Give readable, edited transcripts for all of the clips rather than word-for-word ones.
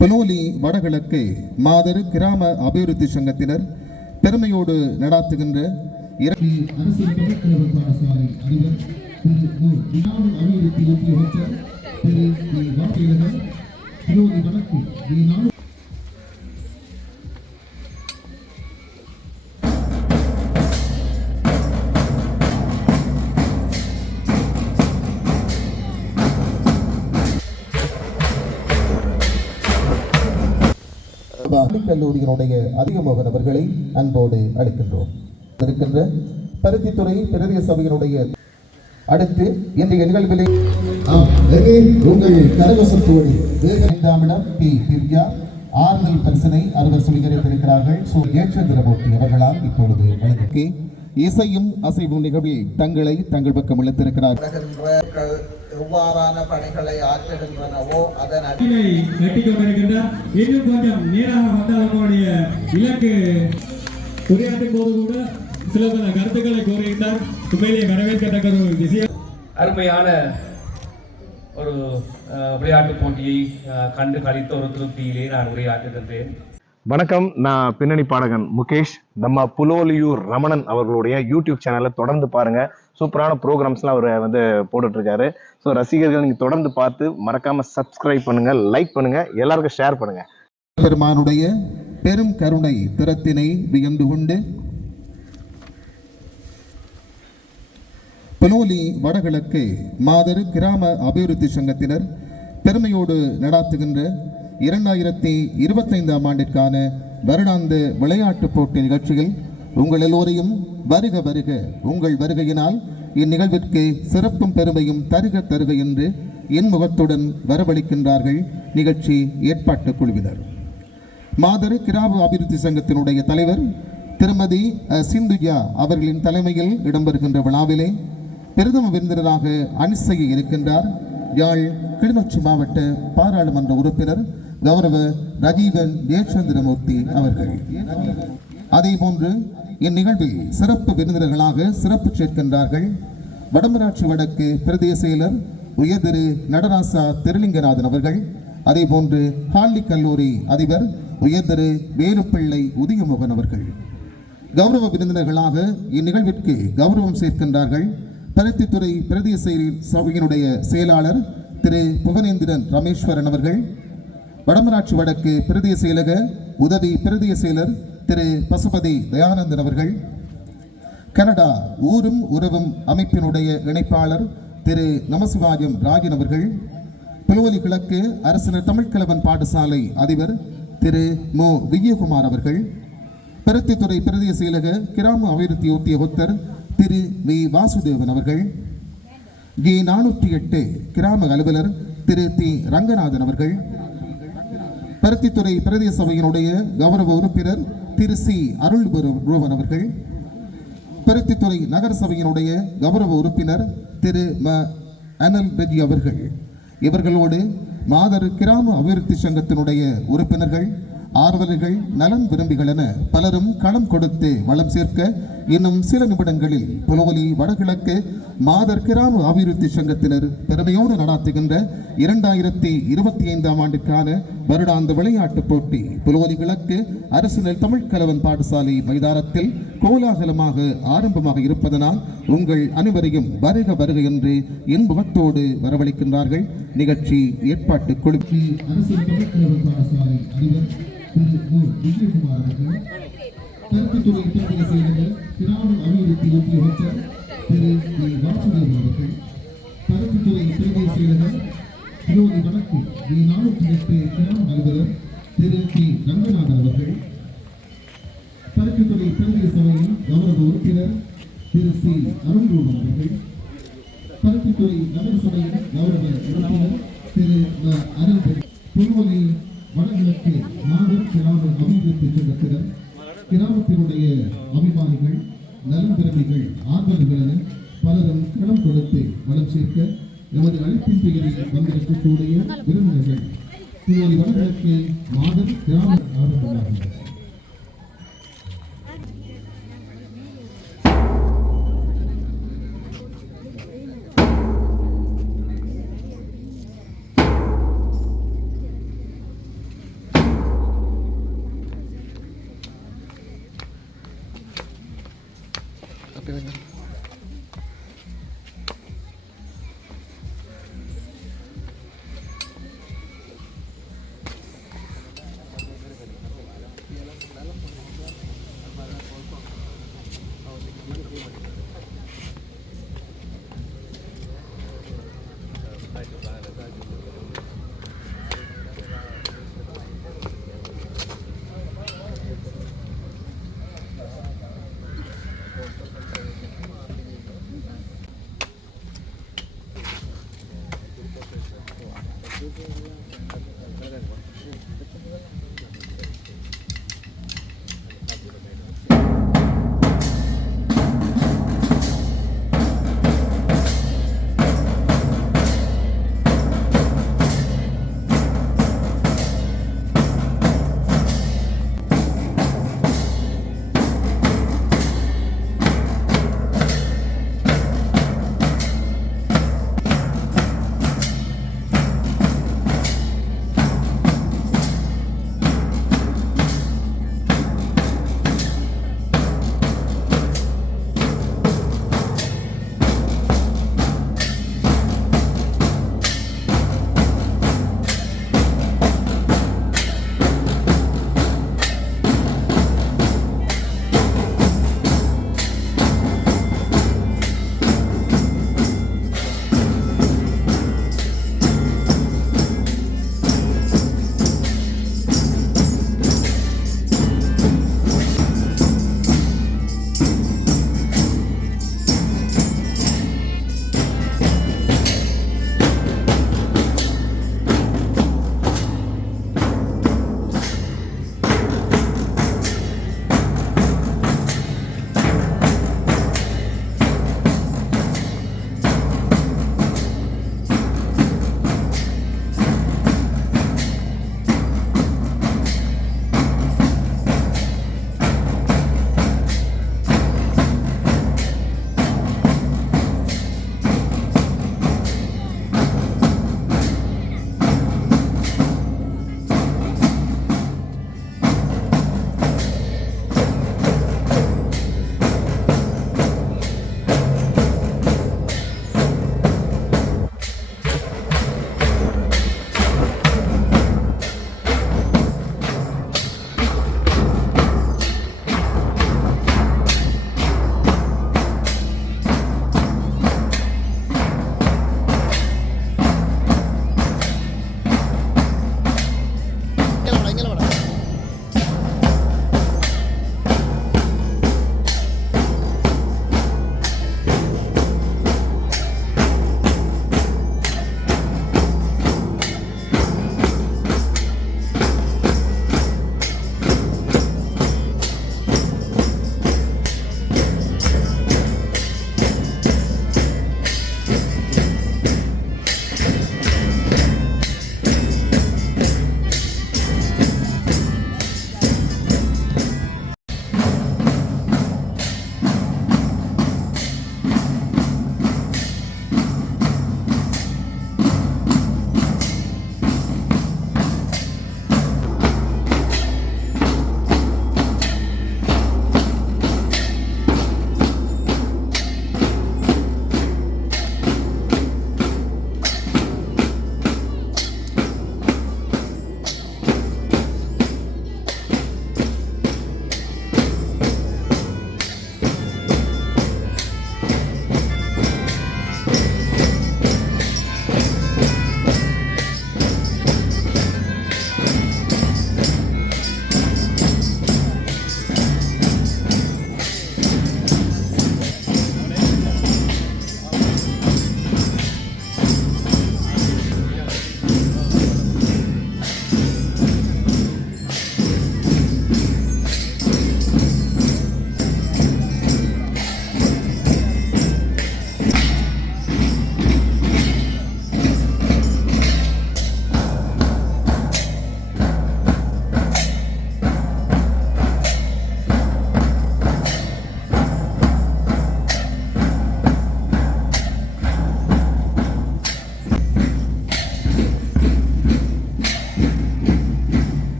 புலோலி வடகிழக்கு மாதர் கிராம அபிவிருத்தி சங்கத்தினர் பெருமையோடு நடாத்துகின்ற கல்லூரியினுடைய அதிகமோகன் அவர்களை அன்போடு அழைக்கின்றோம். இருக்கின்ற பருத்தித்துறை பிரதேச சபையினுடைய அடுத்து இன்றைய நிகழ்விலே உங்கள் கரகசத்தோடு 5ஆம் இடம் பி திவ்யா ஆறுதல் பரிசனை அறுவர் சுவீகரித்திருக்கிறார்கள். ஏற்றந்திரமூர்த்தி அவர்களால் இப்பொழுது வழங்கி இசையும் அசைவும் நிகழ்வில் தங்களை தங்கள் பக்கம் இழுத்திருக்கிறார்கள். எவ்வாறான பணிகளை ஆற்றுகின்றனவோ அதன் வெட்டி கொண்டிருக்கின்றார். இன்னும் கொஞ்சம் நேராக வந்தாலுடைய இலக்கு உரையாற்றும் போது கூட சில பல கருத்துக்களை கூறுகின்றார். உண்மையிலே வரவேற்கத்தக்க ஒரு விஷயம். அருமையான ஒரு விளையாட்டுப் போட்டியை கண்டு கழித்த ஒரு திருப்தியிலே நான் உரையாற்றுகின்றேன். வணக்கம், நான் பின்னணி பாடகன் முகேஷ். நம்ம புலோலியூர் ரமணன் அவர்களுடைய யூடியூப் சேனலை தொடர்ந்து பாருங்க. சூப்பரான ப்ரோக்ராம்ஸ்லாம் அவர் போட்டுட்டு இருக்காரு. ஸோ ரசிகர்கள் நீங்க தொடர்ந்து பார்த்து மறக்காம சப்ஸ்கிரைப் பண்ணுங்க, லைக் பண்ணுங்க, எல்லாருக்கும் ஷேர் பண்ணுங்க. பெருமானுடைய பெரும் கருணை திறத்தினை வியந்து கொண்டு புலோலி வடகிழக்கு மாதர் கிராம அபிவிருத்தி சங்கத்தினர் பெருமையோடு நடாத்துகின்ற 2025ஆம் ஆண்டிற்கான வருடாந்த விளையாட்டுப் போட்டி நிகழ்ச்சியில் உங்கள் எல்லோரையும் வருக வருக, உங்கள் வருகையினால் இந்நிகழ்விற்கு சிறப்பும் பெருமையும் தருக தருக என்று என் முகத்துடன் வரவழைக்கின்றார்கள் நிகழ்ச்சி ஏற்பாட்டு குழுவினர். மாதர் கிராம அபிவிருத்தி சங்கத்தினுடைய தலைவர் திருமதி சிந்துஜா அவர்களின் தலைமையில் இடம்பெறுகின்ற விழாவிலே பிரதம விருந்தினராக அனுசைய இருக்கின்றார் யாழ் கிளிநொச்சி மாவட்ட பாராளுமன்ற உறுப்பினர் கௌரவ ரஜீவன் ஏற்றந்திரமூர்த்தி அவர்கள். அதே போன்று இந்நிகழ்வில் சிறப்பு விருந்தினர்களாக சிறப்பு சேர்க்கின்றார்கள் வடமராட்சி வடக்கு பிரதேச செயலர் உயர்திரு நடராசா திருலிங்கநாதன் அவர்கள். அதே போன்று ஹார்லி கல்லூரி அதிபர் உயர்திரு வேலுப்பிள்ளை உதயமோகன் அவர்கள். கௌரவ விருந்தினர்களாக இந்நிகழ்விற்கு கௌரவம் சேர்க்கின்றார்கள் பருத்தித்துறை பிரதேச சபையினுடைய செயலாளர் திரு புவனேந்திரன் ரமேஸ்வரன் அவர்கள். வடமராட்சி வடக்கு பிரதேச செயலக உதவி பிரதேச செயலர் திரு பசுபதி தயானந்தன் அவர்கள். கனடா ஊரும் உறவும் அமைப்பினுடைய இணைப்பாளர் திரு நமசிவாயம் ராஜன் அவர்கள். புலோலி கிழக்கு அரசினர் தமிழ்கிழவன் பாடசாலை அதிபர் திரு மு விஜயகுமார் அவர்கள். பருத்தித்துறை பிரதேச செயலக கிராம அபிவிருத்தி உத்தியோகத்தர் திரு வி வாசுதேவன் அவர்கள். G408 கிராம அலுவலர் திரு தி ரங்கநாதன் அவர்கள். பருத்தித்துறை பிரதேச சபையினுடைய கௌரவ உறுப்பினர் திரு சி அருள்பெருவன் அவர்கள். பருத்தித்துறை நகர சபையினுடைய கௌரவ உறுப்பினர் திரு ம அனல் ரெஜி அவர்கள். இவர்களோடு மாதர் கிராம அபிவிருத்தி சங்கத்தினுடைய உறுப்பினர்கள், ஆர்வலர்கள், நலன் விரும்பிகள் என பலரும் களம் கொடுத்து வளம் சேர்க்க இன்னும் சில நிமிடங்களில் புலோலி வடகிழக்கு மாதர் கிராம அபிவிருத்தி சங்கத்தினர் பெருமையோடு நடாத்துகின்ற 2025ஆம் ஆண்டுக்கான வருடாந்த விளையாட்டுப் போட்டி புலோலி கிழக்கு அரசினர் தமிழ்கலவன் பாடசாலை மைதானத்தில் கோலாகலமாக ஆரம்பமாக இருப்பதனால் உங்கள் அனைவரையும் வருக வருக என்று என் முகத்தோடு வரவழைக்கின்றார்கள் நிகழ்ச்சி ஏற்பாட்டு குழு. அரசினர் தமிழ்கலவன் பாடசாலை அதிபர் திரு விஜயகுமார் அவர்கள். பருத்தித்துறை பிரதேச செயலர் கிராம அபிவிருத்தி உத்தியோகத்தர் திரு வி வாசுதேவன் அவர்கள். பருத்தித்துறை பிரதேச செயலர் புலோலி வடக்கு G408 கிராம அலுவலர் திரு தி ரங்கநாதன் அவர்கள். பருத்தித்துறை பிரதேச சபையின் கௌரவ உறுப்பினர் திரு சி அருண்ரூபன் அவர்கள். பருத்தித்துறை நகர சபையின் கௌரவ உறுப்பினர் திரு ம அருள்பெரு. புலோலி வடகிழக்கு மாதர் கிராம அபிவிருத்தி சங்கத்தினர் கிராமத்தினுடைய அபிமானிகள், நலன் விரும்பிகள், ஆர்வலர்கள் என பலரும் களம் கொடுத்து வளம் சேர்க்க எமது அழைப்பின் பெயரில் வந்திருக்கக்கூடிய விருந்தினர்கள் புலோலி வடகிழக்கு மாதர் கிராம ஆரம்பமாகின்றனர்.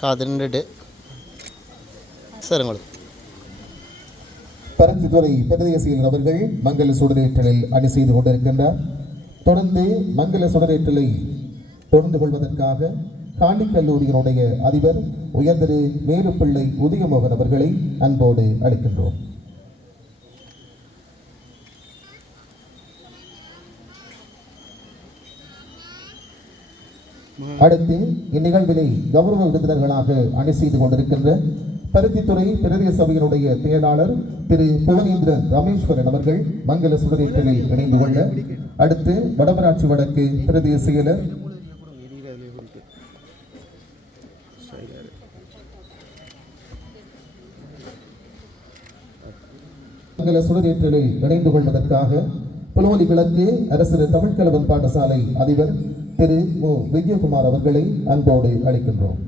காது நின்றுட்டு சார் உங்களுக்கு பருத்தித்துறை பிரதேசியல் அவர்கள் மங்கள சுடரேற்றலில் அணி செய்து கொண்டிருக்கின்றார். தொடர்ந்து மங்கள சுடரேற்றலை தொடர்ந்து கொள்வதற்காக காண்டி கல்லூரியினுடைய அதிபர் உயர்திரு வேலுப்பிள்ளை உதயமோகன் அவர்களை அன்போடு அழைக்கின்றோம். அடுத்து இந்நிகழ்வினை கௌரவ விருந்தினர்களாக அணி செய்து கொண்டிருக்கின்ற பருத்தித்துறை பிரதேச சபையினுடைய செயலாளர் திரு புவனேந்திரன் ரமேஸ்வரன் அவர்கள் மங்கள சுடரேற்றலில் இணைந்து கொள்ள, அடுத்து வடமராட்சி வடக்கு பிரதேச செயலர் மங்கள சுடரேற்றலில் இணைந்து கொள்வதற்காக புலோலி கிழக்கு அரசு தமிழ் கலவன் பாடசாலை அதிபர் திரு மு விஜயகுமார் அவர்களை அன்போடு அழைக்கின்றோம்.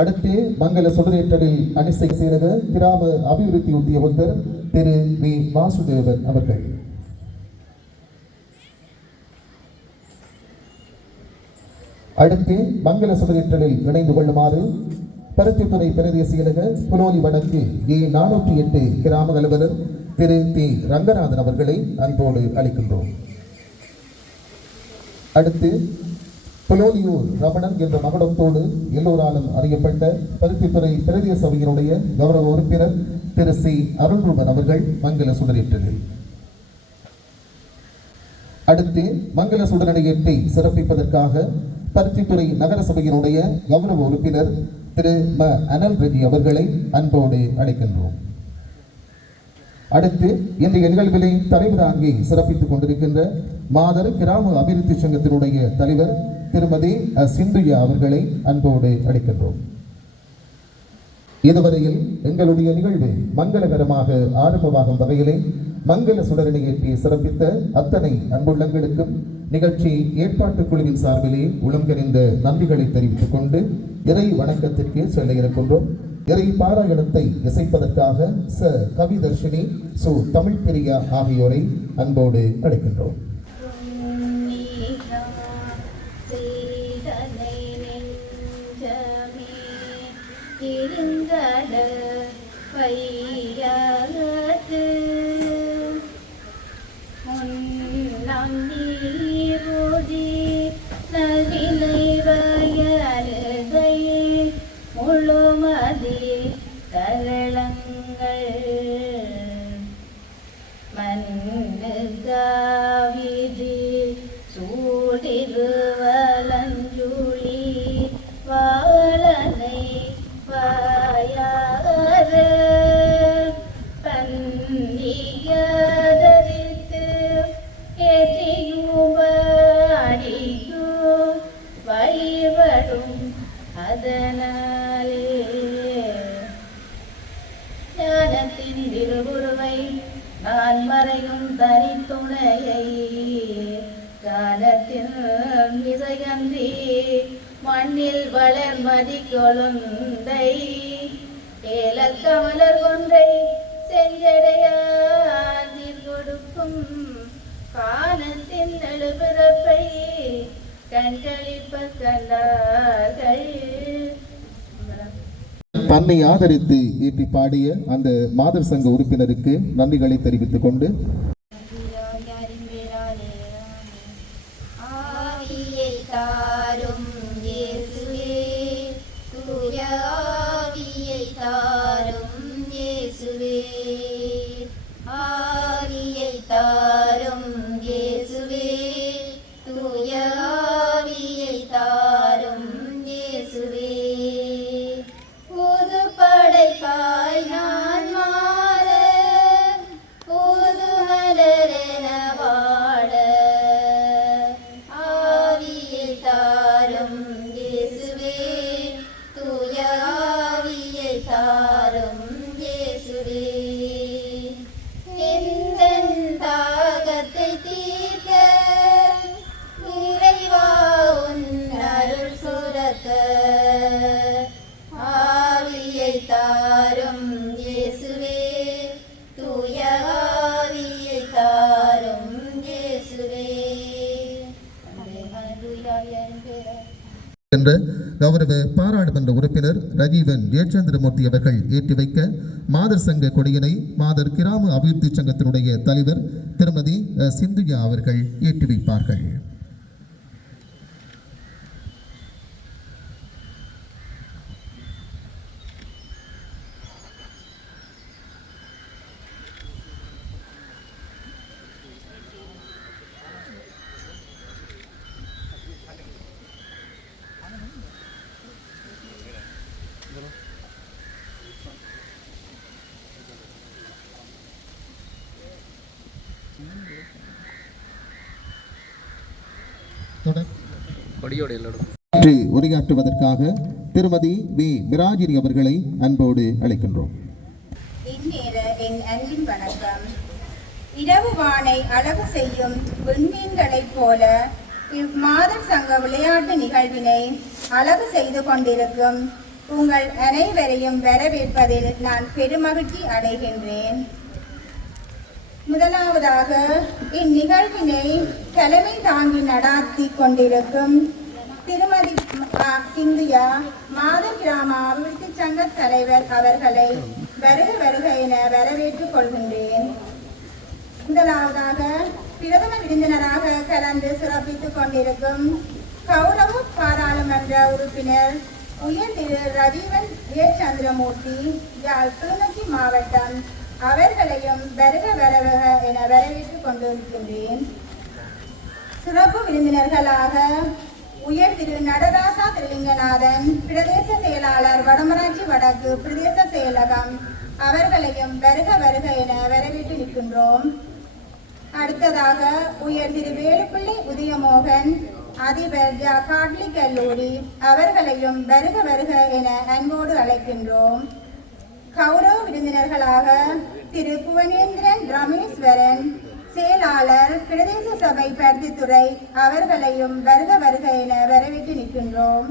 அடுத்து மங்கள சுடரேற்றலில் அணிசை சேரக கிராம அபிவிருத்தி உத்தியோகத்தர் திரு வி வாசுதேவன் அவர்கள். அடுத்து மங்கள சுடரேற்றலில் இணைந்து கொள்ளுமாறு பருத்தித்துறை பிரதேச செயலக புலோலி வடக்கு A408 கிராம அலுவலர் திரு தி ரங்கநாதன் அவர்களை அன்போடு அழைக்கின்றோம். அடுத்து புலோலியூர் ரமணன் என்ற மகுடத்தோடு எல்லோராலும் அறியப்பட்ட பருத்தித்துறை பிரதேச சபையினுடைய கௌரவ உறுப்பினர் திரு சி அருள்ரூபன் அவர்கள் மங்கள சுடரேற்றலில். அடுத்து மங்கள சுடரேற்றை சிறப்பிப்பதற்காக பருத்தித்துறை நகர சபையினுடைய கௌரவ உறுப்பினர் திரு ம அனல் ரெட்டி அவர்களை அன்போடு அழைக்கின்றோம். அடுத்து இன்றைய நிகழ்விலை தலைவராங்கி சிறப்பித்துக் கொண்டிருக்கின்ற மாதர் கிராம அபிவிருத்தி சங்கத்தினுடைய தலைவர் திருமதி சிந்துயா அவர்களை அன்போடு அழைக்கின்றோம். இதுவரையில் எங்களுடைய நிகழ்வு மங்களகரமாக ஆரம்பமாகும் வகையிலே மங்கள சுடரணி ஏற்றி சிறப்பித்த அத்தனை அன்புள்ளங்களுக்கும் நிகழ்ச்சி ஏற்பாட்டு குழுவின் சார்பிலே உளங்கறிந்த நன்றிகளை தெரிவித்துக் கொண்டு இறை வணக்கத்திற்கு செல்ல இருக்கின்றோம். இறை பாராயணத்தை இசைப்பதற்காக ச கவிதர்ஷினி சு தமிழ் பிரியா ஆகியோரை அன்போடு அழைக்கின்றோம். நான் மறையும் தனித்துணையை காலத்தில் இசையன்றி மண்ணில் வளர்மதி கொழுந்தை ஏலக்கமலர் கொன்றை செஞ்சடையாதில் கொடுக்கும் காலத்தின் நெழுபிறப்பை கண்களிப்ப கண்டார்கள். தன்னை ஆதரித்து ஈட்டி பாடிய அந்த மாதர் சங்க உறுப்பினருக்கு நன்றிகளை தெரிவித்துக் கொண்டு என்ற கௌரவ பாராளுமன்ற உறுப்பினர் ரஜீவன் ஜெயச்சந்திரமூர்த்தி அவர்கள் ஏற்றி வைக்க மாதர் சங்க கொடியினை மாதர் கிராம அபிவிருத்தி சங்கத்தினுடைய தலைவர் திருமதி சிந்துஜா அவர்கள் ஏற்றி வைப்பார்கள். உரையாற்றுவதற்காக திருமதி வி மிராஜினி அவர்களை அன்போடு அழைக்கின்றோம். இந்நேர என் அன்பின் வணக்கம். இரவு வானை அழகு செய்யும் விண்மீன்களைப் போல இம்மாதர் சங்க விளையாட்டு நிகழ்வினை அழகு செய்து கொண்டிருக்கும் உங்கள் அனைவரையும் வரவேற்பதில் நான் பெருமகிழ்ச்சி அடைகின்றேன். முதலாவதாக இந்நிகழ்வினை தலைமை தாங்கி நடாத்தி கொண்டிருக்கும் திருமதி சிந்தியா மாதர் கிராம அபிவிருத்தி சங்க தலைவர் அவர்களை வருக வருக என வரவேற்றுக் கொள்கின்றேன். முதலாவதாக பிரதம விருந்தினராக கலந்து சிறப்பித்துக் கொண்டிருக்கும் கௌரவ பாராளுமன்ற உறுப்பினர் உயர் திரு ரஜீவன் ஜெயச்சந்திரமூர்த்தி யாழ் கிளிநொச்சி மாவட்டம் அவர்களையும் வருக வரவக என வரவேற்றுக் கொண்டிருக்கின்றேன். சிறப்பு விருந்தினர்களாக உயர் திரு நடராசா திருலிங்கநாதன் பிரதேச செயலாளர் வடமராட்சி வடக்கு பிரதேச செயலகம் அவர்களையும் வருக வருக என வரவேற்று நிற்கின்றோம். அடுத்ததாக உயர் திரு வேலுப்பிள்ளை உதயமோகன் அதிபர் காட்லி கல்லூரி அவர்களையும் வருக வருக என அன்போடு அழைக்கின்றோம். கௌரவ விருந்தினர்களாக திரு புவனேந்திரன் ரமேஸ்வரன் செயலாளர் பிரதேச சபை பருத்தித்துறை அவர்களையும் வருக வருக என வரவேற்று நிற்கின்றோம்.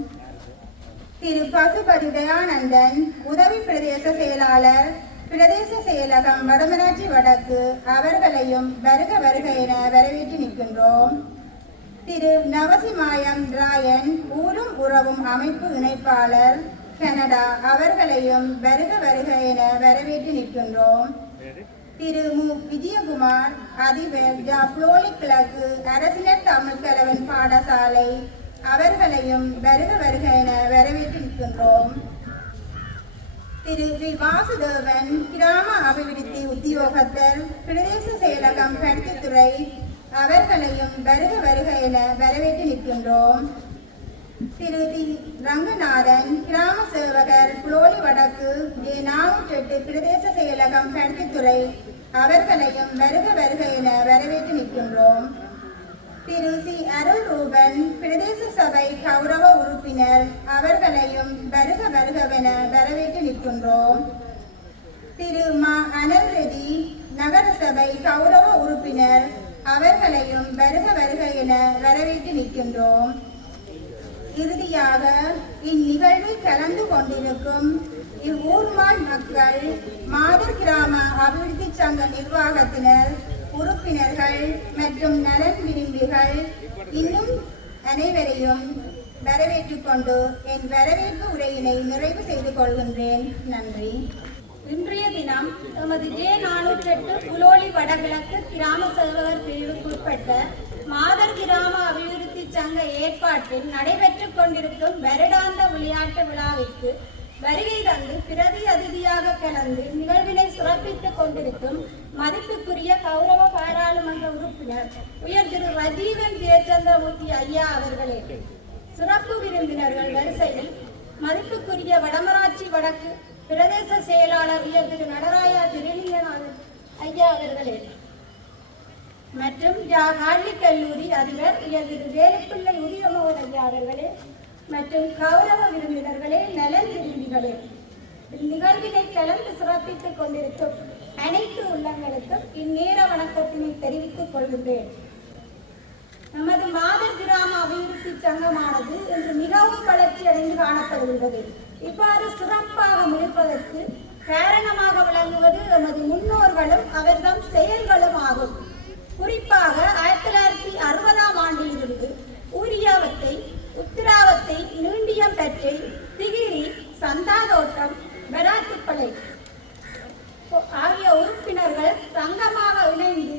திரு பசுபதி தயானந்தன் உதவி பிரதேச செயலாளர் பிரதேச செயலகம் வடமராட்சி வடக்கு அவர்களையும் வருக வருக என வரவேற்று நிற்கின்றோம். திரு நவசிமாயம் ராயன் ஊரும் உறவும் அமைப்பு இணைப்பாளர் கனடா அவர்களையும் வருக வருக என வரவேற்று நிற்கின்றோம். திரு மு விஜயகுமார் அதிபர் ஜாப்லோலி கிழக்கு அரசினர் தமிழ் கலவன் பாடசாலை அவர்களையும் வருக வருக என வரவேற்று நிற்கின்றோம். திரு வி வாசுதேவன் கிராம அபிவிருத்தி உத்தியோகத்தர் பிரதேச செயலகம் பருத்தித்துறை அவர்களையும் வருக வருக என வரவேற்று நிற்கின்றோம். திரு தி ரங்கநாதன் கிராம சேவகர் புலோலி வடக்கு ஜே48 பிரதேச செயலகம் பருத்தித்துறை அவர்களையும் வருக வருக என வரவேற்று நிற்கின்றோம். திரு சி அருள் ரூபன் பிரதேச சபை கௌரவ உறுப்பினர் அவர்களையும் வருக வருகவென வரவேற்று நிற்கின்றோம். திரு மா அனல் ரெடி நகர சபை கௌரவ உறுப்பினர் அவர்களையும் வருக வருக என வரவேற்று நிற்கின்றோம். இறுதியாக இந்நிகழ்வில் கலந்து கொண்டிருக்கும் இவ்வூர்மான் மக்கள் மாதர் கிராம அபிவிருத்தி சங்க நிர்வாகத்தினர் உறுப்பினர்கள் மற்றும் நலன் விரும்பிகள் இன்னும் அனைவரையும் வரவேற்றுக் கொண்டு என் வரவேற்பு உரையினை நிறைவு செய்து கொள்கின்றேன். நன்றி. இன்றைய தினம் எமது J408 புலோலி வடகிழக்கு கிராம சேவகர் பிரிவுக்குட்பட்ட மாதர் கிராம அபிவிருத்தி சங்க ஏற்பாட்டில் நடைபெற்றுக் கொண்டிருக்கும் வருடாந்த விளையாட்டு விழாவிற்கு வருகை தந்து பிரதி அதிதியாக கலந்து நிகழ்வினை சிறப்பித்துக் கொண்டிருக்கும் மதிப்புக்குரிய கௌரவ பாராளுமன்ற உறுப்பினர் உயர் திரு ரஜீவன் ஜெயச்சந்திரமூர்த்தி ஐயா அவர்களே, சிறப்பு விருந்தினர்கள் வரிசையில் மதிப்புக்குரிய வடமராட்சி வடக்கு பிரதேச செயலாளர் உயர் திரு நடராயா திருலிங்கநாதன் ஐயா அவர்களே மற்றும் காட்லி கல்லூரி அதிபர் உயர் திரு வேலுப்பிள்ளை உதயமோகன் ஐயா அவர்களே மற்றும் கௌரவ விருந்தினர்களே, நலன் விரும்பிகளே, இந்நிகழ்வினை கலந்து சிறப்பித்துக் கொண்டிருக்கும் அனைத்து உள்ளங்களுக்கும் இந்நேர வணக்கத்தினை தெரிவித்துக் கொள்கின்றேன். நமது மாதர் கிராம அபிவிருத்தி சங்கமானது இன்று மிகவும் வளர்ச்சி அடைந்து காணப்படுகின்றது. இவ்வாறு சிறப்பாக முடிப்பதற்கு காரணமாக விளங்குவது எமது முன்னோர்களும் அவர்தம் செயல்களும் ஆகும். குறிப்பாக 1960ஆம் ஆண்டிலிருந்து ஊரியாவத்தை, உத்திராவத்தை கோத்தி, நீண்டியம்பற்றை, திகிரி, சந்தாதோட்டம், பெராத்துப்பளை ஆகிய உறுப்பினர்கள் சங்கமாக இணைந்து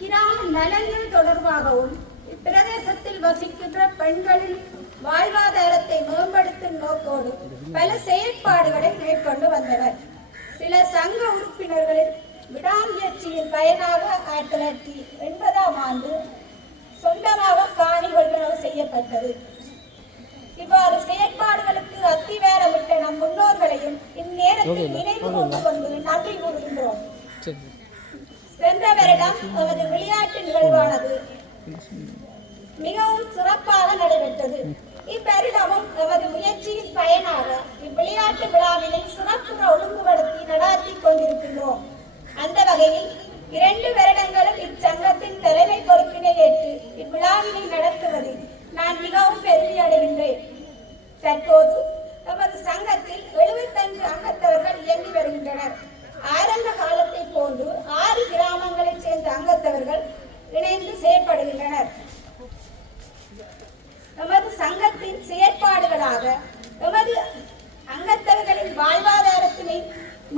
கிராம நலன்கள் தொடர்பாகவும் இப்பிரதேசத்தில் வசிக்கின்ற பெண்களின் வாழ்வாதாரத்தை மேம்படுத்தும் நோக்கோடு பல செயற்பாடுகளை மேற்கொண்டு வந்தனர். சில சங்க உறுப்பினர்களின் விடாமுயற்சியின் பயனாக 1980ஆம் ஆண்டு சொந்தமாக காணி கொள்வனவு செய்யப்பட்டது. இவ்வாறு செயற்பாடுகளுக்கு அத்திவேரமிட்ட நம் முன்னோர்களையும் இந்நேரத்தில் நினைவு கொண்டு நன்றி கூறுகின்றோம். சென்ற வருடம் நமது விளையாட்டு நிகழ்வானது மிகவும் சிறப்பாக நடைபெற்றது. இவ்வருடமும் நமது முயற்சியின் பயனாக இவ்விளையாட்டு விழாவினை சிறப்புற ஒழுங்குபடுத்தி நடாத்தி கொண்டிருக்கின்றோம். அந்த வகையில் 2 வருடங்களும் இச்சங்கத்தின் தலைமை பொறுப்பினை ஏற்று இவ்விழாவினை நடத்துவதில் நான் மிகவும் பெருமை அடைகின்றேன். தற்போது நமது சங்கத்தில் 75 அங்கத்தவர்கள் இயங்கி வருகின்றனர். ஆரம்ப காலத்தை போன்று 6 கிராமங்களைச் சேர்ந்த அங்கத்தவர்கள் இணைந்து செயற்படுகின்றனர். நமது சங்கத்தின் செயற்பாடுகளாக நமது அங்கத்தவர்களின் வாழ்வாதாரத்தினை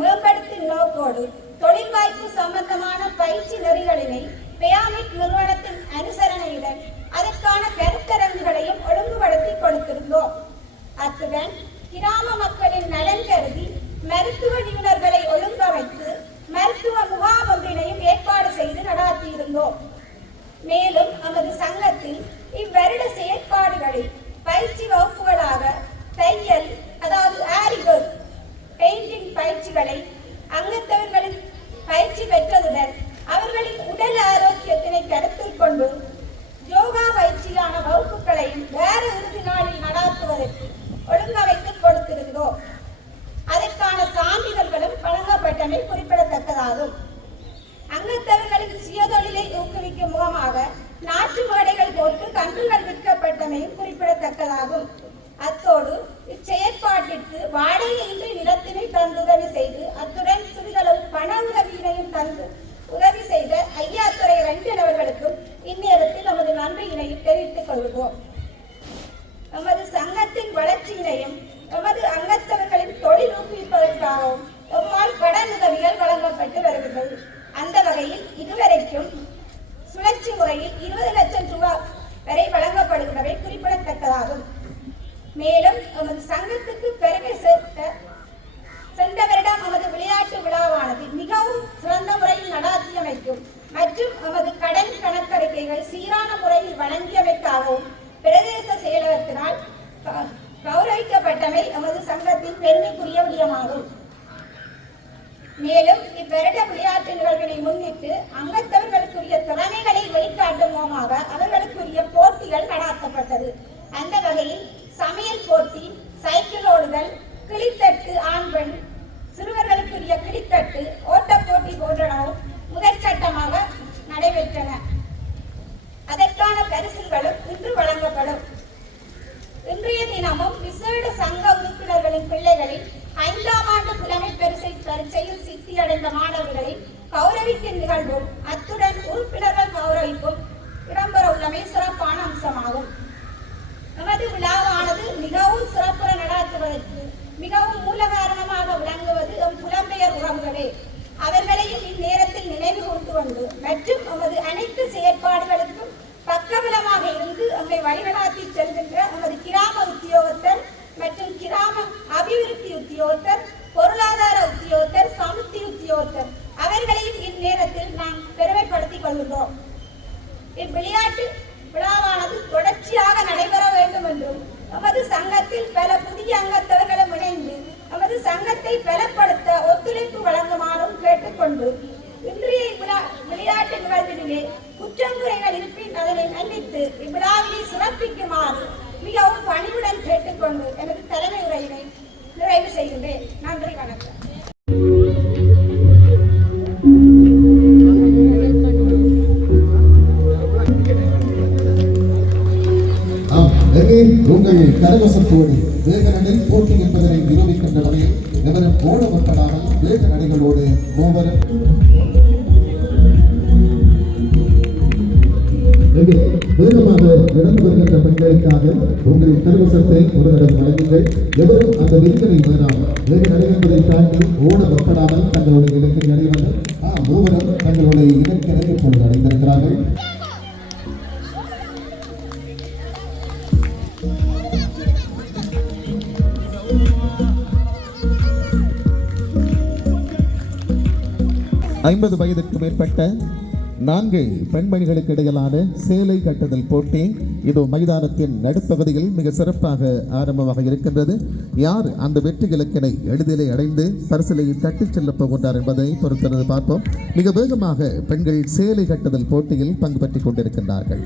மேம்படுத்தும் நோக்கோடு தொழில் வாய்ப்பு சம்பந்தமான பயிற்சி நெறிகளினை பெயாமிக் நிறுவனத்தின் அனுசரணையுடன் அதற்கான கருத்தரங்குகளையும் ஒழுங்குபடுத்தி கொடுத்திருந்தோம். அத்துடன் கிராம மக்களின் நலன் கருதி மருத்துவ நிபுணர்களை ஒழுங்கமைத்து மருத்துவ முகாம் ஒன்றினையும் ஏற்பாடு செய்து நடாத்தியிருந்தோம். மேலும் நமது சங்கத்தில் இவ்வருட செயற்பாடுகளில் பயிற்சி வகுப்புகளாக தையல், அதாவது ஆரிவொர்க், பெயிண்டிங் பயிற்சிகளை அங்கத்தவர்களின் பயிற்சி பெற்றதுடன் அவர்களின் உடல் ஆரோக்கியத்தினை கருத்தில் கொண்டு யோகா பயிற்சியான வகுப்புகளையும் வேறு இறுதி நாளில் நடாத்துவதற்கு ஒழுங்கமைத்து கொடுத்திருக்கிறோம். அதற்கான சான்றிதழ்களும் வழங்கப்பட்டமை குறிப்பிடத்தக்கதாகும். அங்கத்தவர்களின் சுயதொழிலை ஊக்குவிக்கும் முகமாக நாட்டு மேடைகள் போட்டு கன்றுகள் விற்கப்பட்டமையும் குறிப்பிடத்தக்கதாகும். அத்தோடு இச்செயற்பாட்டிற்கு வாடகையின்றி நிலத்தினை தந்துதவி செய்து அத்துடன் சிறிதளவு பண உதவியினையும் தந்து உதவி செய்த ஐயாத்துறை ரஞ்சன் அவர்களுக்கும் இந்நேரத்தில் நமது நன்றியினையும் தெரிவித்துக் கொள்கிறோம். நமது சங்கத்தின் வளர்ச்சியினையும் நமது அங்கத்தவர்களின் தொழில் ஊக்குவிப்பதற்காகவும் எவ்வாறு கடன் உதவிகள் வழங்கப்பட்டு வருகின்றது. அந்த வகையில் இதுவரைக்கும் சுழற்சி முறையில் 20 லட்சம் ரூபாய் வரை வழங்கப்படுகின்றவை குறிப்பிடத்தக்கதாகும். மேலும் நமது சங்கத்துக்கு பெருமை சேர்த்த சென்ற வருடம் நமது விளையாட்டு விழாவானது மிகவும் சிறந்த முறையில் நடாத்தியமைக்கும் மற்றும் நமது கடன் கணக்கறிக்கைகள் சீரான முறையில் வழங்கியமைக்காகவும் பிரதேச செயலகத்தினால் கௌரவிக்கப்பட்டமை நமது சங்கத்தின் பெருமைக்குரிய விடயமாகும். மேலும் இவ்வருட விளையாட்டு நிகழ்வினை முன்னிட்டு அங்கத்தவர்களுக்குரிய திறமைகளை வெளிக்காட்டும் முகமாக அவர்களுக்குரிய போட்டிகள் நடாத்தப்பட்டது. அந்த வகையில் சமையல் போட்டி, சைக்கிள் ஓடுதல், கிளித்தட்டு ஆண் பெண், சிறுவர்களுக்குரிய கிளித்தட்டு, ஓட்டப் போட்டி போன்றனவும் முதற்கட்டமாக நடைபெற்றன. அதற்கான பரிசுகளும் இன்று வழங்கப்படும். இன்றைய தினமும் விசேட சங்க உறுப்பினர்களின் பிள்ளைகளில் 5ஆம் ஆண்டு புலமை பரீட்சையில் சித்தியடைந்த மாணவர்களை கௌரவிக்கும் நிகழ்வும் அத்துடன் உறுப்பினர்கள் கௌரவிப்பும் இடம்பெற உள்ளமை சிறப்பான அம்சமாகும். நமது விழாவானது மிகவும் சிறப்புற நடாத்துவதற்கு மிகவும் மூல காரணமாக விளங்குவது புலம்பெயர் உறவுகளே. அவர்களையும் இந்நேரத்தில் நினைவு கூர்ந்து கொண்டு மற்றும் நமது அனைத்து செயற்பாடுகளுக்கும் பக்கபலமாக இருந்து நம்மை வழிநடாத்தி செல்கின்ற நமது கிராம உத்தியோகத்தர் மற்றும் கிராம அபிவிருத்தி உத்தியோகத்தர், பொருளாதார உத்தியோகத்தர், சமுத்தி உத்தியோகத்தர் அவர்களையும் இந்நேரத்தில் நாம் பெருமைப்படுத்திக் கொள்கின்றோம். இவ்விளையாட்டு விழாவானது தொடர்ச்சியாக நடைபெற வேண்டும் என்றும் நமது சங்கத்தில் பல புதிய அங்கத்தவர்களும் இணைந்து நமது சங்கத்தை பலப்படுத்த ஒத்துழைப்பு வழங்குமாறும் கேட்டுக்கொண்டு இன்றைய விளையாட்டு நிகழ்விலே குற்றங்குறைகள் இருப்பின் அதனை மன்னித்து இவ்விழாவினை சிறப்பிக்குமாறு மிகவும் பணிவுடன் கேட்டுக்கொண்டு எனது தலைமை உரையினை நிறைவு செய்கின்றேன். நன்றி, வணக்கம். உங்கள் கரவசத்தோடு வேக நடை போட்டி என்பதனை நிரூபிக்கின்ற வகையில் எவரும் ஓடப்படாமல் வேக நடைகளோடு மூவரும் இங்கே வேகமாக நடந்து வருகின்ற பெண்களுக்காக உங்கள் கருவசத்தை ஒரு தடவை வழங்குங்கள். எவரும் அந்த விதிகளை வேறாமல் வேறு நடைபெறுவதை தாண்டி ஓட மக்களாமல் தங்களுடைய இலக்கை அடைவார்கள். மூவரும் தங்களுடைய இலக்கினை இப்பொழுது அடைந்திருக்கிறார்கள். ஐம்பது வயதுக்கு மேற்பட்ட 4 பெண்மணிகளுக்கு இடையிலான சேலை கட்டுதல் போட்டி இது மைதானத்தின் நடுப்பகுதியில் மிக சிறப்பாக ஆரம்பமாக இருக்கின்றது. யார் அந்த வெற்றி இலக்கினை எளிதிலே அடைந்து பரிசிலை தட்டிச் செல்லப் போகின்றார் என்பதை பொறுத்திருந்து பார்ப்போம். மிக வேகமாக பெண்கள் சேலை கட்டுதல் போட்டியில் பங்கு பெற்றுக் கொண்டிருக்கின்றார்கள்.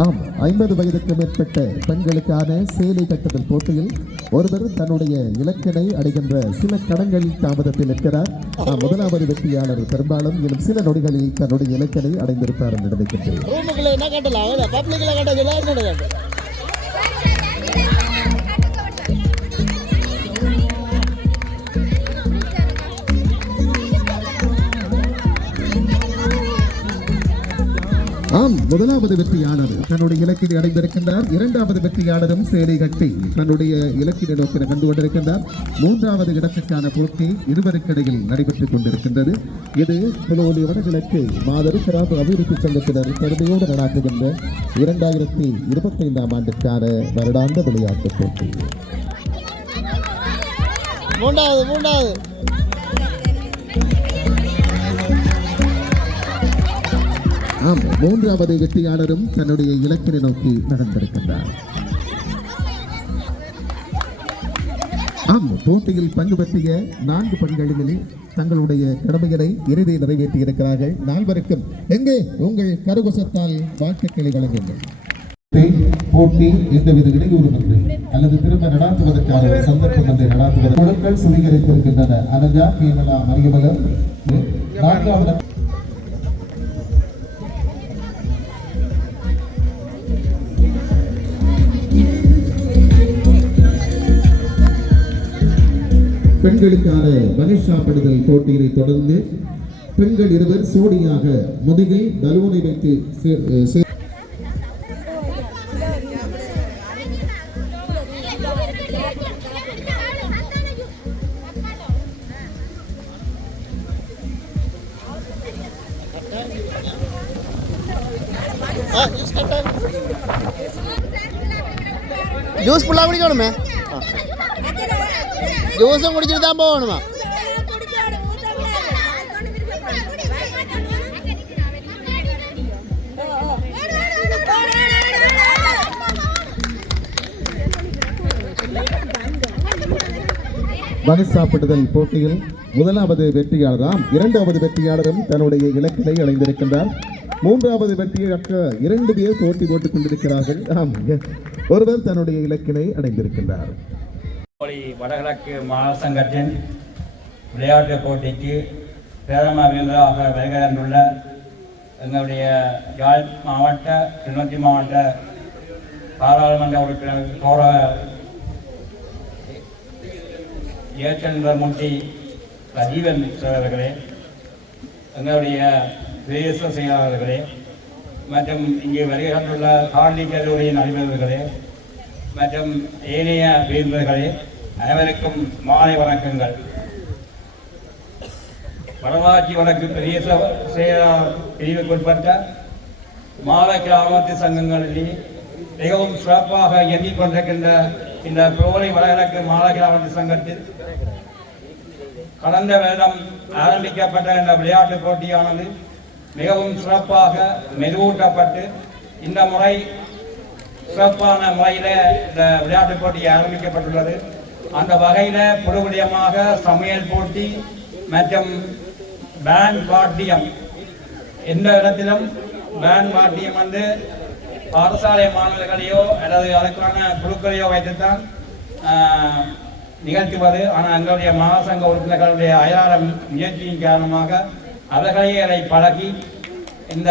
ஆம், 50 வயதுக்கு மேற்பட்ட பெண்களுக்கான சேலை கட்டுதல் போட்டியில் ஒருவர் தன்னுடைய இலக்கினை அடைகின்ற சில கடன்களில் தாமதத்தில் இருக்கிறார். முதலாவது வெற்றியாளர் பெரும்பாலும் இன்னும் சில நொடிகளில் தன்னுடைய இலக்கினை அடைந்திருப்பார் என்று நினைக்கின்றேன். ஆம், முதலாவது வெற்றியாளர் தன்னுடைய இலக்கினை அடைந்திருக்கின்றார். இரண்டாவது வெற்றியாளரும் சேலை கட்டி தன்னுடைய இலக்கினை நோக்கி கண்டு கொண்டிருக்கின்றார். மூன்றாவது இடத்துக்கான போட்டி இருவருக்கிடையில் நடைபெற்றுக் கொண்டிருக்கின்றது. இது புலோலி வடகிழக்கு மாதரு கிராம அபிவிருத்தி சங்கத்தினர் பெருமையோடு நடாத்துகின்ற 2025ஆம் ஆண்டுக்கான வருடாந்த விளையாட்டுப் போட்டி. ஆம், மூன்றாவது வெற்றியாளரும் தன்னுடைய இலக்கினை நோக்கி நகர்ந்திருக்கின்றார். ஆம், போட்டியில் பங்கு பெற்றிய 4 பெண்களிலே தங்களுடைய கடமைகளை இறுதி நிறைவேற்றி இருக்கிறார்கள். 4வருக்கும் எங்கே உங்கள் கரகோஷத்தால் வாழ்த்துக்களை வழங்குங்கள். போட்டி எந்தவித இடையூறுமின்றி அல்லது திரும்ப நடாத்துவதற்கான சந்தர்ப்பம் ஒன்றை நடாத்துவது குழுக்கள் சுவீகரித்திருக்கின்றன. அனஜா, கேமலா, மரியமலர். 4வது பெண்களுக்கான மனிஷாப்படுதல் போட்டியை தொடர்ந்து பெண்கள் இருவர் சோடியாக முதுகில் பலூனை வைத்து ஜூஸ் ஃபுல்லாக குடிக்கணுமே, ஜூஸும் குடிச்சிட்டு தான் போகணுமா? மனிஷாப்படுதல் போட்டியில் முதலாவது வெற்றியாளராம், 2வது வெற்றியாளரும் தன்னுடைய இலக்கினை அடைந்திருக்கின்றார். 3வது வெற்றியாளருக்கு 2 பேர் போட்டி போட்டுக் கொண்டிருக்கிறார்கள். ஆம், ஒருவர் தன்னுடைய இலக்கினை அடைந்திருக்கின்றார். வடகிழக்கு மாநில சங்கத்தின் விளையாட்டு போட்டிக்கு பிரதம விருந்தாக வருகை தந்துள்ள எங்களுடைய யாழ் மாவட்ட, கிளிநொச்சி மாவட்ட பாராளுமன்ற உறுப்பினர் கௌரவ ஏச்சந்திரமூர்த்தி ரஜீவன் அவர்களே, எங்களுடைய பிரதேச செயலாளர்களே மற்றும் இங்கே வருகை தந்துள்ள காலனி கல்லூரியின் அதிபர்களே மற்றும் ஏனைய விருந்தினர்களே, அனைவருக்கும் மாலை வணக்கங்கள். வடமாட்சி வழக்கு பிரதேச செயலாளர் பிரிவுக்குட்பட்ட மாலை கிராமத்து சங்கங்களிலே மிகவும் சிறப்பாக இயங்கிக் கொண்டிருக்கின்ற இந்த புலோலி வடகிழக்கு மாலை கிராமத்து சங்கத்தில் கடந்த வருடம் ஆரம்பிக்கப்பட்ட இந்த விளையாட்டுப் போட்டியானது மிகவும் சிறப்பாக மெருகூட்டப்பட்டு இந்த முறை சிறப்பான முறையில் இந்த விளையாட்டுப் போட்டி ஆரம்பிக்கப்பட்டுள்ளது. அந்த வகையில் புதுவிடயமாக சமையல் போட்டி மற்றும் பேண்ட் வாத்தியம், எந்த இடத்திலும் பேண்ட் வாத்தியம் வந்து பாடசாலை மாணவர்களையோ அல்லது அதற்கான குழுக்களையோ வைத்துத்தான் நிகழ்த்துவது. ஆனால் எங்களுடைய மகாசங்க உறுப்பினர்களுடைய அயரார முயற்சியின் காரணமாக அவர்களே அதை பழகி இந்த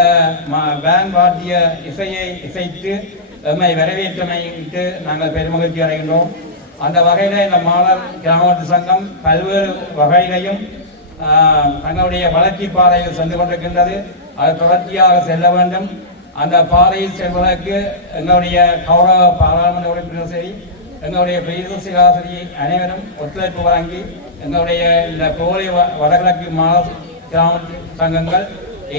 பேண்ட் வாத்திய இசையை இசைத்து எம்மை வரவேற்றமையிட்டு நாங்கள் பெருமகிழ்ச்சி அடைகின்றோம். அந்த வகையில் இந்த மாலர் கிராமத்து சங்கம் பல்வேறு வகையிலையும் தங்களுடைய வளர்ச்சி பாதையில் சென்று கொண்டிருக்கின்றது. அது தொடர்ச்சியாக செல்ல வேண்டும். அந்த பாதையில் செல்வதற்கு எங்களுடைய கௌரவ பாராளுமன்ற உறுப்பினர் சரி, எங்களுடைய பிரதேசிகாசிரி அனைவரும் ஒத்துழைப்பு வழங்கி எங்களுடைய இந்த கோவை வடகிழக்கு மாலர் கிராம சங்கங்கள்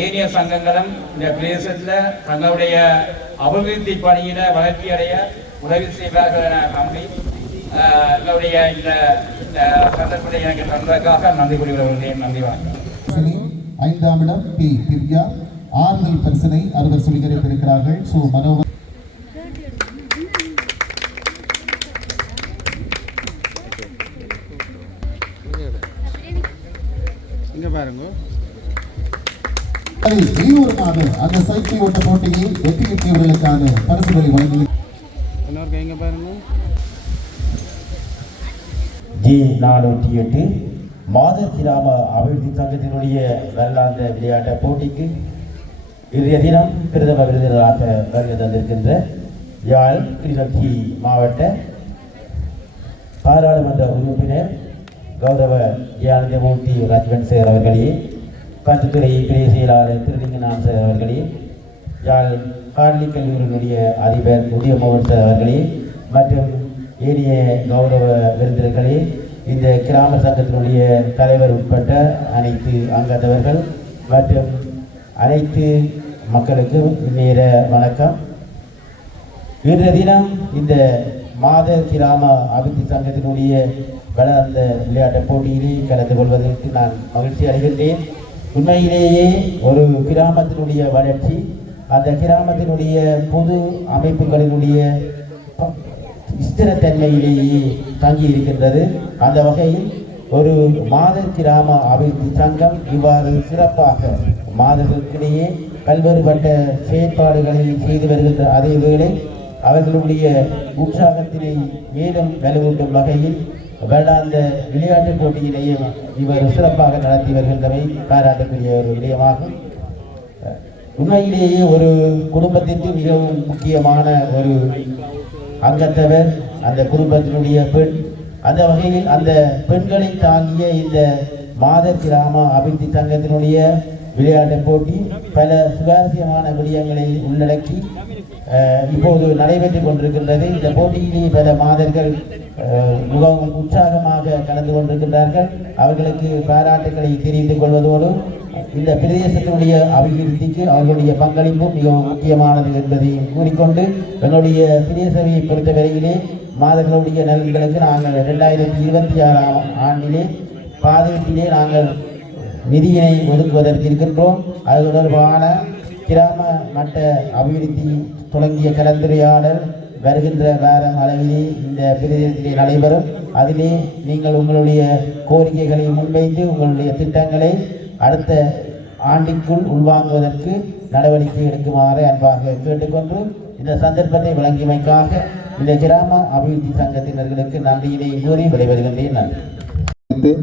ஏனைய சங்கங்களும் இந்த பிரதேசத்தில் தங்களுடைய அபிவிருத்தி பணியில வளர்ச்சி அடைய உதவி செய்வார்கள் என நம்பி எங்களுடைய இந்த சந்தர்ப்பத்தை எனக்கு தந்ததற்காக நன்றி கூறுகிறவர்களே. நன்றி வணக்கம். 5ஆம் இடம் பி திவ்யா ஆறுதல் பரிசனை அறுவர் சுவீகரித்திருக்கிறார்கள். சோ மனோகர் இங்க பாருங்க. வெளியூருக்கான அந்த சைக்கிள் ஓட்ட போட்டியில் வெற்றி பெற்றவர்களுக்கான பரிசுகளை வழங்கி இங்க பாருங்க. G408 மாதர் கிராம அபிவிருத்தி சங்கத்தினுடைய வருடாந்த விளையாட்டு போட்டிக்கு இன்றைய தினம் பிரதம விருந்தினராக வருகை தந்திருக்கின்ற யாழ் கிளிநொச்சி மாவட்ட பாராளுமன்ற உறுப்பினர் கௌரவ ஜியானந்தமூர்த்தி ராஜ்வன்சேகர் அவர்களே, பத்துத்துறை பிரிய செயலாளர் திருலிங்கநாத் சார் அவர்களே, யாழ் கார்லி கல்லூரியினுடைய அதிபர் உதயமோகன் சார் அவர்களே மற்றும் ஏரிய கௌரவ விருந்தினர்களே, இந்த கிராம சங்கத்தினுடைய தலைவர் உட்பட்ட அனைத்து அங்கத்தவர்கள் மற்றும் அனைத்து மக்களுக்கும் நேர வணக்கம். இன்றைய தினம் இந்த மாதர் கிராம அபிவிருத்தி சங்கத்தினுடைய வளர்ந்த விளையாட்டு போட்டியிலே கலந்து கொள்வதற்கு நான் மகிழ்ச்சி அடைகின்றேன். உண்மையிலேயே ஒரு கிராமத்தினுடைய வளர்ச்சி, அந்த கிராமத்தினுடைய பொது அமைப்புகளினுடைய ஸ்திரத்தன்மையிலேயே தங்கி இருக்கின்றது. அந்த வகையில் ஒரு மாதர் கிராம அபிவிருத்தி சங்கம் இவ்வாறு சிறப்பாக மாதர்களுக்கிடையே பல்வேறுபட்ட செயற்பாடுகளை செய்து வருகின்ற அதே வேளை அவர்களுடைய உற்சாகத்தினை மேலும் வலுவூட்டும் வகையில் வருடாந்த விளையாட்டுப் போட்டியினையும் இவர் சிறப்பாக நடத்தி வருகின்றவை பாராட்டக்கூடிய ஒரு விடயமாகும். உண்மையிலேயே ஒரு குடும்பத்திற்கு மிகவும் முக்கியமான ஒரு அங்கத்தவர் அந்த குடும்பத்தினுடைய பெண். அந்த வகையில் அந்த பெண்களை தாங்கிய இந்த மாதர் கிராம அபிவிருத்தி சங்கத்தினுடைய விளையாட்டுப் போட்டி பல சுவாரஸ்யமான விடயங்களை உள்ளடக்கி இப்போது நடைபெற்று கொண்டிருக்கின்றது. இந்த போட்டியிலே பல மாதர்கள் மிகவும் உற்சாகமாக கலந்து கொண்டிருக்கின்றார்கள். அவர்களுக்கு பாராட்டுக்களை தெரிவித்துக் கொள்வதோடு இந்த பிரதேசத்தினுடைய அபிவிருத்திக்கு அவர்களுடைய பங்களிப்பும் மிகவும் முக்கியமானது என்பதையும் கூறிக்கொண்டு, எங்களுடைய பிரதேசவை பொறுத்தவரையிலே மாதர்களுடைய நலன்களுக்கு நாங்கள் 2026ஆம் ஆண்டிலே பாதையிலே நாங்கள் நிதியினை ஒதுக்குவதற்கு இருக்கின்றோம். அது தொடர்பான கிராம மட்ட அபிவிருத்தி தொடங்கிய கலந்துரையாடல் வருகின்ற வாரம் அளவிலே இந்த பிரதேசத்திலே நடைபெறும். அதிலே நீங்கள் உங்களுடைய கோரிக்கைகளை முன்வைத்து உங்களுடைய திட்டங்களை அடுத்த ஆண்டிற்குள் உள்வாங்குவதற்கு நடவடிக்கை எடுக்குமாறு அன்பாக கேட்டுக்கொண்டு இந்த சந்தர்ப்பத்தை வழங்கியமைக்காக இந்த கிராம அபிவிருத்தி சங்கத்தினர்களுக்கு நன்றியினை கூறி விடைபெறுகின்றேன். நன்றி.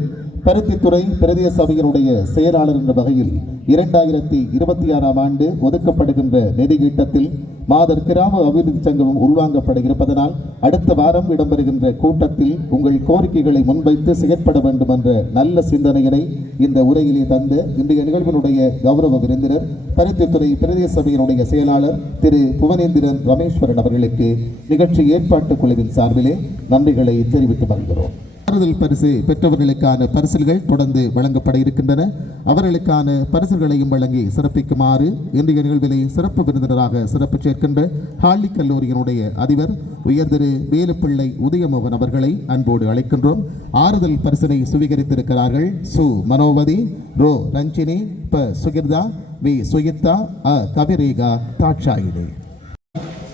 பருத்தித்துறை பிரதேச சபையினுடைய செயலாளர் என்ற வகையில் 2026ஆம் ஆண்டு ஒதுக்கப்படுகின்ற நிதியீட்டத்தில் மாதர் கிராம அபிவிருத்தி சங்கமும் உள்வாங்கப்பட இருப்பதனால் அடுத்த வாரம் இடம்பெறுகின்ற கூட்டத்தில் உங்கள் கோரிக்கைகளை முன்வைத்து செயற்பட வேண்டும் என்ற நல்ல சிந்தனையினை இந்த உரையிலே தந்த இன்றைய நிகழ்வினுடைய கௌரவ விருந்தினர் பருத்தித்துறை பிரதேச சபையினுடைய செயலாளர் திரு புவனேந்திரன் ரமேஸ்வரன் அவர்களுக்கு நிகழ்ச்சி ஏற்பாட்டு குழுவின் சார்பிலே நன்றிகளை தெரிவித்து வருகிறோம். ஆறுதல் பரிசு பெற்றவர்களுக்கான பரிசுகள் தொடர்ந்து வழங்கப்பட இருக்கின்றன. அவர்களுக்கான பரிசுகளையும் வழங்கி சிறப்பிக்குமாறு இன்றைய நிகழ்விலே சிறப்பு விருந்தினராக சிறப்பு சேர்க்கின்ற ஹார்லி கல்லூரியினுடைய அதிபர் உயர் திரு வேலுப்பிள்ளை உதயமோகன் அவர்களை அன்போடு அழைக்கின்றோம். ஆறுதல் பரிசினை சுவீகரித்திருக்கிறார்கள் சு மனோவதி, ரோ ரஞ்சினி, ப சுகிர்தா, வி சுயித்தா, அ கபிரேகா தாட்சாயினி.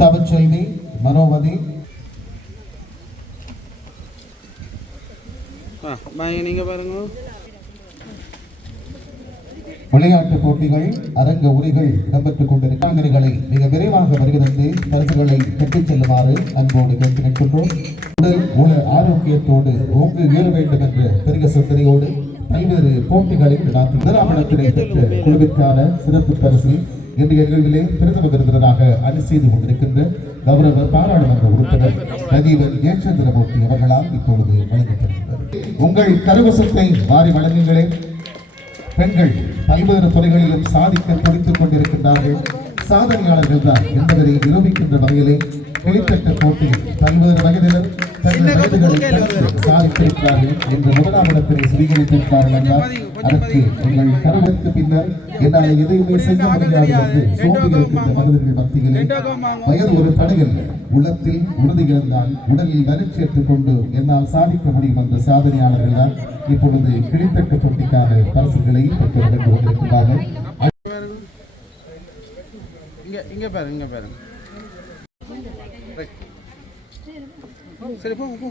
தவச்செல்வி, மனோவதி, நீங்க பாருங்க. விளையாட்டுப் போட்டிகள் அரங்க உரைகள் இடம்பெற்றுக் கொண்டிருக்கிறாங்களை மிக விரைவாக வருகிறது பரிசுகளை பெற்றுச் செல்லுமாறு அன்போடு கேட்டு நிற்கின்றோம். உடல் உல ஆரோக்கியத்தோடு ஓங்கு ஏற வேண்டும் என்ற பெரிய சிந்தனையோடு பல்வேறு போட்டிகளை நடாத்தி முதலாமிடத்தினை பெற்ற குழுவிற்கான சிறப்பு பரிசு இன்றைய நிகழ்விலே பிரதம விருந்தினராக அணி செய்து கொண்டிருக்கின்ற கௌரவ பாராளுமன்ற உறுப்பினர் நதீவன் ஜெயச்சந்திரமூர்த்தி அவர்களால் இப்பொழுது வழங்கப்படுகிறது. உங்கள் கரவசத்தை வாரி வழங்குங்களே. பெண்கள் பல்வேறு துறைகளிலும் சாதிக்க துடித்துக் கொண்டிருக்கின்றார்கள். சாதனையாளர்கள் தான் என்பதை நிரூபிக்கின்ற வகையிலே கிளித்தட்ட போட்டியில் பல்வேறு வயதினர் தங்கள் வயதுகளை சாதித்திருக்கிறார்கள் என்று முதலாமிடத்தினை சுவீகரித்திருக்கிறார்கள் என்றால் அதற்கு உங்கள் கருவுக்கு பின்னர் என்னால் எதையுமே செய்ய முடியாது என்று சோம்பி இருக்கின்ற மனிதர்கள் மத்தியிலே வயது ஒரு தடையல்ல, உள்ளத்தில் உறுதி இருந்தால் உடலில் வலிச்சேற்றுக் கொண்டு என்னால் சாதிக்க முடியும் என்ற சாதனையாளர்கள் தான் இப்பொழுது கிளித்தட்டு போட்டிக்கான பரிசுகளை பெற்று வந்து கொண்டிருக்கிறார்கள். இங்க பாருங்க சரி போங்க.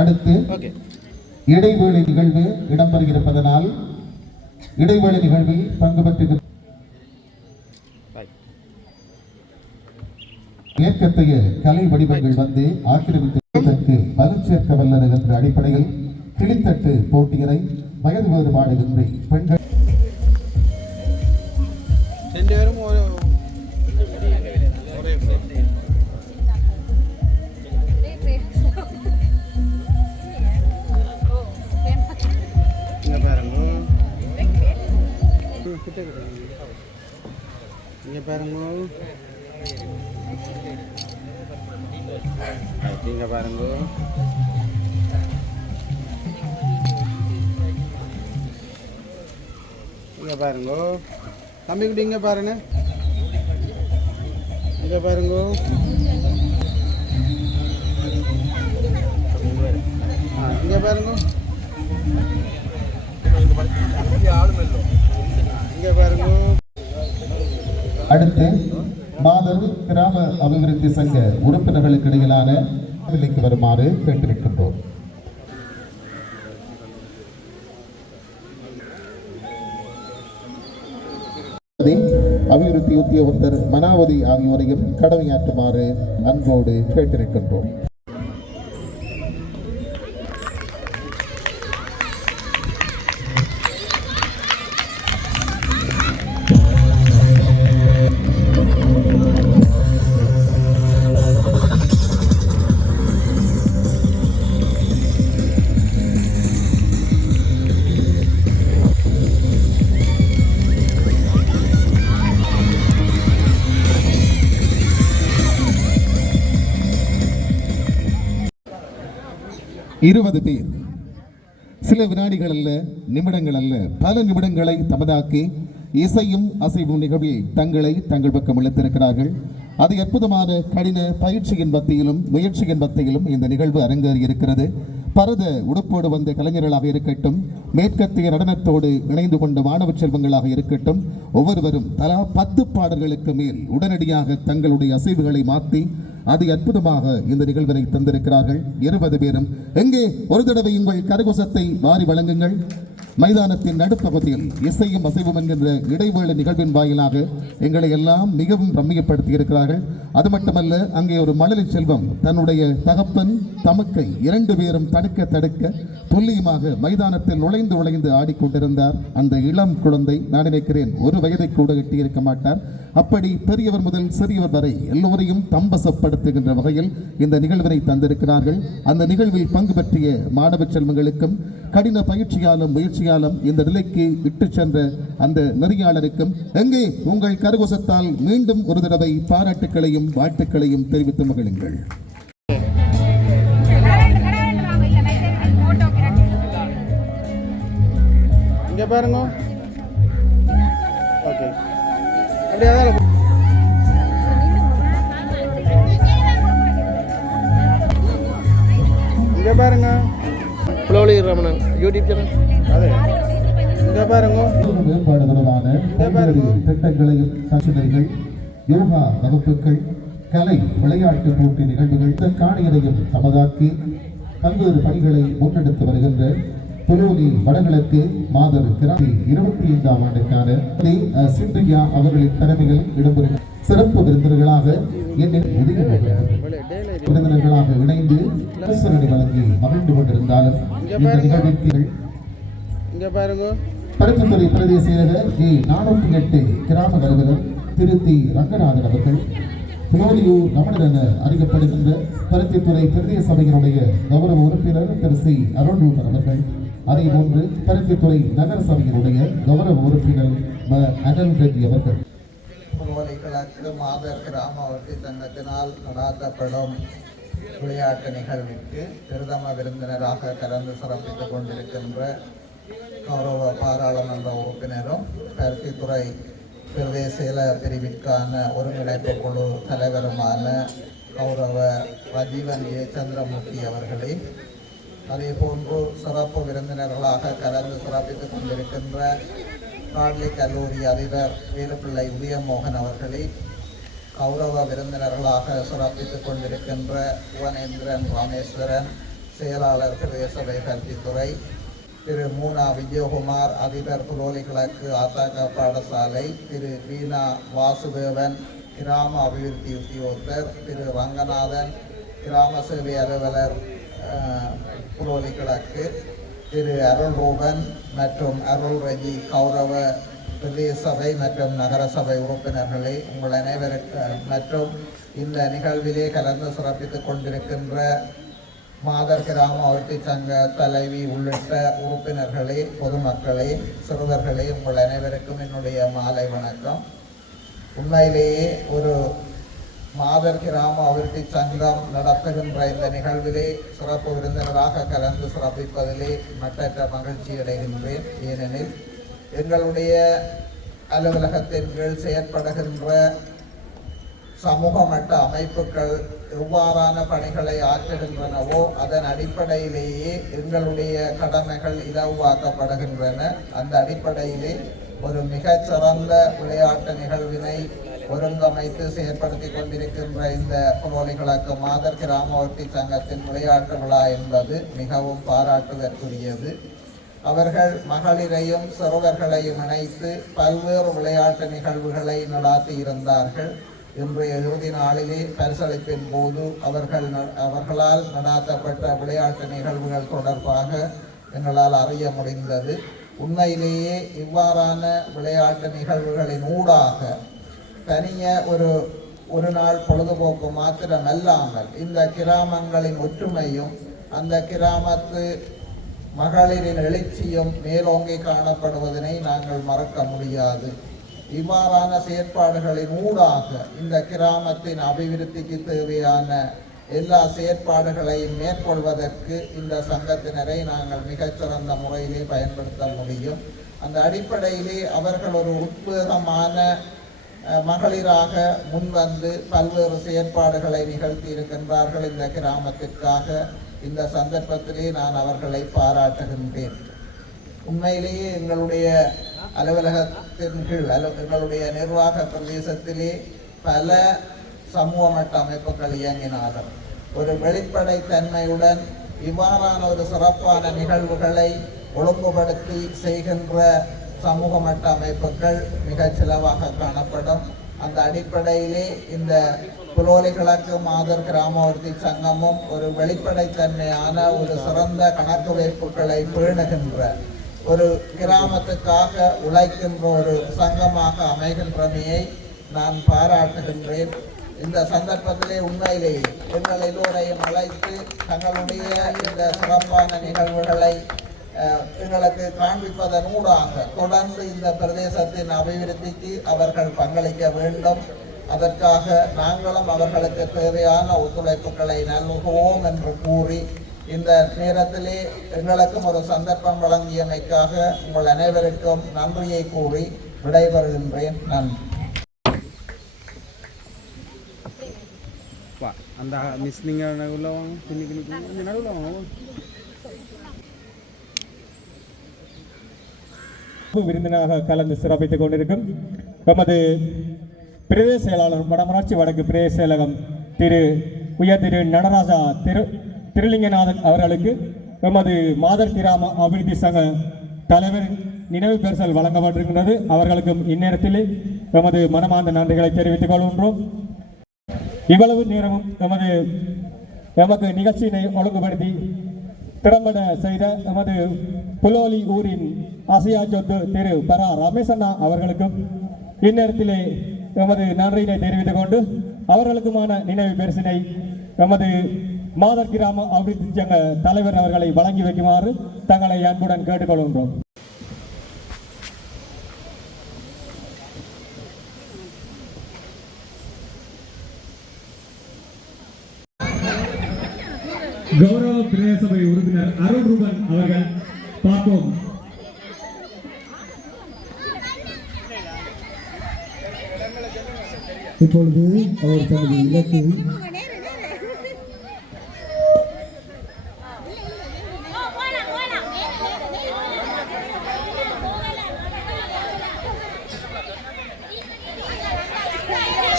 அடுத்து இடைவேளை நிகழ்வு இடம்பெறுகிறப்பதனால் இடைவேளை நிகழ்வில் பங்கு பெற்று ஏற்கத்தைய கலை வடிவங்கள் வந்து ஆக்கிரமித்து பலம் சேர்க்க வல்லது என்ற அடிப்படையில் கிளித்தட்டு போட்டியினை வயது வேறுபாடின்றி பெண்கள் பாருங்க. இங்க பாருங்க தம்பி குட்டி, இங்க பாருங்க. இங்க பாருங்க. இங்க பாருங்க. இங்க பாருங்க. அடுத்து மாதர் கிராம அபிவிருத்தி சங்க உறுப்பினர்களுக்கு இடையிலான நிலைக்கு வருமாறு கேட்டிருக்கின்றோம். அபிவிருத்தி உத்தியோகத்தர் மனாவதி ஆகியோரையும் கடமையாற்றுமாறு அன்போடு கேட்டிருக்கின்றோம். இருபது பேர் சில வினாடிகள் அல்ல, நிமிடங்கள் அல்ல, பல நிமிடங்களை தமதாக்கி இசையும் அசைவும் நிகழ்வில் தங்கள் பக்கம் இழுத்திருக்கிறார்கள். அது அற்புதமான கடின பயிற்சியின் மத்தியிலும் முயற்சியின் மத்தியிலும் இந்த நிகழ்வு அரங்கேறி இருக்கிறது. பரத உடுப்போடு வந்த கலைஞர்களாக இருக்கட்டும், மேற்கத்திய நடனத்தோடு இணைந்து கொண்ட மாணவ செல்வங்களாக இருக்கட்டும், ஒவ்வொருவரும் தலா 10 பாடல்களுக்கு மேல் உடனடியாக தங்களுடைய அசைவுகளை மாற்றி அது அற்புதமாக இந்த நிகழ்வினை தந்திருக்கிறார்கள். 20 பேரும் எங்கே ஒரு தடவை உங்கள் கரகோசத்தை வாரி வழங்குங்கள். மைதானத்தின் நடுப்பகுதியில் இசையும் அசைவும் என்கின்ற இடைவேளை நிகழ்வின் வாயிலாக எங்களை எல்லாம் மிகவும் ரம்மியப்படுத்தி இருக்கிறார்கள். அது மட்டுமல்ல, அங்கே ஒரு மழலை செல்வம் தன்னுடைய தகப்பன் தமக்கை 2 பேரும் தடுக்க துல்லியமாக மைதானத்தில் நுழைந்து ஆடிக்கொண்டிருந்தார். அந்த இளம் குழந்தை நான் நினைக்கிறேன் 1 வயதை கூட எட்டியிருக்க மாட்டார். அப்படி பெரியவர் முதல் சிறியவர் வரை எல்லோரையும் தம்பசப்படுத்துகின்ற வகையில் இந்த நிகழ்வினை தந்திருக்கிறார்கள். அந்த நிகழ்வில் பங்கு பற்றிய மாணவ செல்வங்களுக்கும் கடின பயிற்சியாலும் முயற்சியாலும் இந்த நிலைக்கு இட்டு சென்ற அந்த நெறியாளருக்கும் எங்கே உங்கள் கரகோசத்தால் மீண்டும் ஒரு தடவை பாராட்டுக்களையும் வாழ்த்துக்களையும் தெரிவித்து மகிழுங்கள். இங்க பாருங்க. ஓகே, இங்க பாருங்க. Puloli Ramanan YouTube channel. அதே இங்க பாருங்க. மேம்பாடு தொடர்பான திட்டங்களையும் சசினர்கள் யோகா வகுப்புகள் கலை விளையாட்டு போட்டி நிகழ்வுகள் இந்த காணியரையும் தமதாக்கி பல்வேறு பணிகளை முன்னெடுத்து வருகின்ற புலோலி வடகிழக்கு மாதர் கிராமி 25ஆம் ஆண்டுக்கான சிந்தையா அவர்களின் தலைமைகள் இடம்பெறும் சிறப்பு விருந்தினர்களாக விருந்தினர்களாக இணைந்து அரசரணி வழங்கி மகிழ்ந்து கொண்டிருந்தாலும் இந்த நிகழ்வுக்கு பருத்தித்துறை பிரதேச செயலர் 408 கிராம அலுவலர் திருத்தி ரங்கநாதன் அவர்கள் புலோலியூர் ரமணன் என அறியப்படுகின்ற பருத்தித்துறை பிரதேச சபையினுடைய கௌரவ உறுப்பினர் திரு சி அருள்ரூபன் அவர்கள், அதே போன்று பருத்தித்துறை நகர சபையினுடைய கௌரவ உறுப்பினர் அனல் ரெட்டி அவர்கள். புலோலி கிழக்கு மாதர் கிராம வட்டி சங்கத்தினால் நடாத்தப்படும் விளையாட்டு நிகழ்விற்கு பிரதம விருந்தினராக கலந்து சிறப்பித்துக் கொண்டிருக்கின்ற கௌரவ பாராளுமன்ற உறுப்பினரும் பருத்தித்துறை பிரதேச பிரிவிற்கான ஒருங்கிணைப்பு குழு தலைவருமான கௌரவ ரஜீவன் ஏ சந்திரமூர்த்தி அவர்களே, அதே போன்று சிறப்பு விருந்தினர்களாக கலந்து சிறப்பித்துக் கொண்டிருக்கின்ற காட்லி கல்லூரி அதிபர் வேலுப்பிள்ளை உதயமோகன் அவர்களே, கௌரவ விருந்தினர்களாக சிறப்பித்துக் கொண்டிருக்கின்ற புவனேந்திரன் ராமேஸ்வரன் செயலாளர் பிரதேச சபை பருத்தித்துறை, திரு மூனா விஜயகுமார் அதிபர் புலோலி கிழக்கு ஆத்தாக்க பாடசாலை, திரு வீணா வாசுதேவன் கிராம அபிவிருத்தி உத்தியோகத்தர், திரு ரங்கநாதன் கிராம சேவை அலுவலர் புலோலி கிழக்கு, திரு அருள் ரூபன் மற்றும் அருள் ரஜி கௌரவ பிரதேச சபை மற்றும் நகர சபை உறுப்பினர்களே, உங்கள் அனைவருக்கு மற்றும் இந்த நிகழ்விலே கலந்து சிறப்பித்துக் கொண்டிருக்கின்ற மாதர் கிராம வட்டி சங்க தலைவி உள்ளிட்ட உறுப்பினர்களே, பொதுமக்களே, சிறுவர்களே, உங்கள் அனைவருக்கும் என்னுடைய மாலை வணக்கம். உண்மையிலேயே ஒரு மாதர் கிராம அபிவிருத்தி சங்கம் நடத்துகின்ற இந்த நிகழ்விலே சிறப்பு விருந்தினராக கலந்து சிறப்பிப்பதிலே மட்டற்ற மகிழ்ச்சி அடைகின்றேன். ஏனெனில் எங்களுடைய அலுவலகத்தின் கீழ் செயற்படுகின்ற சமூக மட்ட அமைப்புகள் எவ்வாறான பணிகளை ஆற்றுகின்றனவோ அதன் அடிப்படையிலேயே எங்களுடைய கடமைகள் இலவாக்கப்படுகின்றன. அந்த அடிப்படையிலே ஒரு மிகச்சிறந்த விளையாட்டு நிகழ்வினை ஒருங்கமைத்து செயற்படுத்தி கொண்டிருக்கின்ற இந்த புலோலி கிழக்கு மாதர் கிராம வட்டி சங்கத்தின் விளையாட்டு விழா என்பது மிகவும் பாராட்டுதற்குரியது. அவர்கள் மகளிரையும் சிறுவர்களையும் இணைத்து பல்வேறு விளையாட்டு நிகழ்வுகளை நடாத்தி இருந்தார்கள். இன்றைய இறுதி நாளிலே பரிசளிப்பின் போது அவர்களால் நடாத்தப்பட்ட விளையாட்டு நிகழ்வுகள் தொடர்பாக எங்களால் அறிய முடிந்தது. உண்மையிலேயே இவ்வாறான விளையாட்டு நிகழ்வுகளின் ஊடாக தனிய ஒரு நாள் பொழுதுபோக்கு மாத்திரமல்லாமல் இந்த கிராமங்களின் ஒற்றுமையும் அந்த கிராமத்து மகளிரின் எழுச்சியும் மேலோங்கி காணப்படுவதனை நாங்கள் மறக்க முடியாது. இவ்வாறான செயற்பாடுகளின் ஊடாக இந்த கிராமத்தின் அபிவிருத்திக்கு தேவையான எல்லா செயற்பாடுகளையும் மேற்கொள்வதற்கு இந்த சங்கத்தினரை நாங்கள் மிகச்சிறந்த முறையிலே பயன்படுத்த முடியும். அந்த அடிப்படையிலே அவர்கள் ஒரு உத்வேகமான மகளிராக முன்வந்து பல்வேறு செயற்பாடுகளை நிகழ்த்தி இருக்கின்றார்கள். இந்த கிராமத்திற்காக இந்த சந்தர்ப்பத்திலே நான் அவர்களை பாராட்டுகின்றேன். உண்மையிலேயே எங்களுடைய அலுவலகத்தின் கீழ் எங்களுடைய நிர்வாக பிரதேசத்திலே பல சமூக மட்ட அமைப்புகள் இயங்கினார்கள். ஒரு வெளிப்படைத்தன்மையுடன் இவ்வாறான ஒரு சிறப்பான நிகழ்வுகளை ஒழுங்குபடுத்தி செய்கின்ற சமூக மட்ட அமைப்புகள் மிகச் சிலவாக காணப்படும். அந்த அடிப்படையிலே இந்த புலோலி கிழக்கு மாதர் கிராமவர்த்தி சங்கமும் ஒரு வெளிப்படைத்தன்மையான ஒரு சிறந்த கணக்கு வைப்புகளை பேணுகின்ற ஒரு கிராமத்துக்காக உழைக்கின்ற ஒரு சங்கமாக அமைகின்றமையை நான் பாராட்டுகின்றேன். இந்த சந்தர்ப்பத்திலே உண்மையிலேயே எங்கள் எல்லோரையும் அழைத்து தங்களுடைய இந்த சிறப்பான நிகழ்வுகளை எங்களுக்கு காண்பிப்பதன் ஊடாக தொடர்ந்து இந்த பிரதேசத்தின் அபிவிருத்திக்கு அவர்கள் பங்களிக்க வேண்டும். அதற்காக நாங்களும் அவர்களுக்கு தேவையான ஒத்துழைப்புகளை நல்குவோம் என்று கூறி இந்த நேரத்திலே எங்களுக்கும் ஒரு சந்தர்ப்பம் வழங்கியமைக்காக உங்கள் அனைவருக்கும் நன்றியை கூறி விடைபெறுகின்றேன். நன்றி. அந்த மிஸ் நீங்கள் நடுவில் வாங்க, கொஞ்சம் நடுவில் வாங்க. விருந்தினராக கலந்து சிறப்பித்துக் கொண்டிருக்கும் நமது பிரதேச செயலாளர் வடமராட்சி வடக்கு பிரதேச செயலகம் திரு நடராஜா திருலிங்கநாதன் அவர்களுக்கு எமது மாதர் கிராம அபிவிருத்தி சங்க தலைவர் நினைவு பரிசல் வழங்கப்பட்டிருக்கின்றது. அவர்களுக்கும் இந்நேரத்திலே எமது மனமார்ந்த நன்றிகளை தெரிவித்துக் கொள்கின்றோம். இவ்வளவு நேரமும் எமக்கு நிகழ்ச்சியினை ஒழுங்குபடுத்தி திறம்பட செய்த எமது புலோலி ஊரின் ஆசியா சொத்து திரு பரா ரமேசண்ணா அவர்களுக்கும் இந்நேரத்திலே எமது நன்றியினை தெரிவித்துக் கொண்டு அவர்களுக்குமான நினைவு பரிசினை எமது மாதர் கிராம அபிவிருத்தி சங்க தலைவர் அவர்களை வழங்கி வைக்குமாறு தங்களை அன்புடன் கேட்டுக்கொள்கின்றோம். கௌரவ பிரதேச சபை உறுப்பினர் அருண் ரூபன் அவர்கள் பார்ப்போம். இப்பொழுது அவர் தனது இலக்கை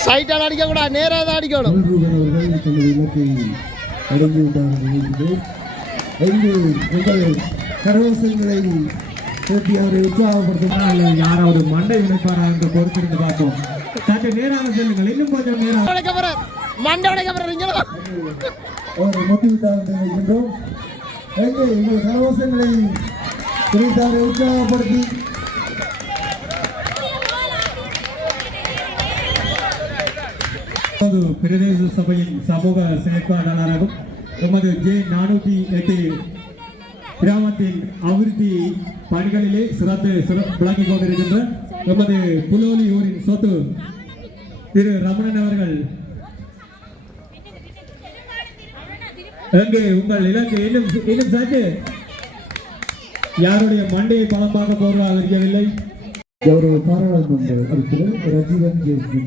சைட்டால் அடிக்கக்கூடாது, நேராக தான் அடிக்கணும். அவர்கள் தனது இலக்கை அடங்கிவிட்டார்கள் நினைக்கிறேன். உங்கள் கரவசங்களை சேர்த்து அவரை உற்சாகப்படுத்த யாராவது மண்டை உடைப்பாரா என்று பொறுத்திருந்து பார்ப்போம். சற்று நேராக செல்லுங்கள், இன்னும் கொஞ்சம் நேரம். மண்டை உடைக்கப்படுறீங்களா? அவரை மொட்டிவிட்டார்கள் நினைக்கின்றோம். உங்கள் கரவசங்களை குறித்து அவரை உற்சாகப்படுத்தி பிரதேச சபையின் சமூக செயற்பாட்டாளராகவும் எமது J408 கிராமத்தின் அபிவிருத்தி பணிகளிலே சிறப்பு விளங்கிக் கொண்டிருக்கின்ற எமது புலோலி ஊரின் சொத்து திரு ரமணன் அவர்கள் எங்கே உங்கள் இலக்கு இன்னும் சற்று யாருடைய மண்டையை பலம் பார்க்க போவதாக இருக்கவில்லை. கௌரவ பாராளுமன்ற உறுப்பினர் ரஜீவன் ஜெயந்தி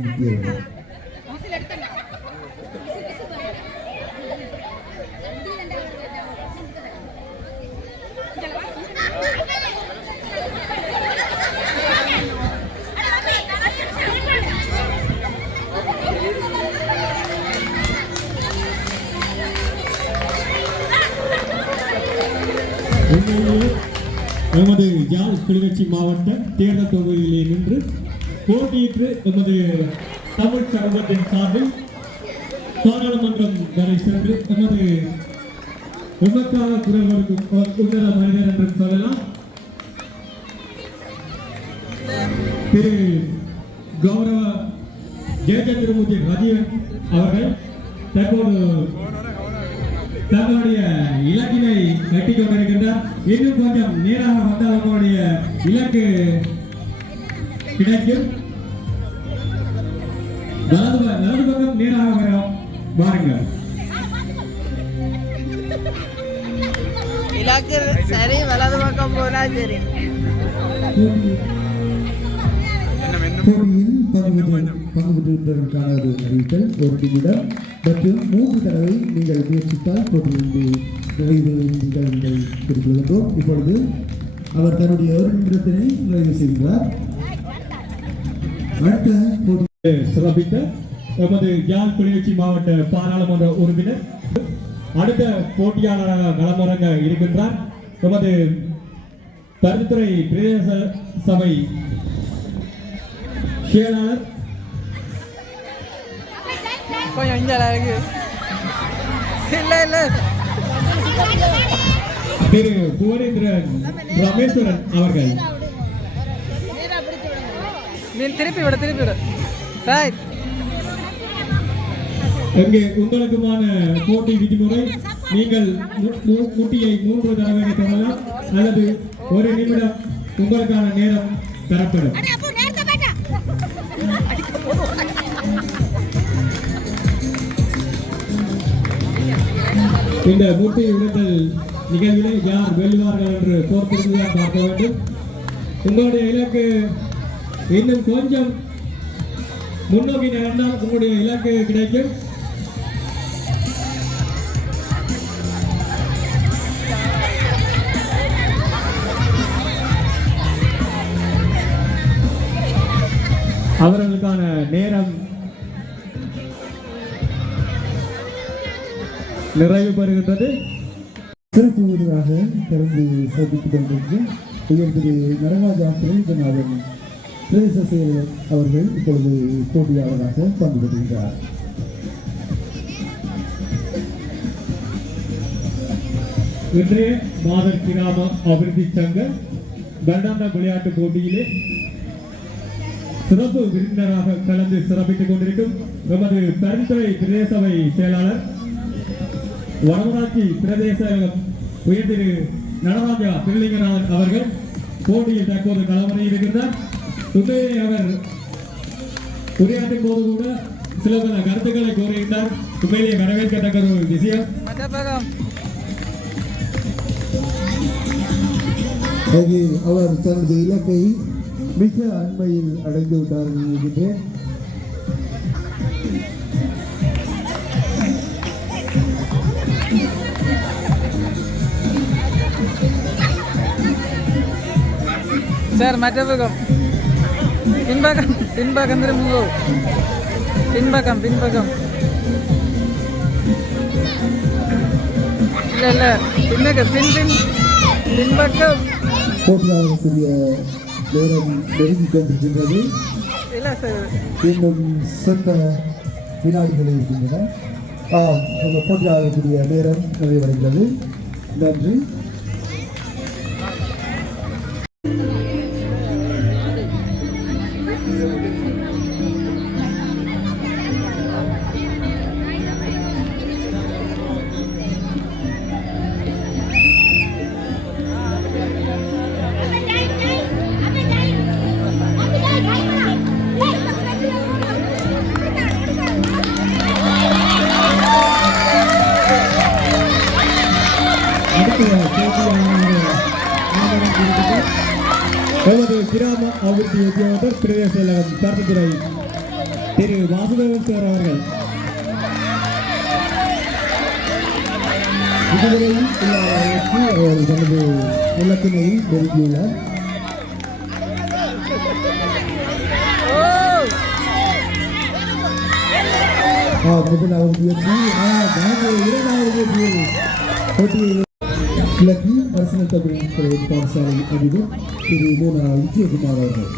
எமது யாழ் கிளிநொச்சி மாவட்ட தேர்தல் தொகுதியிலே நின்று போட்டியிட்டு எமது தமிழ் சமூகத்தின் சார்பில் பாராளுமன்றம் வரை சென்று எமக்காக குரல் கொடுக்கும் உன்னத மனிதர் என்று சொல்லலாம் திரு கௌரவ ஜெயச்சந்திரமூர்த்தி ரஜீவன் அவர்கள் தற்போது தங்களுடைய இலக்கினை கட்டிக் கொண்டிருக்கின்றார். இன்னும் கொஞ்சம் நேராக வந்தால் அவங்களுடைய இலக்கு கிடைக்கும். வலது பக்கம் நேராக வாருங்கள். இலக்கு சரி, வலது பக்கம் போனா சரி. போட்டியில் பங்கு பெற்றுவதற்கான ஒரு அறிவித்தல். ஒரு நிமிடம் மற்றும் 3 தடவை நீங்கள் முயற்சித்தால் போட்டியிலிருந்து நிறைவு குறிப்பிடுகின்றோம். இப்பொழுது அவர் தன்னுடைய ஒரு நிமிடத்தினை நிறைவு செய்கிறார். அடுத்த போட்டி சிறப்பித்த எமது யாழ் கிளிநொச்சி மாவட்ட பாராளுமன்ற உறுப்பினர் அடுத்த போட்டியாளராக களமிறங்க இருக்கின்றார். எமது பருத்தித்துறை பிரதேச சபை செயலாளர் கொஞ்சம் இருக்கு இல்ல திரு புவனேந்திரன் ரமேஸ்வரன் அவர்கள் திருப்பி விட ரைட். இங்கே உங்களுக்குமான போட்டி விதிமுறை, நீங்கள் முட்டியை 3 தடவை தொடரலாம் அல்லது 1 நிமிடம் உங்களுக்கான நேரம் தரப்படும். இந்த முட்டி உடைத்தல் நிகழ்விலே யார் வெல்லுவார்கள் என்று போர்த்திருந்துதான் பார்க்க வேண்டும். உங்களுடைய இலக்கு இன்னும் கொஞ்சம் முன்னோக்கி நடந்தால் உங்களுடைய இலக்கு கிடைக்கும். அவர்களுக்கான நேரம் நிறைவு பெறுகின்றது. சிறப்பு விருதாக கலந்து சிறப்பித்துக் கொண்டிருக்கும் உயர் திரு நடராஜா பிரதீபநாதன் பிரதேச செயலர் அவர்கள் இப்பொழுது போட்டியாளராக பங்கு பெறுகின்றார். இன்றைய மாதர் கிராம அபிவிருத்தி சங்க வருடாந்த விளையாட்டுப் போட்டியிலே சிறப்பு விருந்தினராக கலந்து சிறப்பித்துக் கொண்டிருக்கும் நமது பரிந்துரை பிரதேச சபை செயலாளர் வடமராட்சி பிரதேச உயர் திரு நடராஜா திருலிங்கநாதன் அவர்கள் போட்டியில் தற்போது களமறையில் இருக்கின்றார். உண்மையிலே அவர் உரையாற்றும் போது கூட சில பல கருத்துக்களை கோருகின்றார். உண்மையிலேயே வரவேற்கத்தக்க ஒரு விஷயம். அவர் தனது இலக்கை மிக அண்மையில் அடைந்து விட்டார் என்கின்றேன். சார் மற்ற பக்கம் பின்பக்கம் பின்பக்கம் திரும்புங்கோ பின்பக்கம் பின்பக்கம் இல்லை இல்லை பின்பக்கம் பின்பக்கம் போட்டியாளர்களுடைய நேரம் நெருங்கிக் கொண்டிருக்கின்றது. இல்லை சார் இன்னும் சொந்த வினாடிகள் இருக்கின்றன. போட்டியாளர்களுடைய நேரம் நிறைவடைகிறது. நன்றி. நமது கிராம அபிவிருத்தி உத்தியோகத்தர் பிரதேச செயலகம் பருத்தித்துறை திரு வாசுதேவன் சார் அவர்கள் இதுவரையில் இல்லாதவருக்கு அவர் தனது இலக்கினை நெருங்கியுள்ளார். முதலாவது முயற்சி இரண்டாவது போட்டியை கிழக்கு அரசியல் தமிழ் பாடசாலை அதிபர் திரு மோனா விஜயகுமார் அவர்கள்.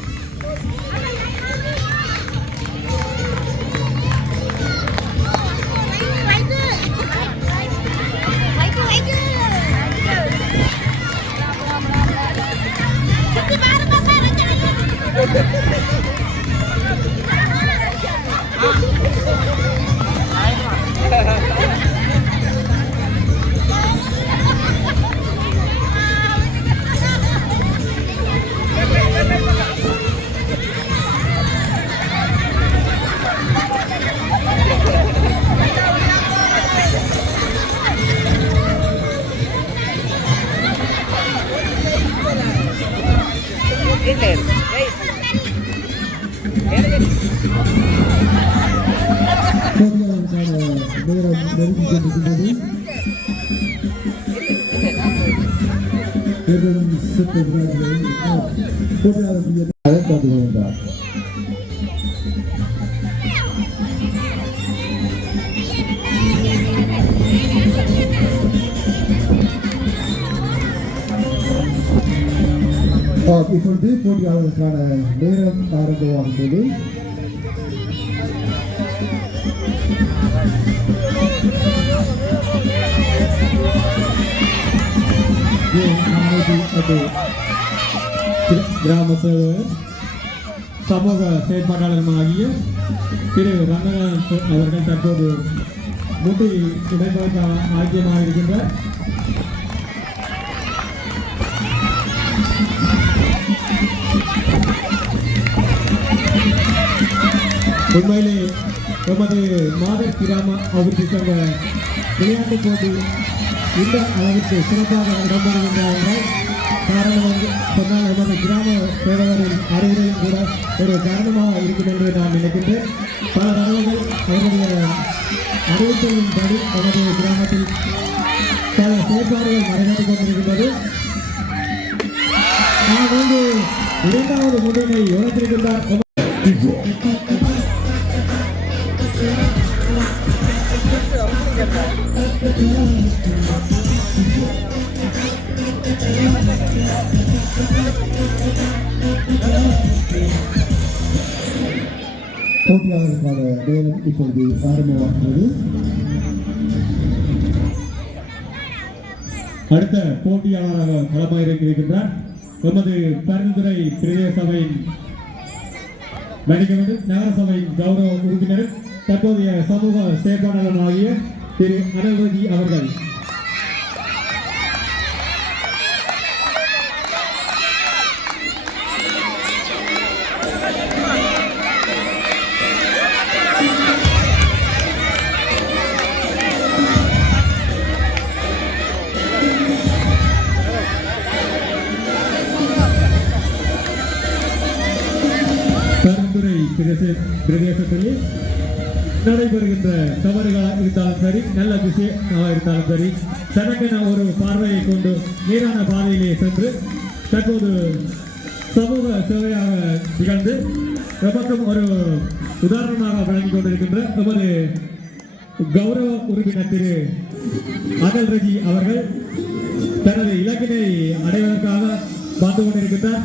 நேரம் நெருங்கிக் கொண்டிருக்கின்றது. போட்டியாளர் கலந்து கொண்டார். இப்பொழுது போட்டியாளர்களுக்கான நேரம் ஆரம்பமாகின்றது. கிராம சேவகர் சமூக செயற்பாட்டாளருமாகிய திரு ரங்கநாதன் அவர்கள் தற்போது முட்டி துணைப்பதற்கு ஆக்கியமாக இருக்கின்றார். உண்மையிலே நமது மாதர் கிராம அபிவிருத்தி சங்க விளையாட்டுப் போட்டி இந்த அளவிற்கு சிறப்பாக இடம்பெறுகின்றன என்றால் காரணம் வந்து சொன்னால் நமது கிராம சேவகரின் அறிவுரையும் கூட ஒரு காரணமாக இருக்கும் என்று நான் நினைக்கின்றேன். பல தடவைகள் அவருடைய அறிவுறுத்தலின்படி நமது கிராமத்தில் பல செயற்பாடுகள் நடைபெற்றுக் கொண்டிருக்கின்றது. நான் வந்து இரண்டாவது முன்னிலை உழைத்திருக்கின்றார் போட்டியாளர்களுக்கான நேரம் இப்பொழுது ஆரம்பமாகிறது. அடுத்த போட்டியாளராக களமாயிருக்கின்றார் எமது பரிந்துரை பிரதேச சபையின் நகர சபையின் கௌரவ உறுப்பினர் தற்போதைய சமூக செயற்பாட்டாளராகிய திரு அனல்வதி அவர்கள். பரிந்துரை பிரதேசத்திலே நடைபெறுகின்ற தவறுகளாக இருந்தாலும் சரி, நல்ல விஷயமாக இருந்தாலும் சரி, தனக்கென ஒரு பார்வையை கொண்டு நேரான பாதையிலே சென்று தற்போது சமூக சேவையாக திகழ்ந்து எமக்கும் ஒரு உதாரணமாக வழங்கிக் கொண்டிருக்கின்ற எமது கௌரவ உறுப்பினர் திரு அகல் ரஜி அவர்கள் தனது இலக்கினை அடைவதற்காக பார்த்து கொண்டிருக்கின்றார்.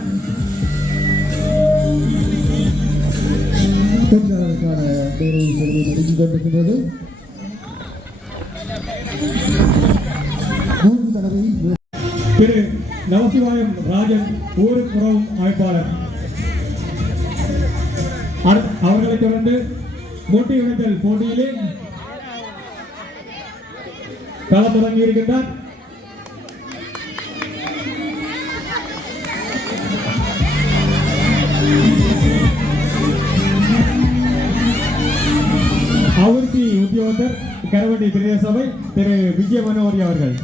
போட்டியாளர்களுக்கான நேரம் இப்பொழுது நெருங்கிக் கொண்டிருக்கின்றது. 3 தடவை திரு நவசிவாயம் ராஜன் ஊருக்கு உறவும் அமைப்பாளர் அவர்களை தொடர்ந்து மூட்டை உடைத்தல் போட்டியிலே களம் தொடங்கி இருக்கின்றார். அவிர்த்தி உத்தியோகத்தர் கரவட்டி பிரதேச சபை திரு விஜய மனோகரி அவர்கள்.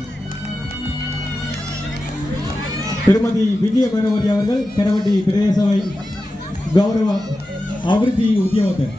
திருமதி விஜய மனோகரி அவர்கள் கரவட்டி பிரதேச சபை கௌரவ அவிர்த்தி உத்தியோகத்தர்.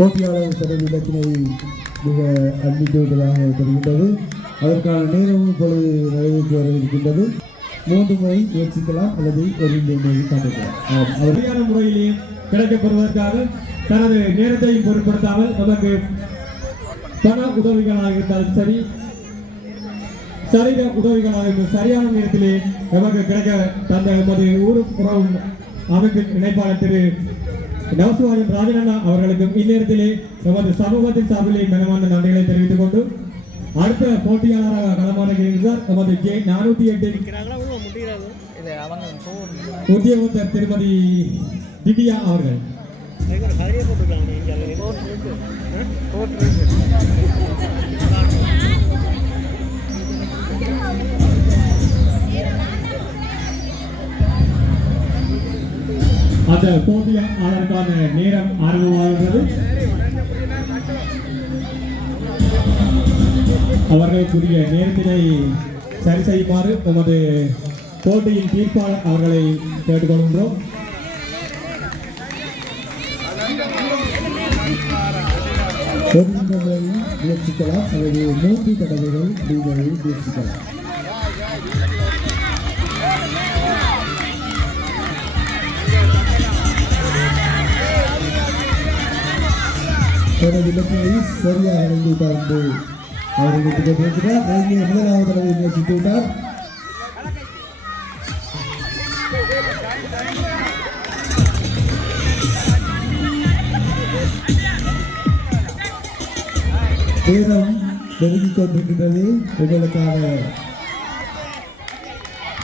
போட்டியாளர் தனது இலக்கினை மிக அன்பிட்டுவதாக தெரிகின்றது. அதற்கான நேரமும் இப்பொழுது நிறைவேற்றி வர இருக்கின்றது. 3 முறை முயற்சிக்கலாம் அல்லது 2 முறை காட்டலாம். சரியான முறையிலே கிடைக்கப்பெறுவதற்காக தனது நேரத்தை பொருட்படுத்தாமல் நமக்கு பண உதவிகளாக இருந்தாலும் சரி, சரீர உதவிகளாக இருந்தால் சரியான நேரத்திலே நமக்கு கிடைக்க தந்த எமது ஊரும் அமைப்பின் இணைப்பாளர் திரு நவசிவாயம் ராஜனண்ணா அவர்களுக்கும் இந்நேரத்திலே நமது சமூகத்தின் சார்பிலே மனமார்ந்த நன்றிகளை தெரிவித்துக் கொண்டு அடுத்த போட்டியாளராக களமாடுகிறார் நமது J 408 உத்தியோகத்தர் திருமதி திவ்யா அவர்கள். அந்த போட்டியாளருக்கான நேரம் ஆரம்பமாகிறது. அவர்களுக்குரிய நேரத்தினை சரி செய்யுமாறு நமது போட்டியின் தீர்ப்பாளர் அவர்களை கேட்டுக்கொள்கின்றோம். முயற்சிக்கலாம் அல்லது 3 தடவைகள் நீங்கள் முயற்சிக்கலாம். தனது இலக்கினை சரியாக அடைந்துவிட்டார் என்று அவர் நினைத்துக் கொண்டிருக்கிறார். முதலாவது தடவை முயற்சித்து விட்டார். நேரம் நெருங்கிக் கொண்டிருக்கின்றது. உங்களுக்கான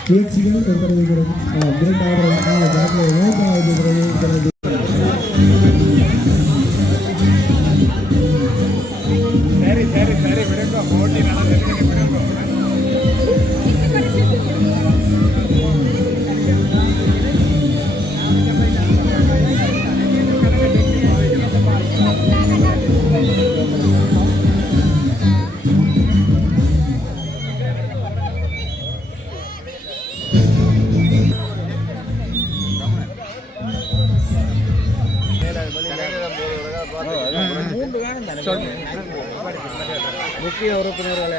முயற்சிகள் ஒரு தடவை 2வது தடவை முக்கிய உறுப்பினர்களை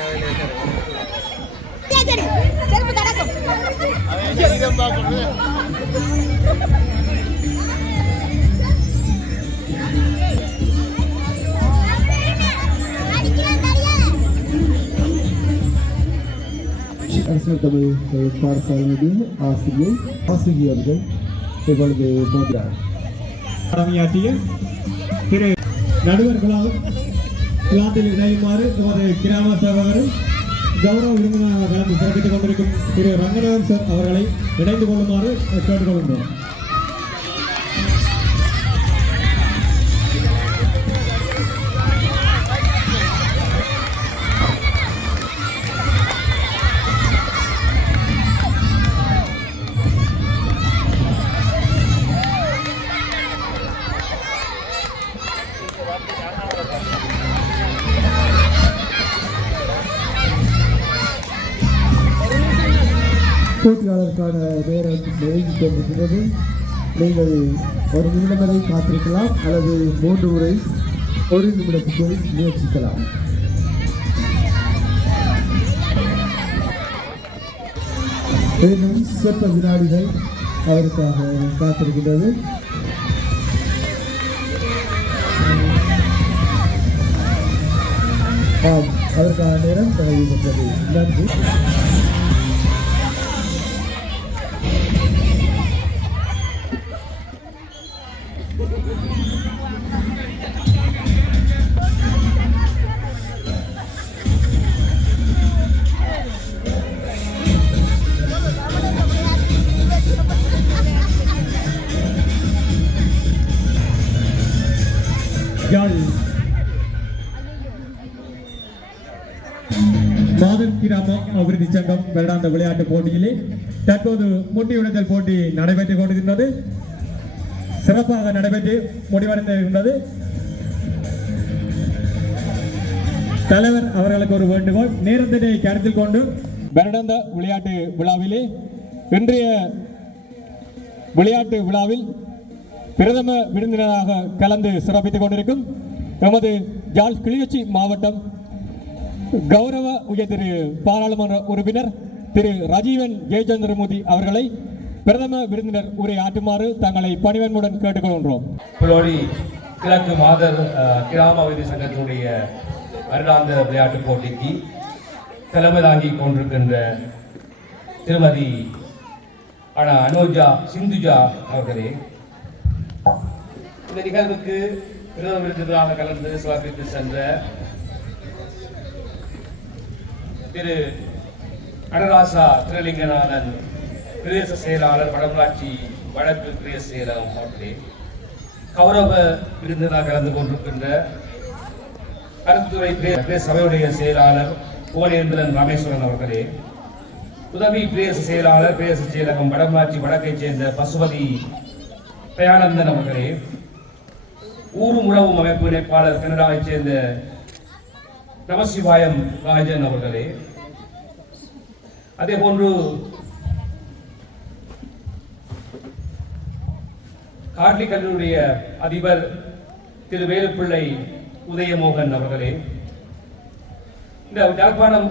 அரசியல் தமிழ் பாடசாலையுடைய ஆசிரியர்கள் இப்பொழுது போகிறார். கடமையாற்றிய திரு நடுவர் குலாத்தில் இணையுமாறு நமது கிராம சேவகரும் கௌரவ விருந்தினராக கலந்து சிறப்பித்துக் கொண்டிருக்கும் திரு ரங்கநாதன் சார் அவர்களை இணைந்து கொள்ளுமாறு கேட்டுக்கொள்கின்றோம். போட்டியாளருக்கான நேரம் நெருங்கிக் கொண்டிருக்கிறது. நீங்கள் ஒரு நிமிடம் வரை காத்திருக்கலாம் அல்லது 3 முறை 1 நிமிடத்துக்குள் முயற்சிக்கலாம். இன்னும் சொற்ப வினாடிகள் அவருக்காக காத்திருக்கின்றது. அதற்கான நேரம் நிறைவேற்றது. நன்றி. மாதர் கிராம அபிவிருத்தி சங்கம் வருடாந்த விளையாட்டு போட்டியிலே தற்போது முட்டியுடைத்தல் போட்டி நடைபெற்றுக் கொண்டிருந்தது. சிறப்பாக நடைபெற்று முடிவடைந்திருந்தது. தலைவர் அவர்களுக்கு ஒரு வேண்டுகோள், நேரத்தினை கருத்தில் கொண்டு வருடாந்த விளையாட்டு விழாவிலே இன்றைய விளையாட்டு விழாவில் பிரதம விருந்தினராக கலந்து சிறப்பித்துக் கொண்டிருக்கும் எமது யாழ் கிளிநொச்சி மாவட்டம் கௌரவ உயர் திரு பாராளுமன்ற உறுப்பினர் திரு ராஜீவன் ஜெயச்சந்திரமூர்த்தி அவர்களை பிரதம விருந்தினர் உரை ஆற்றுமாறு தங்களை பணிவன்புடன் கேட்டுக்கொள்கின்றோம். புலோலி கிழக்கு மாதர் கிராம அபிவிருத்தி சங்கத்தினுடைய வருடாந்த விளையாட்டுப் போட்டிக்கு தலைமை தாங்கி கொண்டிருக்கின்ற திருமதி அனுஜா சிந்துஜா அவர்களே, இந்த நிகழ்வுக்கு பிரதம விருந்தினராக கலந்து சிறப்பித்து சென்ற திரு நடராசா திருலிங்கநாதன் பிரதேச செயலாளர் வடமராட்சி வடக்கு பிரதேச செயலகம் அவர்களே, கௌரவ விருந்தினராக கலந்து கொண்டிருக்கின்ற கருத்துறை பிரதேச சபையுடைய செயலாளர் புவனேந்திரன் ராமேஸ்வரன் அவர்களே, உதவி பிரதேச செயலாளர் பிரதேச செயலகம் வடமராட்சி வடக்கைச் சேர்ந்த பசுபதி பிரயானந்தன் அவர்களே, ஊரும் உறவும் அமைப்பு இணைப்பாளர் கனடாவைச் சேர்ந்த நமசிவாயம் ராஜன் அவர்களே, அதே போன்று காட்லி கல்லூரிய அதிபர் திரு வேலுப்பிள்ளை உதயமோகன் அவர்களே, இந்த யாழ்ப்பாணம்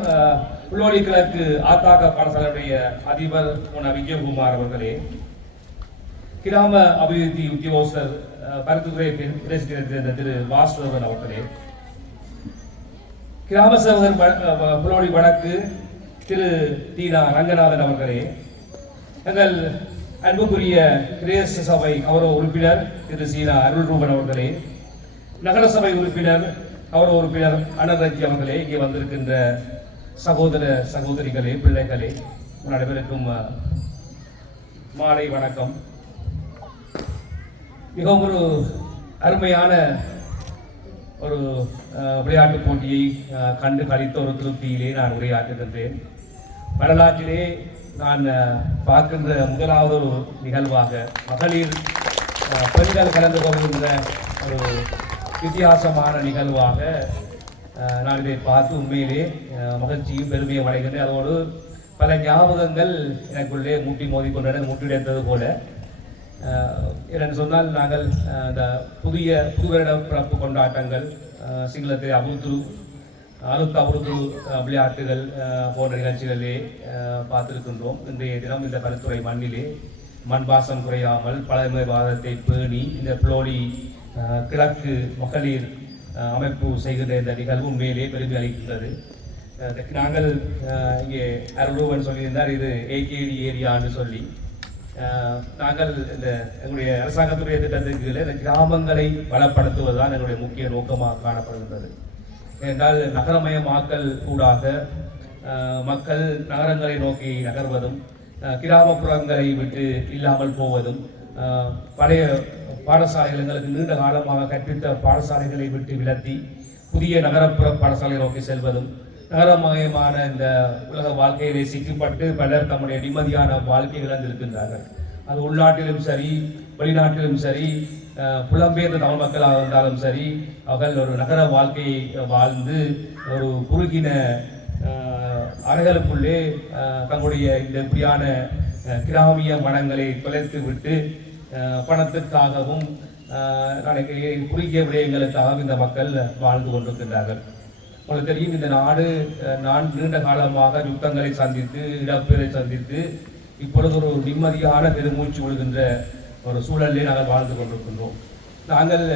புலோலி கிழக்கு ஆத்தாக்க பாடசாலையுடைய அதிபர் விஜயகுமார் அவர்களே, கிராம அபிவிருத்தி உத்தியோகஸ்தர் பருத்துத்துறை பிரதேசத்தைச் சேர்ந்த திரு வாசுதேவன் அவர்களே, கிராம சேவகர் புலோலி வடக்கு திரு தீனா ரங்கநாதன் அவர்களே, எங்கள் அன்புக்குரிய பிரதேச சபை கௌரவ உறுப்பினர் திரு சீனா அருள்ரூபன் அவர்களே, நகர சபை உறுப்பினர் கௌரவ உறுப்பினர் அனர்ஜி அவர்களே, இங்கே வந்திருக்கின்ற சகோதர சகோதரிகளே, பிள்ளைகளே, அனைவருக்கும் மாலை வணக்கம். மிகவும் ஒரு அருமையான ஒரு விளையாட்டுப் போட்டியை கண்டு கழித்த ஒரு திருப்தியிலே நான் உரையாற்றுகின்றேன். வரலாற்றிலே நான் பார்க்கின்ற முதலாவது ஒரு நிகழ்வாக மகளிர் பெண்கள் கலந்து கொள்கின்ற ஒரு வித்தியாசமான நிகழ்வாக நான் இதை பார்த்து உண்மையிலே மகிழ்ச்சியும் பெருமையும் அடைகின்றேன். அதோடு பல ஞாபகங்கள் எனக்குள்ளே மூட்டி மோதிக்கொண்டன, முட்டிடைந்தது போல. என்னென்னு சொன்னால், நாங்கள் இந்த புது வருட பிறப்பு கொண்டாட்டங்கள் சிங்களத்தில் அபுத்ரு அழுத்த உருது விளையாட்டுகள் போன்ற நிகழ்ச்சிகளிலே பார்த்திருக்கின்றோம். இன்றைய தினம் இந்த கருத்துறை மண்ணிலே மண்பாசம் குறையாமல் பழமைவாதத்தை பேணி இந்த புலோலி கிழக்கு மகளிர் அமைப்பு செய்கின்ற இந்த நிகழ்வு உண்மையிலே பெருமை அளிக்கின்றது. நாங்கள் இங்கே அருள்வன் சொல்லியிருந்தார், இது ஏகேடி ஏரியான்னு சொல்லி. நாங்கள் இந்த எங்களுடைய அரசாங்கத்துடைய திட்டத்துக்கு இந்த கிராமங்களை வளப்படுத்துவதுதான் எங்களுடைய முக்கிய நோக்கமாக காணப்படுகின்றது. என்றால் நகரமயமாக்கல் ஊடாக மக்கள் நகரங்களை நோக்கி நகர்வதும் கிராமப்புறங்களை விட்டு இல்லாமல் போவதும் பழைய பாடசாலைகள் எங்களுக்கு நீண்ட காலமாக கற்பித்த பாடசாலைகளை விட்டு விலத்தி புதிய நகரப்புற பாடசாலை நோக்கி செல்வதும் நகரமயமான இந்த உலக வாழ்க்கையிலே சிக்கப்பட்டு பலர் தம்முடைய நிம்மதியான வாழ்க்கை இழந்திருக்கின்றார்கள். அது உள்நாட்டிலும் சரி வெளிநாட்டிலும் சரி புலம்பெயர்ந்த தமிழ் மக்களாக இருந்தாலும் சரி அவர்கள் ஒரு நகர வாழ்க்கையை வாழ்ந்து ஒரு குறுகின அறைகளுக்குள்ளே தங்களுடைய இந்த இப்படியான கிராமிய மனங்களை தொலைத்து விட்டு பணத்திற்காகவும் குறுகிய விடயங்களுக்காகவும் இந்த மக்கள் வாழ்ந்து கொண்டிருக்கின்றார்கள். உங்களுக்கு தெரியும், இந்த நாடு நீண்ட காலமாக யுத்தங்களை சந்தித்து இடப்பெயரை சந்தித்து இப்பொழுது ஒரு நிம்மதியான பெருமூச்சு விடுகின்ற ஒரு சூழலிலே நாங்கள் வாழ்ந்து கொண்டிருக்கின்றோம். நாங்கள்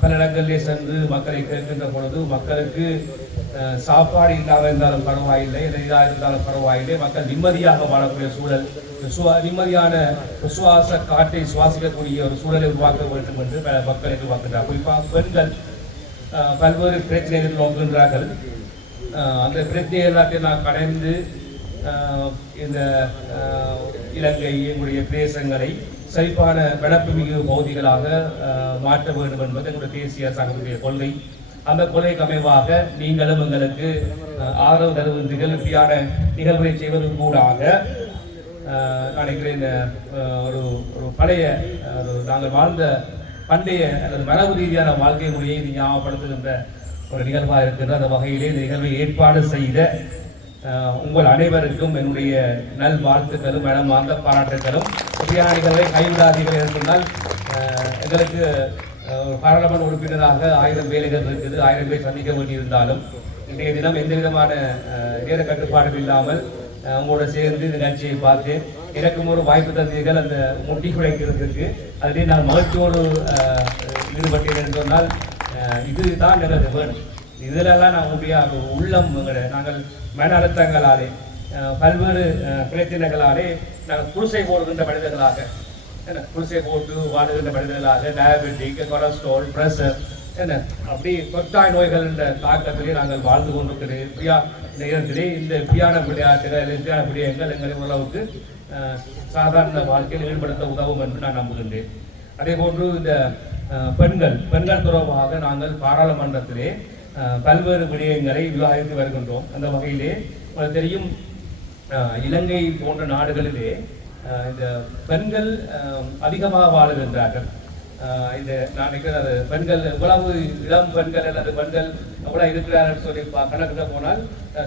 பல இடங்களிலே சென்று மக்களை கேட்கின்ற பொழுது மக்களுக்கு சாப்பாடு இல்லாமல் இருந்தாலும் பரவாயில்லை, இதாக இருந்தாலும் பரவாயில்லை, மக்கள் நிம்மதியாக வாழக்கூடிய சூழல், நிம்மதியான சுவாச காற்றை சுவாசிக்கக்கூடிய ஒரு சூழலை உருவாக்க வேண்டும் என்று பல மக்கள் எதிர்பார்க்கின்றார். குறிப்பாக பெண்கள் பல்வேறு பிரச்சனைகள் நோக்குகின்றார்கள். அந்த பிரச்சனை எல்லாத்தையும் நான் கடந்து இந்த இலங்கை எங்களுடைய பிரதேசங்களை செழிப்பான வனப்புமிகு பகுதிகளாக மாற்ற வேண்டும் என்பது எங்களுடைய தேசிய அரசாங்கத்துடைய கொள்கை. அந்த கொள்கைக்கு அமைவாக நீங்களும் எங்களுக்கு ஆதரவு தருகின்றீர்கள். இப்படியான நிகழ்வுகளை செய்வதன் கூடாக நினைக்கிறேன் ஒரு பழைய நாங்கள் வாழ்ந்த பண்டைய அல்லது மரபு ரீதியான வாழ்க்கை முறையை இது ஞாபகப்படுத்துகின்ற ஒரு நிகழ்வாக இருக்கின்ற அந்த வகையிலே இந்த நிகழ்வை ஏற்பாடு செய்த உங்கள் அனைவருக்கும் என்னுடைய நல் வாழ்த்துக்களும் மனமார்ந்த பாராட்டுகளும். இப்படியான நிகழ்வை கைவிடாதீர்கள் என்று சொன்னால் எங்களுக்கு பாராளுமன்ற உறுப்பினராக 1000 வேலைகள் இருக்குது, 1000 பேர் சந்திக்க வேண்டியிருந்தாலும் இன்றைய தினம் எந்த விதமான நேர கட்டுப்பாடும் இல்லாமல் உங்களோட சேர்ந்து இந்த நிகழ்ச்சியை பார்த்து எனக்கும் ஒரு வாய்ப்பு தந்தீர்கள் அந்த முட்டி குறைக்கிறதுக்கு. அதிலே நான் மகிழ்ச்சியோடு ஈடுபட்டேன் என்று சொன்னால் இதுதான் எனது வேணும். இதிலெல்லாம் நான் முடியாது உள்ளம் நாங்கள் மன அழுத்தங்களாலே பல்வேறு பிரச்சனைகளாலே நாங்கள் குடிசை போடுகின்ற மனிதர்களாக குடிசை போட்டு வாழுகின்ற மனிதர்களாக டயபெட்டிக், கொலஸ்ட்ரால், ப்ரெஷர் என்ன அப்படி தொற்றாய் நோய்கள் என்ற தாக்கத்திலே நாங்கள் வாழ்ந்து கொண்டிருக்கிறேன். இப்படியா நேரத்திலே இந்த இப்படியான விளையாட்டுகள் இப்படியான விடயங்கள் எங்களை ஓரளவுக்கு சாதாரண வாழ்க்கையில் ஈடுபடுத்த உதவும் என்று நான் நம்புகின்றேன். அதே போன்று இந்த பெண்கள் தொடர்பாக நாங்கள் பாராளுமன்றத்திலே பல்வேறு விடயங்களை விவாதித்து வருகின்றோம். அந்த வகையிலே தெரியும், இலங்கை போன்ற நாடுகளிலே இந்த பெண்கள் அதிகமாக வாழுகின்றார்கள். இந்த நான் நினைக்கிறது பெண்கள் எவ்வளவு இளம் பெண்கள் அல்லது பெண்கள் எவ்வளவு இருக்கிறார்கள் சொல்லி கணக்கிட்ட போனால்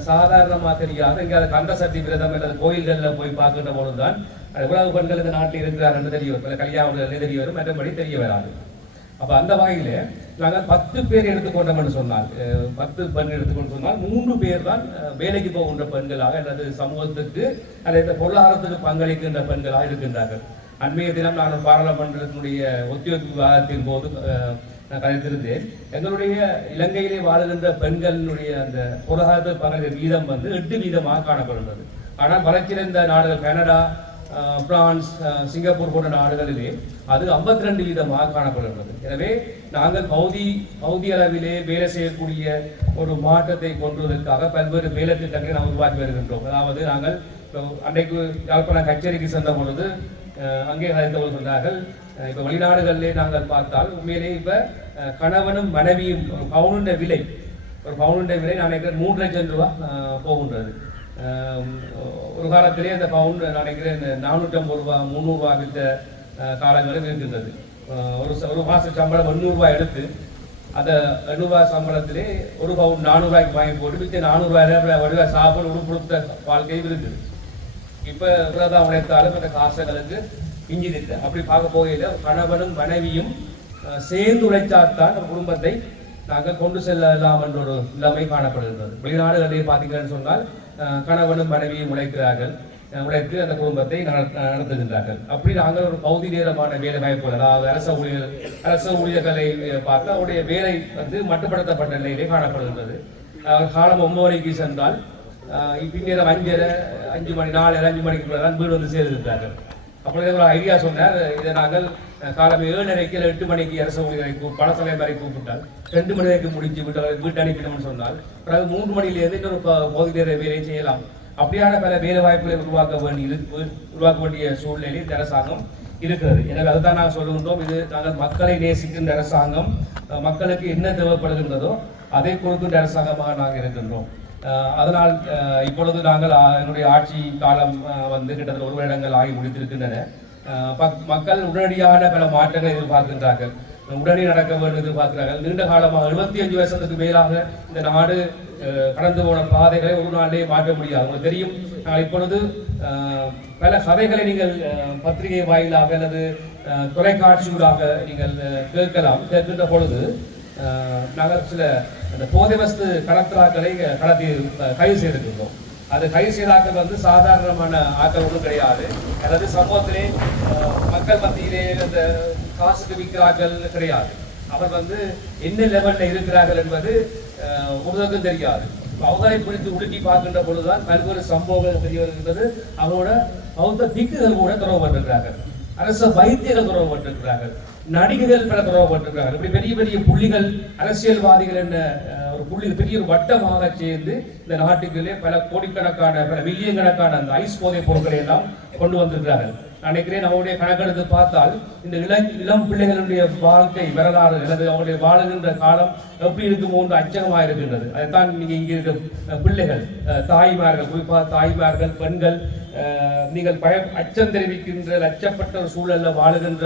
சாதாரணமாக தெரியாது. எங்கேயாவது கந்த சக்தி விரதம் அல்லது கோயில்களில் போய் பார்க்கின்ற பொழுதுதான் எவ்வளவு பெண்கள் இந்த நாட்டில் இருக்கிறார்கள் தெரிய வரும், கல்யாணம் தெரிய வரும், மற்றபடி தெரிய வராது. அப்போ அந்த வகையில் நாங்கள் 10 பேர் எடுத்துக்கொண்டோம் என்று சொன்னால் 10 பெண் எடுத்துக்கொண்டு சொன்னால் 3 பேர் தான் வேலைக்கு போகின்ற பெண்களாக அல்லது சமூகத்துக்கு அல்லது பொருளாதாரத்துக்கு பங்களிக்கின்ற பெண்களாக இருக்கின்றார்கள். அண்மைய தினம் நான் பாராளுமன்றத்தினுடைய ஒத்திவைப்பு விவாதத்தின் போது கலைத்திருந்தேன். எங்களுடைய இலங்கையிலே வாழுகின்ற பெண்களுடைய அந்த பொருளாதார பங்களிப்பு வீதம் 8% காணப்படுகிறது. ஆனால் வளர்ச்சியடைந்த நாடுகள் கனடா, பிரான்ஸ், சிங்கப்பூர் போன்ற நாடுகளிலே அது 52% காணப்படுகிறது. எனவே நாங்கள் பகுதி அளவிலே வேலை செய்யக்கூடிய ஒரு மாற்றத்தை கொண்டுவதற்காக பல்வேறு வேலை திட்டங்களை நாம் உருவாக்கி வருகின்றோம். அதாவது நாங்கள் அன்றைக்கு யாழ்ப்பாணம் கச்சேரிக்கு சென்ற பொழுது அங்கே அழைத்தவர்கள் சொன்னார்கள், இப்போ வெளிநாடுகளிலே நாங்கள் பார்த்தால் உண்மையிலே இப்போ கணவனும் மனைவியும் ஒரு பவுனுடைய விலை நான் நினைக்கிறேன் 3 லட்சம் ரூபா போகின்றது. ஒரு காலத்திலே அந்த பவுன் நான் நினைக்கிறேன் 450 ரூபா 300 ரூபா வித்த காலங்களும் இருக்கின்றது. ஒரு மாத சம்பளம் 800 ரூபாய் எடுத்து அந்த 800 ரூபாய் சம்பளத்திலே ஒரு பவுன் 400 ரூபாய்க்கு வாங்கி போட்டு மிச்சம் 400 ரூபாய் சாப்பிட உடுப்படுத்த வாழ்க்கையும் இருக்குது. இப்போ இவ்வளோதான் உழைத்தாலும் அந்த காசுகளுக்கு இஞ்சிதில்லை. அப்படி பார்க்க போகையில் கணவனும் மனைவியும் சேர்ந்து உழைச்சாத்தான் ஒரு குடும்பத்தை நாங்கள் கொண்டு செல்லலாம் என்ற ஒரு நிலைமை காணப்படுகின்றது. வெளிநாடுகளிலே பார்த்தீங்கன்னு சொன்னால் கணவனும் மனைவியும் உழைக்கிறார்கள், உழைத்து அந்த குடும்பத்தை நடத்துகின்றார்கள். அப்படி நாங்கள் ஒரு பகுதி நேரமான வேலை வாய்ப்புகள், அதாவது அரச ஊழியர்களை பார்த்து அவருடைய வேலை வந்து மட்டுப்படுத்தப்பட்ட நிலையிலே காணப்படுகின்றது. காலம் 9 மணிக்கு சென்றால் பின்னேரம் 5 மணி 4 மணிக்கு தான் வீடு வந்து சேர்ந்திருக்கிறார்கள். அப்பொழுது ஒரு ஐடியா சொன்னார், இதை நாங்கள் காலம் 7:30 8 மணிக்கு அரச ஊழியர்களை பணசமயம் வரை கூப்பிட்டால் 2 மணி வரைக்கும் முடிச்சு வீட்டு அனுப்பினோம்னு சொன்னால் பிறகு 3 மணியிலிருந்து இன்னொரு பகுதி நேர வேலையை செய்யலாம். அப்படியான பல வேலை வாய்ப்புகளை உருவாக்க வேண்டிய சூழ்நிலை இந்த அரசாங்கம் இருக்கிறது. எனவே அதுதான் நாங்கள் சொல்லுகின்றோம், இது நாங்கள் மக்களை நேசிக்கின்ற அரசாங்கம், மக்களுக்கு என்ன தேவைப்படுகின்றதோ அதை கொடுக்கின்ற அரசாங்கமாக நாங்கள் இருக்கின்றோம். அதனால் இப்பொழுது நாங்கள் என்னுடைய ஆட்சி காலம் வந்து கிட்டத்தட்ட 1 வருடங்கள் ஆகி முடித்திருக்கின்றன. மக்கள் உடனடியான பல மாற்றங்களை எதிர்பார்க்கின்றார்கள், உடனே நடக்க வேண்டும் எதிர்பார்க்கிறார்கள். நீண்ட காலமாக 75 வருஷத்துக்கு மேலாக இந்த நாடு கடந்து போன பாதைகளை ஒரு நாளிலே மாற்ற முடியாது. உங்களுக்கு தெரியும், நாங்கள் இப்பொழுது பல கதைகளை நீங்கள் பத்திரிகை வாயிலாக அல்லது தொலைக்காட்சியூடாக நீங்கள் கேட்கின்ற பொழுது நாங்கள் சில அந்த போதை வஸ்து கடத்தலாக்களை கைது செய்திருக்கின்றோம். அது கைது செய்தாக்கள் வந்து சாதாரணமான ஆக்கள் ஒன்றும் கிடையாது, அல்லது சமூகத்திலே மக்கள் மத்தியிலே அந்த காசுக்கு விற்கிறார்கள் கிடையாது. அவர் வந்து என்ன லெவலில் இருக்கிறார்கள் என்பது ஒருவருக்கும் தெரியாது. அவர்களை பிடித்து உடுக்கி பார்க்கின்ற பொழுதுதான் பல்வேறு சம்பவங்கள் தெரிய வருகின்றது. அவரோட பௌத்த திக்குகள் கூட தொடரப்பட்டிருக்கிறார்கள், அரச வைத்தியர்கள் தொடரப்பட்டிருக்கிறார்கள், நடிகைகள் பல தொடரப்பட்டிருக்கிறார்கள். இப்படி பெரிய பெரிய புள்ளிகள், அரசியல்வாதிகள் என்ன ஒரு புள்ளிகள் பெரிய ஒரு வட்டமாக சேர்ந்து இந்த நாட்டுக்குள்ளே பல கோடிக்கணக்கான பல மில்லியன் கணக்கான அந்த ஐஸ் போதை பொருட்களை எல்லாம் கொண்டு வந்திருக்கிறார்கள். நினைக்கிறேன் அவருடைய கணக்கெடுத்து பார்த்தால் இந்த இளம் பிள்ளைகளுடைய வாழ்க்கை வரலாறு அல்லது அவருடைய வாழுகின்ற காலம் எப்படி இருக்குமோ என்று அச்சகமாக இருக்கின்றது. அதைத்தான் நீங்கள் இங்கே இருக்க பிள்ளைகள், தாய்மார்கள், குறிப்பாக தாய்மார்கள், பெண்கள், நீங்கள் அச்சம் தெரிவிக்கின்ற அச்சப்பட்ட ஒரு சூழலில் வாழுகின்ற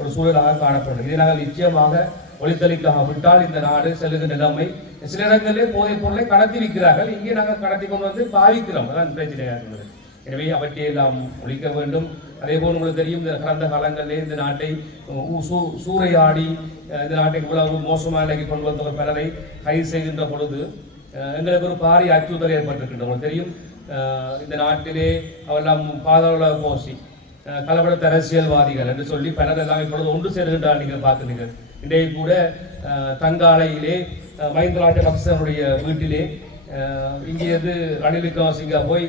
ஒரு சூழலாக காணப்படுகிறது. இதை நாங்கள் நிச்சயமாக ஒளித்தளிக்காக விட்டால் இந்த நாடு செல்லுகின்ற நிலைமை. சில இடங்களிலே போதைப் பொருளை கடத்தி விற்கிறார்கள், இங்கே நாங்கள் கடத்தி கொண்டு வந்து பாவிக்கிறோம், அதான் பிரச்சனையாக இருந்தது. எனவே அவற்றை நாம் ஒழிக்க வேண்டும். அதே போல் உங்களுக்கு தெரியும், இந்த கடந்த காலங்களிலே இந்த நாட்டை சூறையாடி இந்த நாட்டை இவ்வளவு மோசமான நிலைக்கு கொண்டு வந்த பலரை கைது செய்கின்ற பொழுது எங்களுக்கு ஒரு பாரிய அச்சுறுத்தல் ஏற்பட்டிருக்கின்ற உங்களுக்கு தெரியும். இந்த நாட்டிலே அவெல்லாம் பாதாள போசி கலப்படத்த அரசியல்வாதிகள் என்று சொல்லி பலர் எல்லாம் இப்பொழுது ஒன்று சேர்கின்றார். நீங்கள் பார்க்குறீர்கள், இன்றைக்கு கூட தங்காலையிலே மஹிந்த ராஜபக்சனுடைய வீட்டிலே இங்கேருந்து ரணில் விக்ரமசிங்க போய்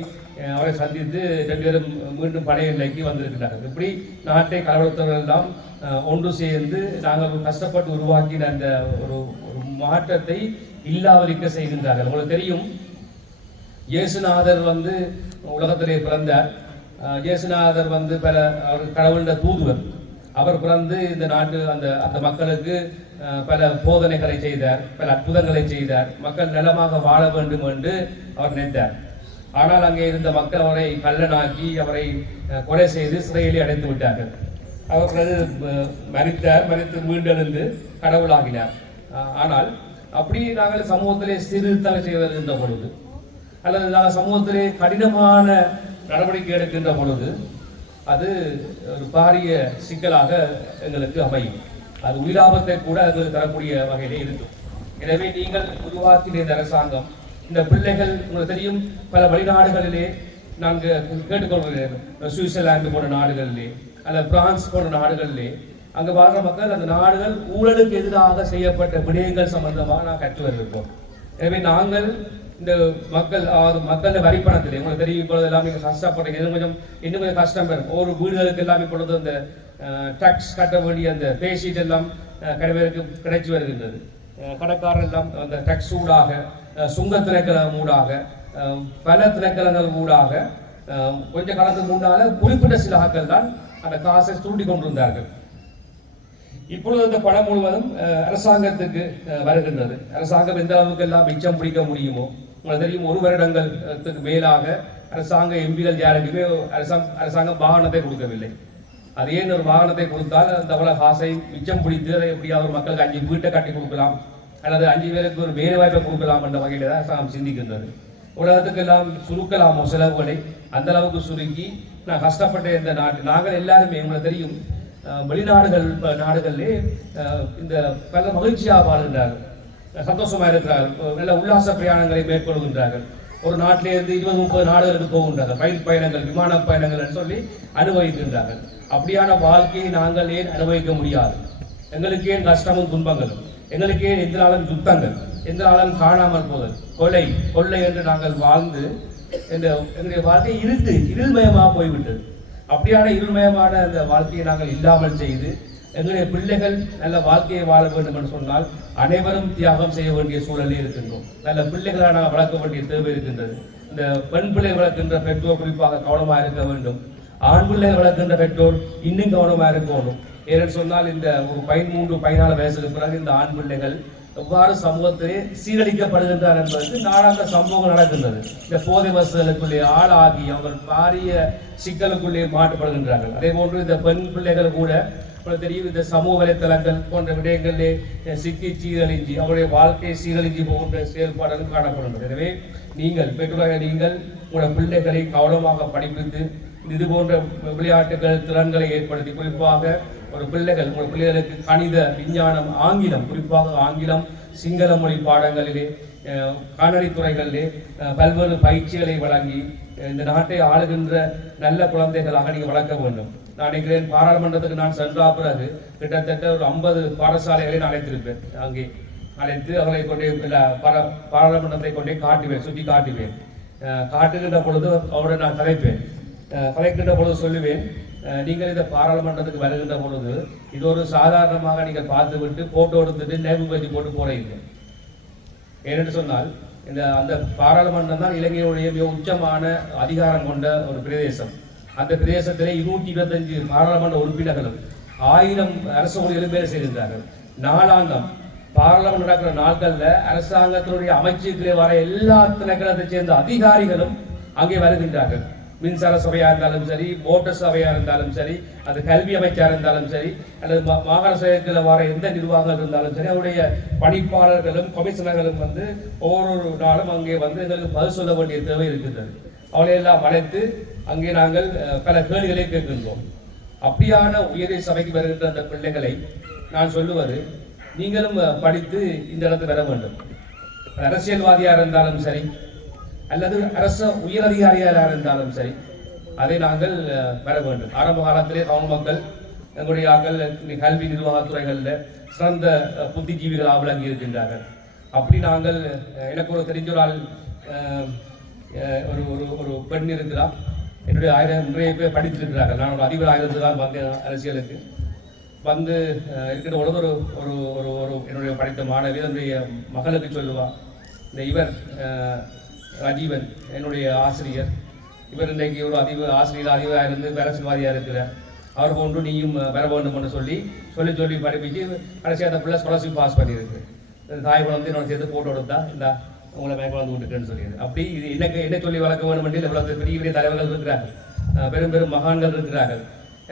அவரை சந்தித்து 2 பேரும் மீண்டும் பழைய நிலைக்கு வந்திருக்கிறார்கள். இப்படி நாட்டை கலவரத்தவர்கள் எல்லாம் ஒன்று சேர்ந்து நாங்கள் கஷ்டப்பட்டு உருவாக்கின அந்த ஒரு மாற்றத்தை இல்லாவலிக்க செய்கின்றார்கள். உங்களுக்கு தெரியும், இயேசுநாதர் வந்து உலகத்திலே பிறந்தார். இயேசுநாதர் வந்து அவர் கடவுளுடைய தூதுவர். அவர் பிறந்து இந்த நாட்டு அந்த மக்களுக்கு பல போதனைகளை செய்தார், பல அற்புதங்களை செய்தார். மக்கள் நலமாக வாழ வேண்டும் என்று அவர் நினைத்தார். ஆனால் அங்கே இருந்த மக்கள் அவரை கள்ளனாக்கி அவரை கொலை செய்து சிறையிலே அடைத்து விட்டார்கள். அவர் மரித்து மீண்டெழுந்து கடவுளாகினார். ஆனால் அப்படி நாங்கள் சமூகத்திலே சீர்திருத்தங்கள் செய்வதென்ற பொழுது அல்லது நாங்கள் சமூகத்திலே கடினமான நடவடிக்கை எடுக்கின்ற பொழுது அது ஒரு பாரிய சிக்கலாக எங்களுக்கு அமையும். அது உயிராபத்தை கூட எங்களுக்கு தரக்கூடிய வகையிலே இருக்கும். எனவே நீங்கள் உருவாக்கின இந்த அரசாங்கம், இந்த பிள்ளைகள் உங்களுக்கு தெரியும், பல வெளிநாடுகளிலே நாங்கள் கேட்டுக்கொள்கிறேன், சுவிட்சர்லாந்து போன்ற நாடுகளிலே அல்லது பிரான்ஸ் போன்ற நாடுகளிலே அங்கே வாழ்கிற மக்கள் அந்த நாடுகள் ஊழலுக்கு எதிராக செய்யப்பட்ட விடயங்கள் சம்பந்தமாக நான் கற்று வருகிறோம். எனவே நாங்கள் இந்த மக்கள் வரிப்பணத்தில் உங்களுக்கு தெரியும், இப்பொழுது எல்லாம் நீங்கள் கஷ்டப்படுறீங்க, இன்னும் கொஞ்சம் கஷ்டம் பெறும். ஒரு வீடுகளுக்கு எல்லாம் இப்பொழுது அந்த டாக்ஸ் கட்ட வேண்டிய அந்த பேஷீட் எல்லாம் கடைவேருக்கு கிடைச்சி வருகின்றது. கடைக்காரர் எல்லாம் அந்த டாக்ஸ் ஊடாக, சுங்க திணைக்களம் ஊடாக, பல திணைக்களங்கள் ஊடாக கொஞ்ச காலத்துக்கு முன்னால குறிப்பிட்ட சில ஆட்கள் தான் அந்த காசை சுருட்டி கொண்டிருந்தார்கள். இப்பொழுது அந்த பணம் முழுவதும் அரசாங்கத்துக்கு வருகின்றது. அரசாங்கம் எந்த அளவுக்கு எல்லாம் மிச்சம் பிடிக்க முடியுமோ, உங்களுக்கு தெரியும், 1 வருடங்களுக்கு மேலாக அரசாங்க எம்பிகள் யாருக்குமே அரசாங்கம் வாகனத்தை கொடுக்கவில்லை. அது ஏன் ஒரு வாகனத்தை கொடுத்தால் அந்த அவ்வளவு காசை மிச்சம் பிடித்து அதை எப்படியாவது மக்களுக்கு 5 வீட்டை கட்டி கொடுக்கலாம் அல்லது 5 பேருக்கு ஒரு வேலை வாய்ப்பை கொடுக்கலாம் என்ற வகையில் தான் அரசாங்கம் சிந்திக்கின்றது. உலகத்துக்கு எல்லாம் சுருக்கலாமோ செலவுகளை அந்த அளவுக்கு சுருக்கி நான் கஷ்டப்பட்ட இந்த நாங்கள் எல்லாருமே உங்களுக்கு தெரியும் வெளிநாடுகளிலே இந்த பல மகிழ்ச்சியாக வாழ்கின்றார்கள். சந்தோஷமாக இருக்கிறார்கள், நல்ல உல்லாச பிரயாணங்களை மேற்கொள்கின்றார்கள். ஒரு நாட்டிலேருந்து 20-30 நாடுகளுக்கு போகின்றார்கள், ரயில் பயணங்கள், விமான பயணங்கள் சொல்லி அனுபவிக்கின்றார்கள். அப்படியான வாழ்க்கையை நாங்கள் ஏன் அனுபவிக்க முடியாது? எங்களுக்கு ஏன் கஷ்டமும் துன்பங்களும்? எங்களுக்கு ஏன் எந்த நாளும் யுத்தங்கள், எந்த நாளும் காணாமல் போதல், கொள்ளை என்று நாங்கள் வாழ்ந்து எங்களுடைய வாழ்க்கை இருள்மயமாக போய்விட்டது. அப்படியான இருள்மயமான அந்த வாழ்க்கையை நாங்கள் இல்லாமல் செய்து எங்களுடைய பிள்ளைகள் நல்ல வாழ்க்கையை வாழ வேண்டும் என்று சொன்னால் அனைவரும் தியாகம் செய்ய வேண்டிய சூழலில் இருக்கின்றோம். நல்ல பிள்ளைகளாக நாங்கள் வளர்க்க வேண்டிய தேவை இருக்கின்றது. இந்த பெண் பிள்ளைகள் வளர்க்கின்ற பெற்றோர் குறிப்பாக கவனமாக இருக்க வேண்டும். ஆண் பிள்ளைகள் வளர்க்கின்ற பெற்றோர் இன்னும் கவனமாக இருக்கணும். ஏன்னு சொன்னால் இந்த ஒரு 13-14 வயசுக்கு பிறகு இந்த ஆண் பிள்ளைகள் எவ்வாறு சமூகத்திலே சீரழிக்கப்படுகின்றார் என்பதற்கு நாளாந்த சம்பவங்கள் நடக்கின்றது. இந்த போதை வசதிகளுக்குள்ளே ஆளாகி அவர்கள் பாரிய சிக்கலுக்குள்ளே மாட்டுப்படுகின்றார்கள். அதே போன்று இந்த பெண் பிள்ளைகள் கூட தெரியும், இந்த சமூக வலைத்தளங்கள் போன்ற விடயங்களிலே சிக்கி சீரழிஞ்சி அவருடைய வாழ்க்கையை சீரழிஞ்சி போகின்ற செயல்பாடுகள் காணப்படுகின்றது. எனவே நீங்கள் பெற்றோராக நீங்கள் உங்களுடைய பிள்ளைகளை கவனமாக படிப்பித்து இது போன்ற விளையாட்டுகள் திறன்களை ஏற்படுத்தி குறிப்பாக ஒரு பிள்ளைகளுக்கு கணித, விஞ்ஞானம், ஆங்கிலம், குறிப்பாக ஆங்கிலம், சிங்கள மொழி பாடங்களிலே, காணொலி துறைகளிலே பல்வேறு பயிற்சிகளை வழங்கி இந்த நாட்டை ஆளுகின்ற நல்ல குழந்தைகளாக நீங்கள் வளர்க்க வேண்டும். நான் நினைக்கிறேன் பாராளுமன்றத்துக்கு நான் சென்ற பிறகு கிட்டத்தட்ட ஒரு 50 பாடசாலைகளை நான் அழைத்திருப்பேன். அங்கே அழைத்து அவர்களை கொண்டே பாராளுமன்றத்தை கொண்டே காட்டுவேன், சுற்றி காட்டுவேன். காட்டுகின்ற பொழுது அவரை நான் கலைக்கின்ற பொழுது சொல்லுவேன், நீங்கள் இந்த பாராளுமன்றத்துக்கு வருகின்ற பொழுது இது ஒரு சாதாரணமாக நீங்கள் பார்த்து விட்டு போட்டோ எடுத்துட்டு நேம் வச்சு போட்டு போறீங்க. ஏனென்று சொன்னால் அந்த பாராளுமன்றம் தான் இலங்கையுடைய மிக உச்சமான அதிகாரம் கொண்ட ஒரு பிரதேசம். அந்த பிரதேசத்திலே 225 பாராளுமன்ற உறுப்பினர்களும் 1000 அரசு ஊழியர்களும் வேலை செய்கின்றார்கள். நாளாந்தம் பாராளுமன்றம் நடக்கிற நாட்களில் அரசாங்கத்தினுடைய அமைச்சுக்களே வர எல்லா திணைக்களத்தை சேர்ந்த அதிகாரிகளும் அங்கே வருகின்றார்கள். மின்சார சபையாக இருந்தாலும் சரி, மோட்டார் சபையாக இருந்தாலும் சரி, அது கல்வி அமைச்சாக இருந்தாலும் சரி, அல்லது மாகாண சபையில் வர எந்த நிர்வாகங்கள் இருந்தாலும் சரி, அவருடைய பணிப்பாளர்களும் கமிஷனர்களும் வந்து ஒவ்வொரு நாளும் அங்கே வந்து எங்களுக்கு பதில் சொல்ல வேண்டிய தேவை இருக்கின்றது. அவளையெல்லாம் அழைத்து அங்கே நாங்கள் பல கேள்விகளை கேட்கின்றோம். அப்படியான உயரிய சபைக்கு வருகின்ற அந்த பிள்ளைகளை நான் சொல்லுவது, நீங்களும் படித்து இந்த இடத்துக்கு வர வேண்டும். அரசியல்வாதியாக இருந்தாலும் சரி, அல்லது அரசு உயரதிகாரியாக இருந்தாலும் சரி, அதை நாங்கள் பெற வேண்டும். ஆரம்ப காலத்திலே தமிழ் மக்கள் எங்களுடைய கல்வி நிர்வாகத்துறைகளில் சிறந்த புத்திஜீவிகளாக விளங்கி இருக்கின்றார்கள். அப்படி நாங்கள் எனக்கு ஒரு தெரிஞ்சொரால் ஒரு பெண் இருக்கிறார், என்னுடைய நிறைய பேர் படித்திருக்கிறார்கள். நான் ஒரு அதிபர் ஆயிரத்து தான் வந்தேன் அரசியலுக்கு. வந்து இருக்கிற பொழுது ஒரு என்னுடைய படித்த மாணவி என்னுடைய மகளுக்கு சொல்லுவாள், இந்த இவர் ராஜீவன் என்னுடைய ஆசிரியர், இவர் இன்றைக்கு ஒரு அதிபராக இருந்து அரசியல்வாதியாக இருக்கிறார், அவர் போன்று நீயும் வர வேண்டும் என்று சொல்லி படிப்பிச்சு கடைசியாக அந்த பிள்ளை ஸ்காலர்ஷிப் பாஸ் பண்ணியிருக்கு. தாய் குழந்தை என்னோட சேர்த்து போட்டோ எடுத்தா இந்த உங்களை குழந்தை விட்டுட்டேன்னு சொல்லிடுது. அப்படி இது என்ன சொல்லி வளர்க்க வேண்டும் என்று இவ்வளவு பெரிய தலைவர்கள் இருக்கிறார்கள், பெரும் மகான்கள் இருக்கிறார்கள்.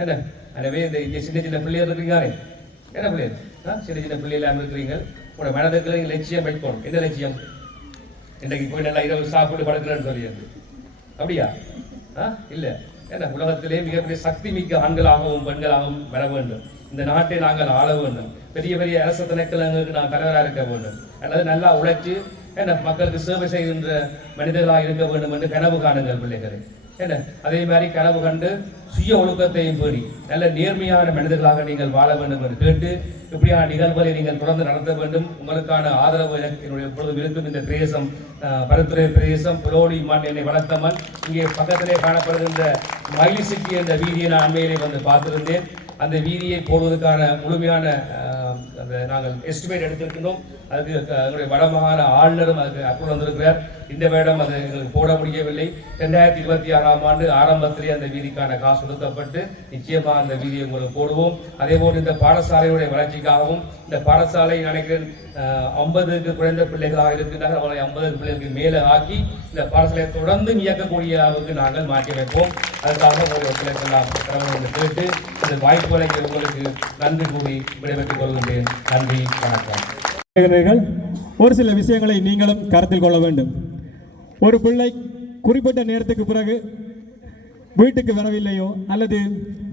என்ன எனவே இந்த சின்ன பிள்ளைகள் இருக்கிறீங்களே, என்ன பிள்ளைகள் சின்ன பிள்ளைகளாக இருக்கிறீங்க, உங்களோட மனதுக்கு லட்சியம் வைக்கணும். என்ன லட்சியம்? இன்றைக்கு போய் நல்லா இரவு சாப்பிட்டு படுக்கிறேன்னு சொல்லிடுது. அப்படியா? இல்லை. ஏன்னா உலகத்திலே மிகப்பெரிய சக்தி மிக்க ஆண்களாகவும் பெண்களாகவும் வர வேண்டும். இந்த நாட்டை நாங்கள் ஆள வேண்டும். பெரிய பெரிய அரசு திணைக்களங்களுக்கு நான் தலைவராக இருக்க வேண்டும், அல்லது நல்லா உழைச்சி என்ன மக்களுக்கு சேவை செய்கின்ற மனிதர்களாக இருக்க வேண்டும் என்று கனவு காணுங்கள் பிள்ளைகளை. என்ன அதே மாதிரி கனவு கண்டு சுய ஒழுக்கத்தையும் பேணி நல்ல நேர்மையான மனிதர்களாக நீங்கள் வாழ வேண்டும் என்று கேட்டு இப்படியான நிகழ்வுகளை நீங்கள் தொடர்ந்து நடத்த வேண்டும். உங்களுக்கான ஆதரவு என்னுடைய எப்பொழுதும் இருக்கும். இந்த பிரதேசம் பருத்துறை பிரதேசம் புலோடி மண் என்னை வளர்த்தமன். இங்கே பக்கத்திலே காணப்படுகின்ற மயிலிசிட்டி என்ற வீதியை நான் அண்மையிலே வந்து பார்த்திருந்தேன். அந்த வீதியை போடுவதற்கான முழுமையான நாங்கள் எஸ்டிமேட் எடுத்திருக்கின்றோம். அதுக்கு எங்களுடைய வடமாகாண ஆளுநரும் அதுக்கு அப்ரூவல் வந்திருக்கிறார். இந்த வேடம் அது எங்களுக்கு போட முடியவில்லை. 2026ஆம் ஆண்டு ஆரம்பத்திலே அந்த வீதிக்கான காசு ஒதுக்கப்பட்டு நிச்சயமாக அந்த வீதியை உங்களுக்கு போடுவோம். அதே போல் இந்த பாடசாலையுடைய வளர்ச்சிக்காகவும் இந்த பாடசாலை நினைக்கிறேன் 50க்கு குறைந்த பிள்ளைகளாக இருக்கின்றார்கள், அவர்களை 50 பிள்ளைகளுக்கு மேலே ஆக்கி இந்த பாடசாலையை தொடர்ந்து இயக்கக்கூடிய அளவுக்கு நாங்கள் மாற்றி வைப்போம். அதற்காக உங்களுடைய ஒத்துழைப்பெல்லாம் கடவுள் கேட்டு இந்த வாய்ப்புகளை உங்களுக்கு நன்றி கூறி விடைபெற்றுக் கொள்கின்றேன். நன்றி, வணக்கம். ஒரு சில விஷயங்களை நீங்களும் கருத்தில் கொள்ள வேண்டும். ஒரு பிள்ளை குறிப்பிட்ட நேரத்துக்கு பிறகு வீட்டுக்கு வரவில்லையோ அல்லது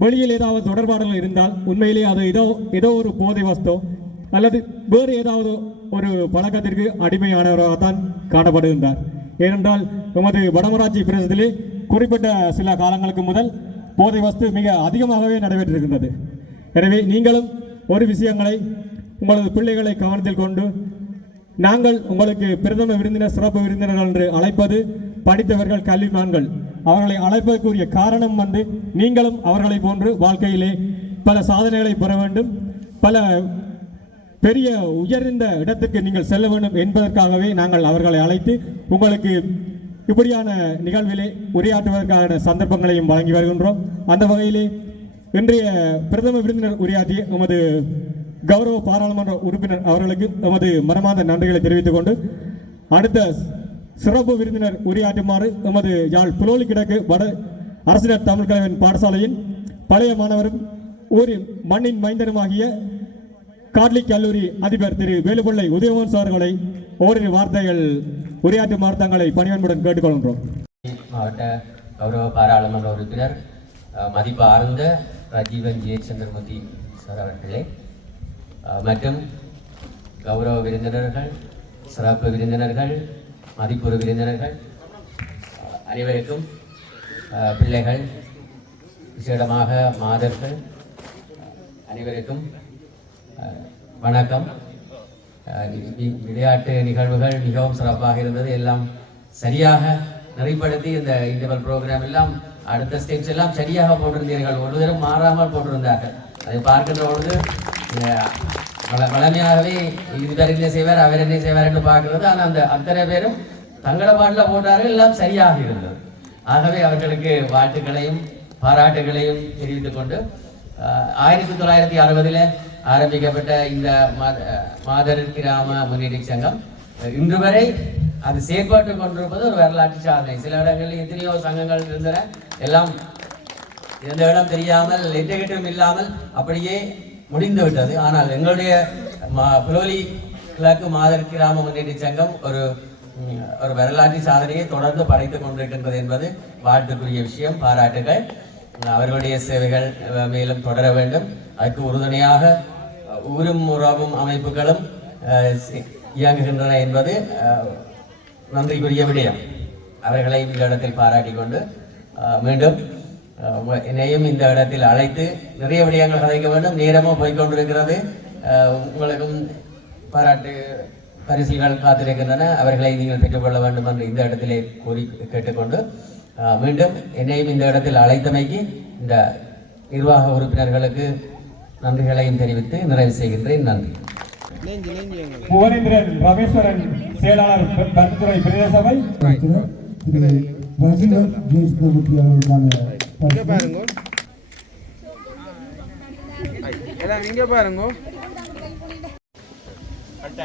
வெளியில் ஏதாவது தொடர்பாடல்கள் இருந்தால் உண்மையிலேயே அது ஏதோ ஒரு போதை வஸ்தோ அல்லது வேறு ஏதாவது ஒரு பழக்கத்திற்கு அடிமையானவராகத்தான் காணப்படுகின்றார். ஏனென்றால் எமது வடமராட்சி பிரதேசத்திலே குறிப்பிட்ட சில காலங்களுக்கு முதல் போதை வஸ்து மிக அதிகமாகவே நடைபெற்றிருக்கின்றது. எனவே நீங்களும் ஒரு விஷயங்களை உங்களது பிள்ளைகளை கவனத்தில் கொண்டு, நாங்கள் உங்களுக்கு பிரதம விருந்தினர் சிறப்பு விருந்தினர்கள் என்று அழைப்பது படித்தவர்கள் கல்விமான்கள். அவர்களை அழைப்பதற்குரிய காரணம் நீங்களும் அவர்களை போன்று வாழ்க்கையிலே பல சாதனைகளை பெற வேண்டும், பல பெரிய உயர்ந்த இடத்துக்கு நீங்கள் செல்ல வேண்டும் என்பதற்காகவே நாங்கள் அவர்களை அழைத்து உங்களுக்கு இப்படியான நிகழ்விலே உரையாற்றுவதற்கான சந்தர்ப்பங்களையும் வழங்கி வருகின்றோம். அந்த வகையிலே இன்றைய பிரதம விருந்தினர் உரையாற்றிய எமது கௌரவ பாராளுமன்ற உறுப்பினர் அவர்களுக்கு எமது மனமார்ந்த நன்றிகளை தெரிவித்துக் கொண்டு, அடுத்த சிறப்பு விருந்தினர் உரையாற்றுமாறு எமது யாழ் புலோலி கிழக்கு வட அரசினர் தமிழ் கலைவன் பாடசாலையின் பழைய மாணவரும் ஊரின் மண்ணின் மைந்தனுமாகிய காட்லிக் கல்லூரி அதிபர் திரு வேலுப்பிள்ளை உதயமோகன் சார்களை ஓரிரு வார்த்தைகள் உரையாற்றுமாறு தங்களை பணிவன்புடன் கேட்டுக்கொள்கின்றோம். மாவட்ட கௌரவ பாராளுமன்ற உறுப்பினர் மதிப்பார்ந்த ராஜீவன் ஜே சந்திரமூர்த்தி சார் அவர்களே, மற்றும் கௌரவ விருந்தினர்கள், சிறப்பு விருந்தினர்கள், மதிப்புறு விருந்தினர்கள் அனைவருக்கும், பிள்ளைகள், விசேடமாக மாதர்கள் அனைவருக்கும் வணக்கம். விளையாட்டு நிகழ்வுகள் மிகவும் சிறப்பாக இருந்தது. எல்லாம் சரியாக நெறிப்படுத்தி இந்த இன்டர்வல் ப்ரோக்ராம் எல்லாம் அடுத்த ஸ்டெப்ஸ் எல்லாம் சரியாக போட்டிருந்தீர்கள். ஒரு தரம் மாறாமல் போட்டிருந்தார்கள். அதை பார்க்கின்ற பொழுது வளமையாகவே இதுவர் என்ன செய்வார், அவர் என்ன செய்வார் என்று பார்க்கிறது. ஆனால் அந்த அத்தனை பேரும் தங்கள பாட்டில் போட்டார்கள், எல்லாம் சரியாக இருந்தது. ஆகவே அவர்களுக்கு வாழ்த்துக்களையும் பாராட்டுகளையும் தெரிவித்துக் கொண்டு, 1960 ஆரம்பிக்கப்பட்ட இந்த மாதர் கிராம முன்னேற்ற சங்கம் இன்று வரை அது செயற்பட்டு கொண்டிருப்பது ஒரு வரலாற்று சாதனை. சில இடங்களில் எத்தனையோ சங்கங்கள் இருந்தன, எல்லாம் எந்த இடம் தெரியாமல் எட்டகட்டும் இல்லாமல் அப்படியே முடிந்து விட்டது. ஆனால் எங்களுடைய புலோலி கிழக்கு மாதர் கிராம முன்னேற்ற சங்கம் ஒரு வரலாற்று சாதனையை தொடர்ந்து படைத்துக் கொண்டிருக்கின்றது என்பது வாழ்த்துக்குரிய விஷயம். பாராட்டுகள். அவர்களுடைய சேவைகள் மேலும் தொடர வேண்டும். அதற்கு உறுதுணையாக ஊரும் உறவும் அமைப்புகளும் இயங்குகின்றன என்பது நன்றிக்குரிய விடயம். அவர்களை இந்த இடத்தில் பாராட்டிக் கொண்டு, மீண்டும் என்னையும் இந்த இடத்தில் அழைத்து நிறைய விடயங்கள் கதைக்க வேண்டும். நேரமும் போய்கொண்டிருக்கிறது. உங்களுக்கும் பாராட்டு பரிசுகள் காத்திருக்கின்றன. அவர்களை நீங்கள் பெற்றுக்கொள்ள வேண்டும் என்று இந்த இடத்திலே கூறி கேட்டுக்கொண்டு, மீண்டும் என்னையும் இந்த இடத்தில் அழைத்தமைக்கு இந்த நிர்வாக உறுப்பினர்களுக்கு நன்றிகளையும் தெரிவித்து நிறைவு செய்கின்றேன். நன்றி. புவனேந்திரன் ரமேஸ்வரன், செயலாளர் பருத்துறை பிரதேச சபை.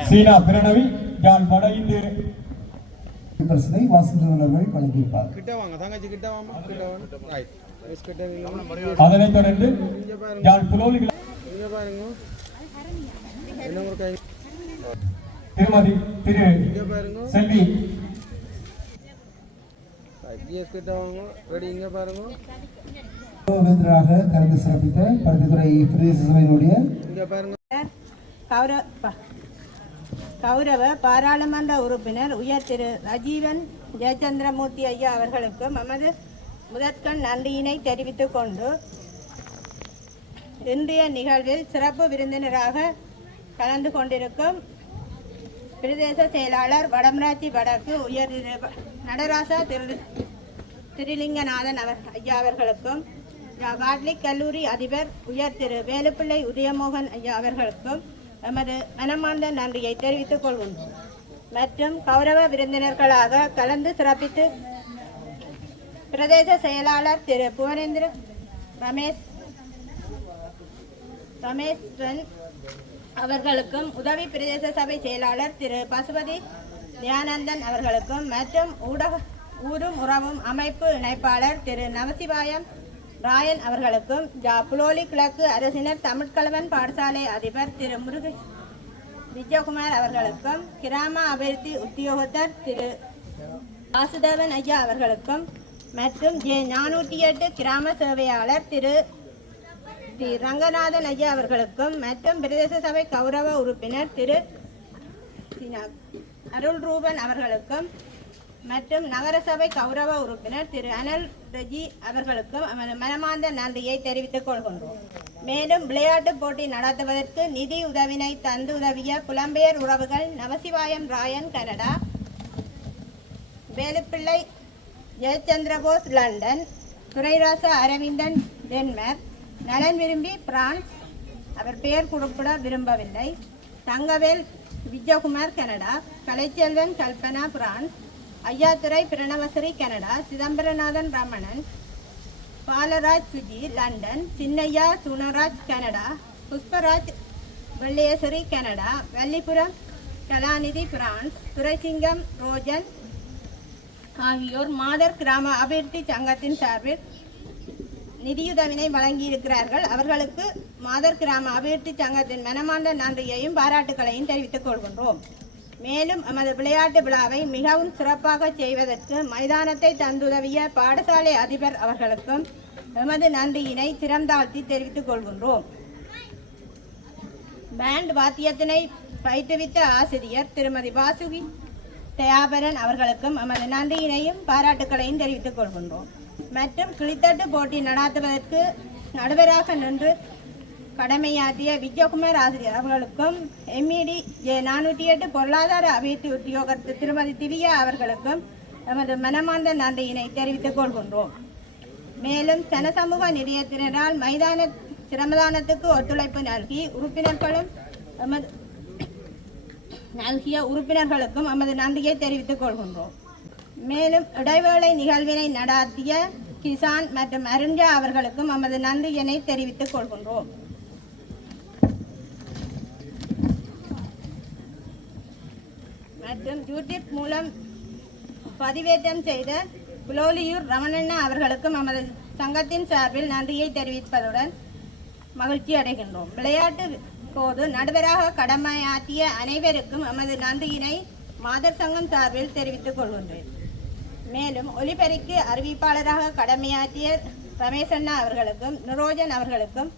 சீனா பிரணவி ஜான் வட இந்திய பிரச்சனை வாசகர்கள் வழங்கியிருப்பார். அதனைத் தொடர்ந்து ஜான் புலோலி திருமதி திரு செல்வி கலந்து சிறப்பித்த பருத்தித்துறை பிரதேச சபையினுடைய கௌரவ பாராளுமன்ற உறுப்பினர் உயர் திரு ராஜீவன் ஜெயச்சந்திரமூர்த்தி ஐயா அவர்களுக்கு நமது முதற்கண் நன்றியினை தெரிவித்துக் கொண்டு, இன்றைய நிகழ்வில் சிறப்பு விருந்தினராக கலந்து கொண்டிருக்கும் பிரதேச செயலாளர் வடமராட்சி வடக்கு உயர் நடராசா திருலிங்கநாதன் ஐயா அவர்களுக்கும், காட்லிக் கல்லூரி அதிபர் உயர் திரு வேலுப்பிள்ளை உதயமோகன் ஐயா அவர்களுக்கும் எமது மனமார்ந்த நன்றியை தெரிவித்துக் கொள்கின்றோம். மற்றும் கௌரவ விருந்தினர்களாக கலந்து சிறப்பித்து பிரதேச செயலாளர் திரு புவனேந்திர ரமேஸ்வரன் அவர்களுக்கும், உதவி பிரதேச சபை செயலாளர் திரு பசுபதி தயானந்தன் அவர்களுக்கும், மற்றும் ஊரும் உறவும் அமைப்பு இணைப்பாளர் திரு நவசிவாயம் ராயன் அவர்களுக்கும், புலோலி கிழக்கு அரசினர் தமிழ்கலவன் பாடசாலை அதிபர் திரு விஜயகுமார் அவர்களுக்கும், கிராம அபிவிருத்தி உத்தியோகத்தர் திரு வாசுதேவன் ஐயா அவர்களுக்கும், மற்றும் J408 கிராம சேவையாளர் திரு ரங்கநாதன் ஐயா அவர்களுக்கும், மற்றும் பிரதேச சபை கௌரவ உறுப்பினர் திரு அருள் ரூபன் அவர்களுக்கும் மற்றும் நகரசபை கௌரவ உறுப்பினர் திரு அனல் ரெஜி அவர்களுக்கும் மனமார்ந்த நன்றியை தெரிவித்துக் கொள்கின்றோம். மேலும் விளையாட்டுப் போட்டி நடத்துவதற்கு நிதி உதவினை தந்து உதவிய புலம்பெயர் உறவுகள் Navasivayam Rayan Canada, Velupillai Jeyachandrabose London, Thurairasa Aravindan Denmark, நலன் விரும்பி பிரான்ஸ், அவர் பெயர் குறிப்பிட விரும்பவில்லை, Thangavel Vijayakumar Canada, Kalaiselvan Kalpana France, Aiyathurai Pranavasari Canada, Chidambaranathan Ramanan, Balaraj Suji London, Chinnaiah Sunaraj Canada, Pushparaj Vellaiyasari Canada, Vallipuram Kalanithi France, Thuraisingam Rojan ஆகியோர் மாதர் கிராம அபிவிருத்தி சங்கத்தின் சார்பில் நிதியுதவினை வழங்கியிருக்கிறார்கள். அவர்களுக்கு மாதர் கிராம அபிவிருத்தி சங்கத்தின் மனமார்ந்த நன்றியையும் பாராட்டுகளையும் தெரிவித்துக் கொள்கின்றோம். மேலும் எமது விளையாட்டு விழாவை மிகவும் சிறப்பாக செய்வதற்கு மைதானத்தை தந்துதவிய பாடசாலை அதிபர் அவர்களுக்கும் எமது நன்றியினை சிறந்தாழ்த்தி தெரிவித்துக் கொள்கின்றோம். பேண்ட் வாத்தியத்தினை பயிற்றுவித்த ஆசிரியர் திருமதி வாசுகி தயாபரன் அவர்களுக்கும் எமது நன்றியினையும் பாராட்டுகளையும் தெரிவித்துக் கொள்கின்றோம். மற்றும் கிளித்தட்டு போட்டி நடாத்துவதற்கு நடுவராக நின்று கடமையாற்றிய விஜயகுமார் ஆசிரியர் அவர்களுக்கும் MED J408 பொருளாதார அபிவிருத்தி உத்தியோகர் திருமதி திவ்யா அவர்களுக்கும் எமது மனமார்ந்த நன்றியினை தெரிவித்துக் கொள்கின்றோம். மேலும் சனசமூக நிலையத்தினரால் மைதான சிரமதானத்துக்கு ஒத்துழைப்பு நல்கிய உறுப்பினர்களுக்கும் எமது நன்றியை தெரிவித்துக் கொள்கின்றோம். மேலும் இடைவேளை நிகழ்வினை நடாத்திய கிசான் மற்றும் அருண்ஜா அவர்களுக்கும் எமது நன்றியினை தெரிவித்துக் கொள்கின்றோம். மற்றும் யூடியூப் மூலம் பதிவேற்றம் செய்த புலோலியூர் ரமணண்ணா அவர்களுக்கும் எமது சங்கத்தின் சார்பில் நன்றியை தெரிவிப்பதுடன் மகிழ்ச்சி அடைகின்றோம். விளையாட்டு போது நடுவராக கடமையாற்றிய அனைவருக்கும் எமது நன்றியினை மாதர் சங்கம் சார்பில் தெரிவித்துக் கொள்கின்றேன். மேலும் ஒலிபெருக்கி அறிவிப்பாளராக கடமையாற்றிய ரமேசண்ணா அவர்களுக்கும் நிரோஜன் அவர்களுக்கும்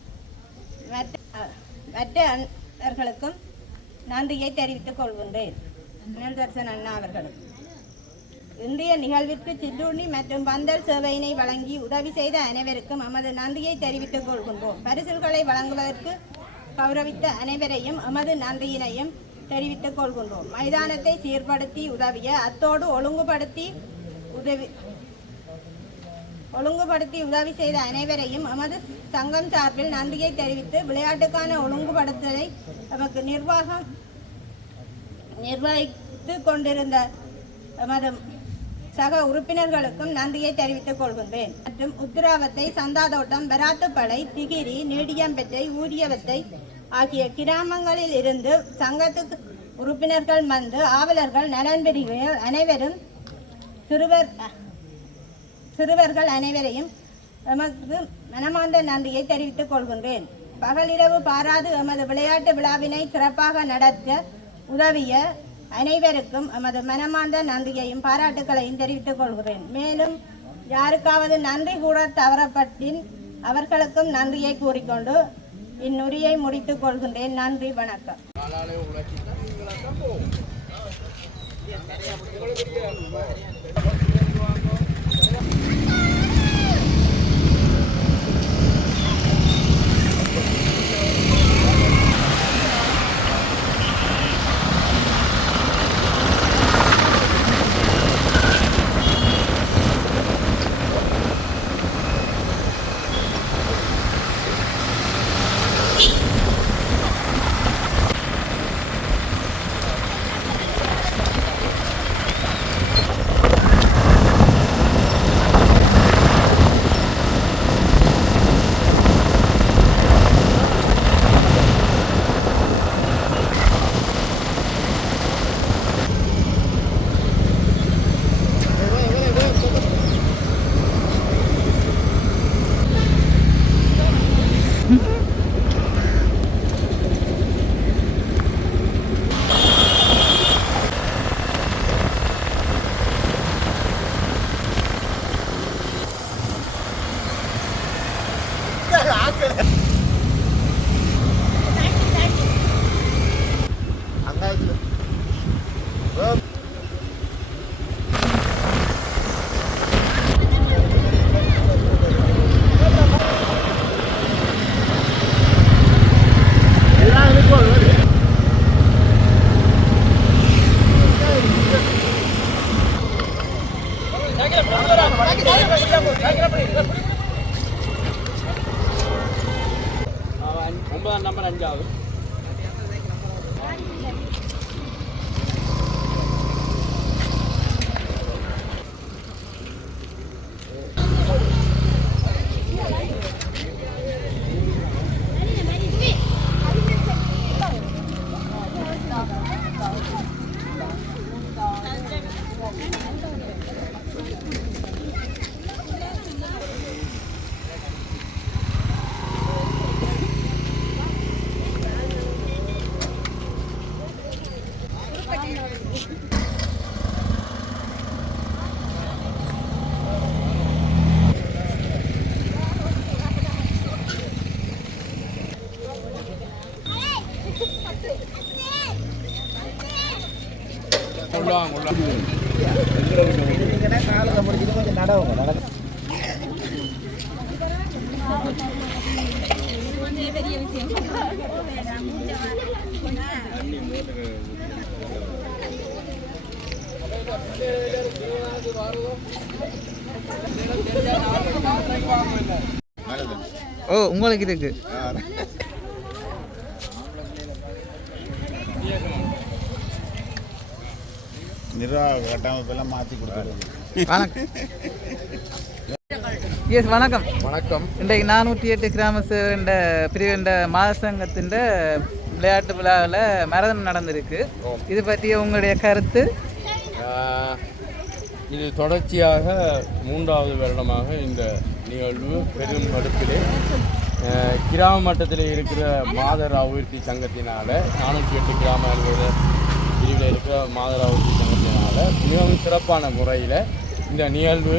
மற்றவர்களுக்கும் நன்றியை தெரிவித்துக் கொள்கின்றேன். நிலதர்சன் அண்ணா அவர்களுக்கும் இன்றைய நிகழ்விற்கு சிற்றுண்டி மற்றும் பந்தல் சேவையினை வழங்கி உதவி செய்த அனைவருக்கும் எமது நன்றியை தெரிவித்துக் கொள்கின்றோம். பரிசுகளை வழங்குவதற்கு கௌரவித்த அனைவரையும் எமது நன்றியினையும் தெரிவித்துக் கொள்கின்றோம். மைதானத்தை சீர்படுத்தி உதவிய அத்தோடு ஒழுங்குபடுத்தி உதவி செய்த அனைவரையும் எமது சங்கம் சார்பில் நன்றியை தெரிவித்து விளையாட்டுக்கான ஒழுங்குபடுத்தலை நமக்கு நிர்வகித்து கொண்டிருந்த எமது சக உறுப்பினர்களுக்கும் நன்றியை தெரிவித்துக் கொள்கின்றேன். மற்றும் உத்திராவத்தை, சந்தாதோட்டம், பராத்துப்பளை, திகிரி, நீடியம்பெத்தை, ஊரியவத்தை ஆகிய கிராமங்களில் இருந்து சங்கத்துக்கு உறுப்பினர்கள் வந்து ஆவலர்கள் நலன்பிரிவுகள் அனைவரும் சிறுவர்கள் அனைவரையும் எமக்கு மனமார்ந்த நன்றியை தெரிவித்துக் கொள்கின்றேன். பகலிரவு பாராது எமது விளையாட்டு விழாவினை சிறப்பாக நடத்த உதவிய அனைவருக்கும் எமது மனமார்ந்த நன்றியையும் பாராட்டுகளையும் தெரிவித்துக் கொள்கிறேன். மேலும் யாருக்காவது நன்றி கூட தவறப்பட்டின் அவர்களுக்கும் நன்றியை கூறிக்கொண்டு இந்நுரியை முடித்துக் கொள்கின்றேன். நன்றி, வணக்கம். 9ஆம் நம்பர் 5வது. ஓ உங்களுக்கு இருக்கு. நிர்வாக கட்டமைப்பெல்லாம் மாற்றி கொடுத்துருக்கோம். வணக்கம். வணக்கம். இன்றைக்கு 408 கிராம சேவண்ட பிரிவெண்ட மாதசங்கத்தின் விளையாட்டு விழாவில் மரதம் நடந்திருக்கு. இது பற்றிய உங்களுடைய கருத்து? இது தொடர்ச்சியாக 3வது வருடமாக இந்த நிகழ்வு பெரும் அடுப்பிலே கிராம மட்டத்தில் இருக்கிற மாதர் அபிவிருத்தி சங்கத்தினால் 408 கிராம அலுவலர் பிரிவில் இருக்கிற மாதர் அபிவிருத்தி சங்கத்தினால் மிகவும் சிறப்பான முறையில் இந்த நிகழ்வு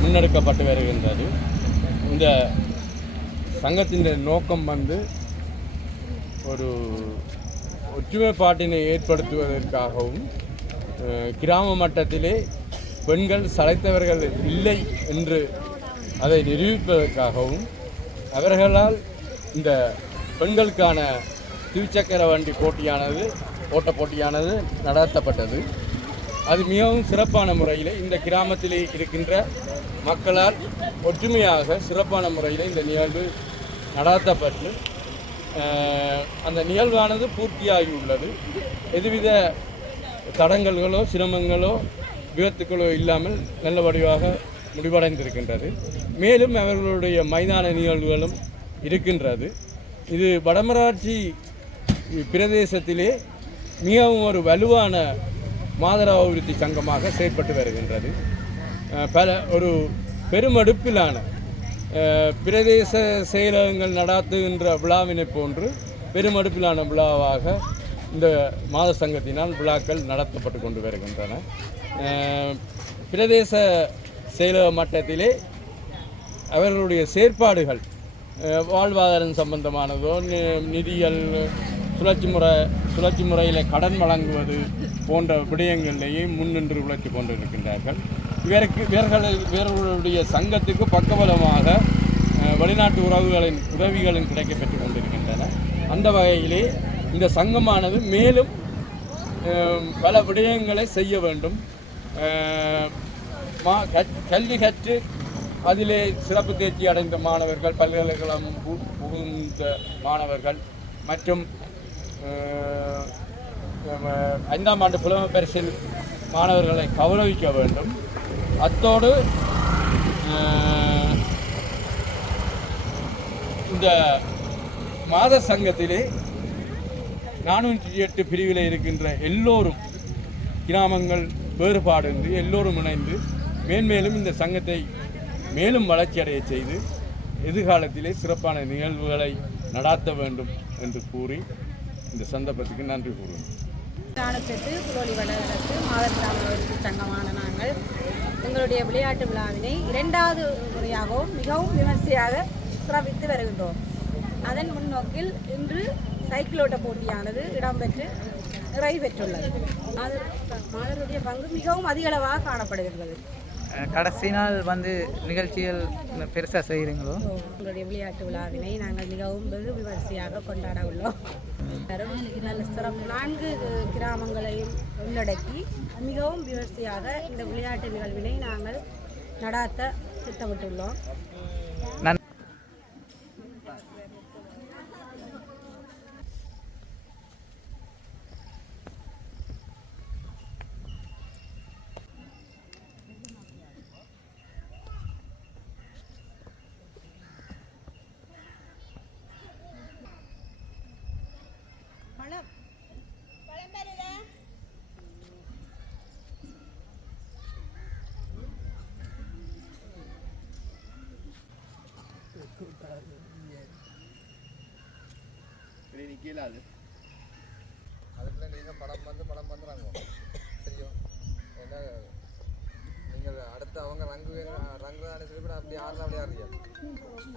முன்னெடுக்கப்பட்டு வருகின்றது. இந்த சங்கத்தின் நோக்கம் ஒரு ஒற்றுமைப்பாட்டினை ஏற்படுத்துவதற்காகவும் கிராம மட்டத்திலே பெண்கள் சளைத்தவர்கள் இல்லை என்று அதை நிரூபிப்பதற்காகவும் அவர்களால் இந்த பெண்களுக்கான திருச்சக்கர வண்டி ஓட்ட போட்டியானது நடத்தப்பட்டது. அது மிகவும் சிறப்பான முறையில் இந்த கிராமத்திலே இருக்கின்ற மக்களால் ஒற்றுமையாக சிறப்பான முறையில் இந்த நிகழ்வு நடத்தப்பட்டு அந்த நிகழ்வானது பூர்த்தியாகியுள்ளது. எதுவித தடங்கல்களோ சிரமங்களோ விபத்துக்களோ இல்லாமல் நல்ல வடிவாக முடிவடைந்திருக்கின்றது. மேலும் அவர்களுடைய மைதான நிகழ்வுகளும் இருக்கின்றது. இது வடமராட்சி பிரதேசத்திலே மிகவும் ஒரு வலுவான மாதர் அபிவிருத்தி சங்கமாக செயற்பட்டு வருகின்றது. ஒரு பெருமடுப்பிலான பிரதேச செயலகங்கள் நடத்துகின்ற விழாவினை போன்று பெருமடுப்பிலான விழாவாக இந்த மாத சங்கத்தினால் விழாக்கள் நடத்தப்பட்டு கொண்டு வருகின்றன. பிரதேச செயலக மட்டத்திலே அவர்களுடைய செயற்பாடுகள் வாழ்வாதாரம் சம்பந்தமானதோ நிதியல் சுழற்சி முறையில் கடன் வழங்குவது போன்ற விடயங்களிலேயே முன்னின்று உழைத்து கொண்டிருக்கின்றார்கள். இவர்களுடைய சங்கத்துக்கு பக்கபலமாக வெளிநாட்டு உதவிகளும் கிடைக்கப்பெற்று கொண்டிருக்கின்றன. அந்த வகையிலே இந்த சங்கமானது மேலும் பல விடயங்களை செய்ய வேண்டும். கல்வி கற்று அதிலே சிறப்பு தேர்ச்சி அடைந்த மாணவர்கள், பல்கலைக்கழகம் புகுந்த மாணவர்கள் மற்றும் 5ஆம் ஆண்டு புலமை பரிசில் மாணவர்களை கௌரவிக்க வேண்டும். அத்தோடு இந்த மாத சங்கத்திலே 408 பிரிவில் இருக்கின்ற எல்லோரும் கிராமங்கள் வேறுபாடின்றி எல்லோரும் இணைந்து மேன்மேலும் இந்த சங்கத்தை மேலும் வளர்ச்சியடைய செய்து எதிர்காலத்திலே சிறப்பான நிகழ்வுகளை நடாத்த வேண்டும் என்று கூறி இந்த சந்தர்ப்பத்துக்கு நன்றி கூறுவேன். 408 புலோலி வளர்ச்சி மாதர் கிராம அபிவிருத்தி சங்கமான நாங்கள் எங்களுடைய விளையாட்டு விழாவினை 2வது முறையாகவும் மிகவும் விமர்சையாக சிறப்பித்து வருகின்றோம். அதன் முன்னோக்கில் இன்று சைக்கிளோட்ட போட்டியானது இடம்பெற்று நிறைவு பெற்றுள்ளது. மாணவருடைய பங்கு மிகவும் அதிகளவாக காணப்படுகின்றது. கடைசி நாள் நிகழ்ச்சிகள் பெருசாக செய்கிறீங்களோ? எங்களுடைய விளையாட்டு விழாவினை நாங்கள் மிகவும் வெகு விமர்சையாக கொண்டாட உள்ளோம். நல்ல சிறப்பு 4 கிராமங்களையும் உள்ளடக்கி மிகவும் விமர்சையாக இந்த விளையாட்டு நிகழ்வினை நாங்கள் நடாத்த திட்டமிட்டுள்ளோம். அதுக்குள்ள நீங்கள் படம் வந்துடுறாங்க சரியும். ஏன்னா நீங்கள் அடுத்து அவங்க ரங்கு அனுப்பிச்சு அப்படி ஆறுனா அப்படி ஆடுறீங்க.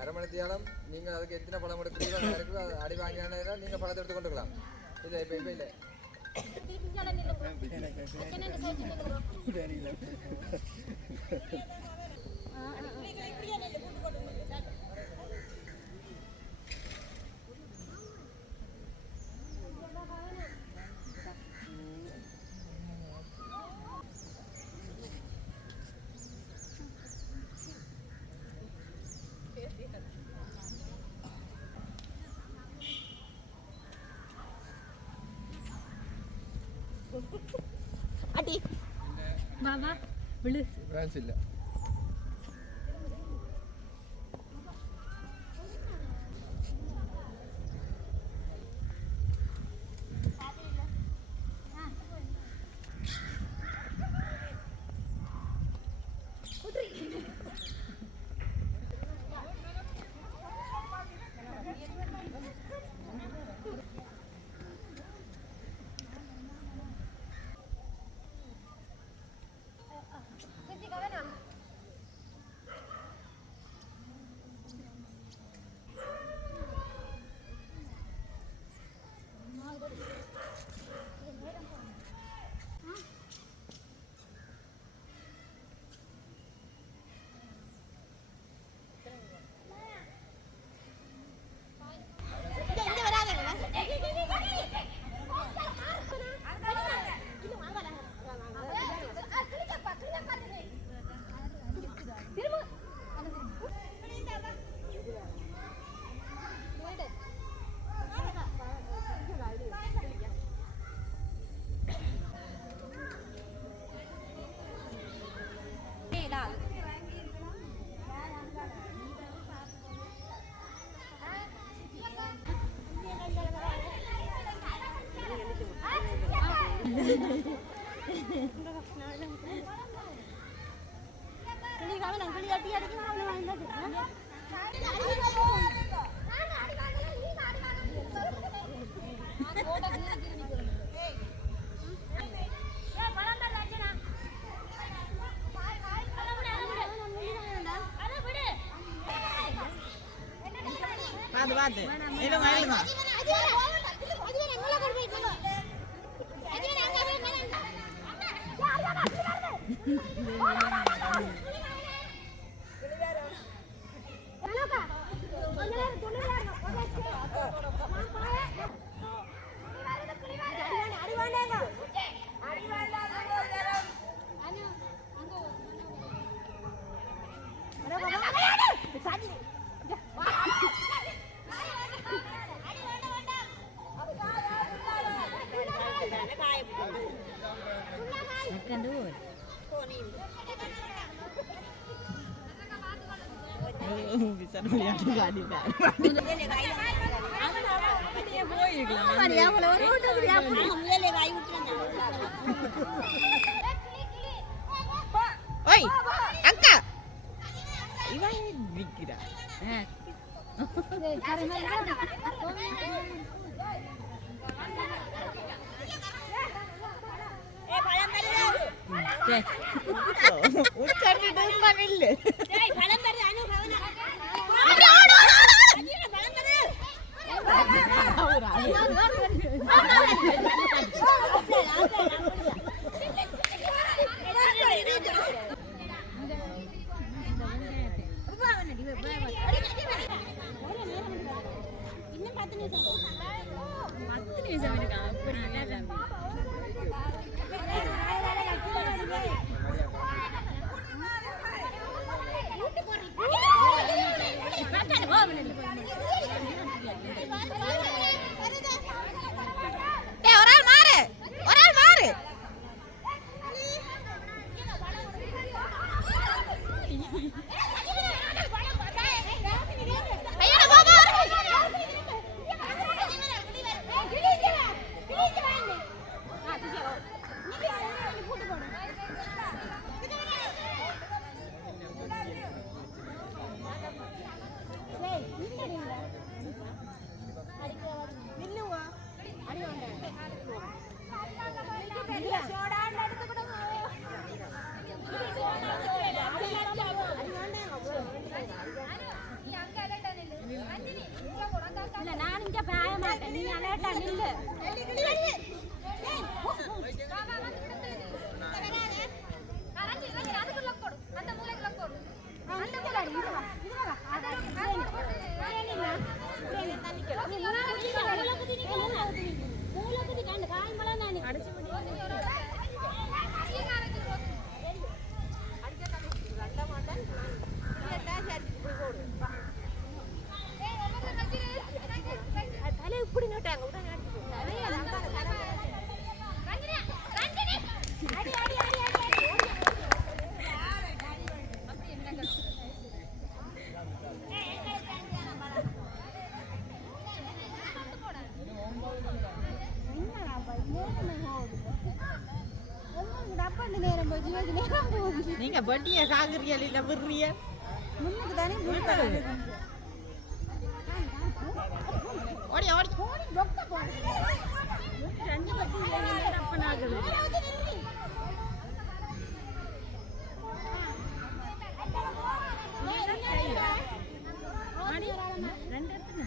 அரை மணி தியாலம் நீங்கள் அதுக்கு எத்தனை படம் எடுக்கிறீங்களோ இருக்குது அடி வாங்கினா நீங்கள் படத்தை எடுத்து கொண்டுக்கலாம். இல்லை இப்போ இல்லை அடி மாமா விழு பிரான்ஸ் இல்லை. பார்த்து எழுங்க எழுங்க bisa melihat tadi kan. Oi, angka. Iwan dikira. உட்கார்ந்து டம்மா இல்ல டேய் பழம் வருது அனு கவன பழம் வருது இன்னும் 10 நிமிஷம் நான் இங்க பாய மாட்டேன், நீ அலர்ட்டா நில்லு. நீங்க வட்டிய காக்குறீங்க இல்ல விடுறீங்க முன்னுக்கு தானே முழுக்க ஓடி ஓடி ரொக்க போடு ரெண்டு பட்டி அப்பனாகுது ரெண்டு எடுத்து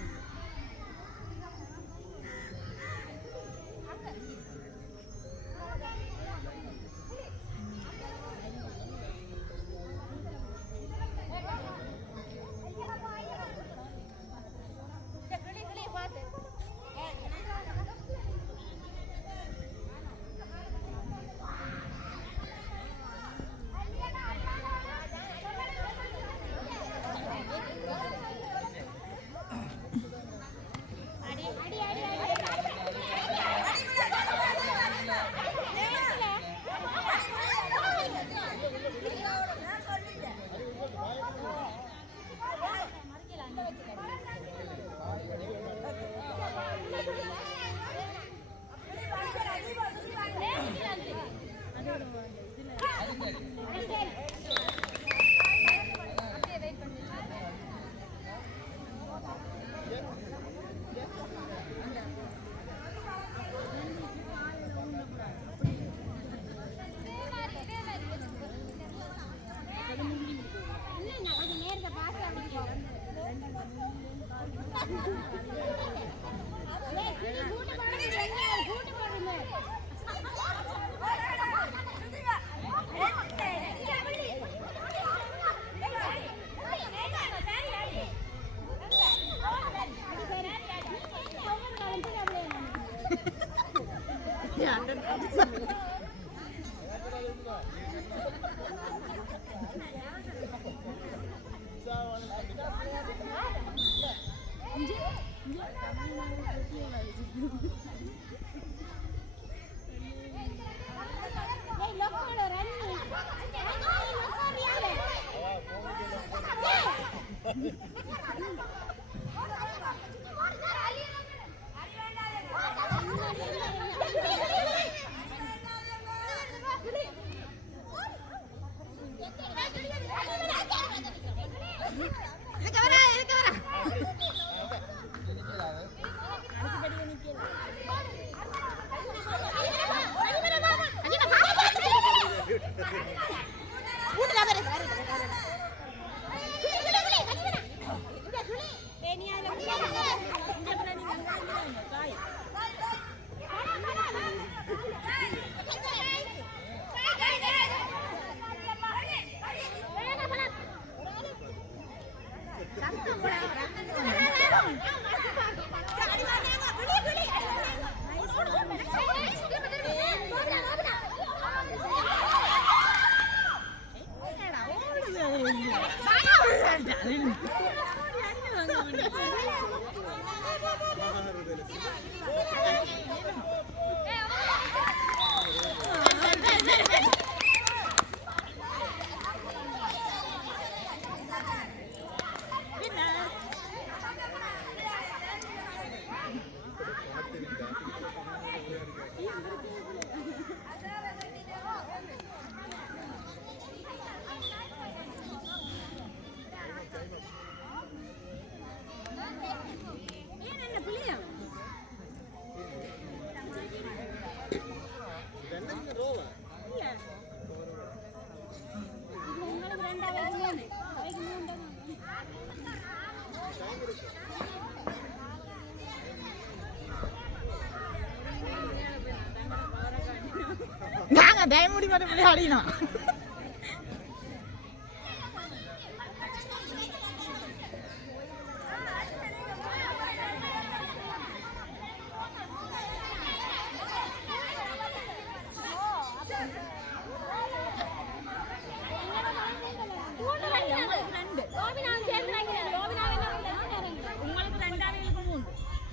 நாங்கள் டைமுடி மட்டும் விளையாடினோம்.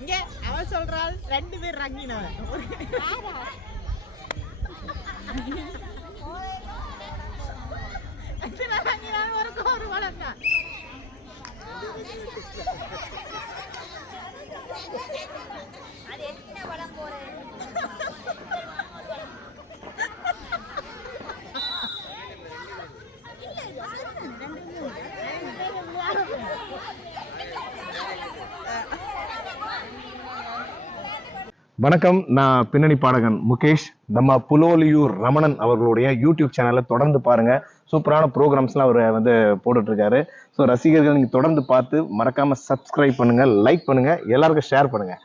இங்கே அவன் சொல்றாள் 2 பேர் ரங்கினவன். ஒரு வளர்ந்தா அது எத்தனை வளம் போறேன். வணக்கம், நான் பின்னணி பாடகன் முகேஷ். நம்ம புலோலியூர் ரமணன் அவர்களுடைய யூடியூப் சேனலை தொடர்ந்து பாருங்க. சூப்பரான ப்ரோக்ராம்ஸ்லாம் அவர் வந்து போட்டுட்டு இருக்காரு. ஸோ ரசிகர்கள் நீங்கள் தொடர்ந்து பார்த்து மறக்காம சப்ஸ்கிரைப் பண்ணுங்க, லைக் பண்ணுங்க, எல்லாருக்கும் ஷேர் பண்ணுங்க.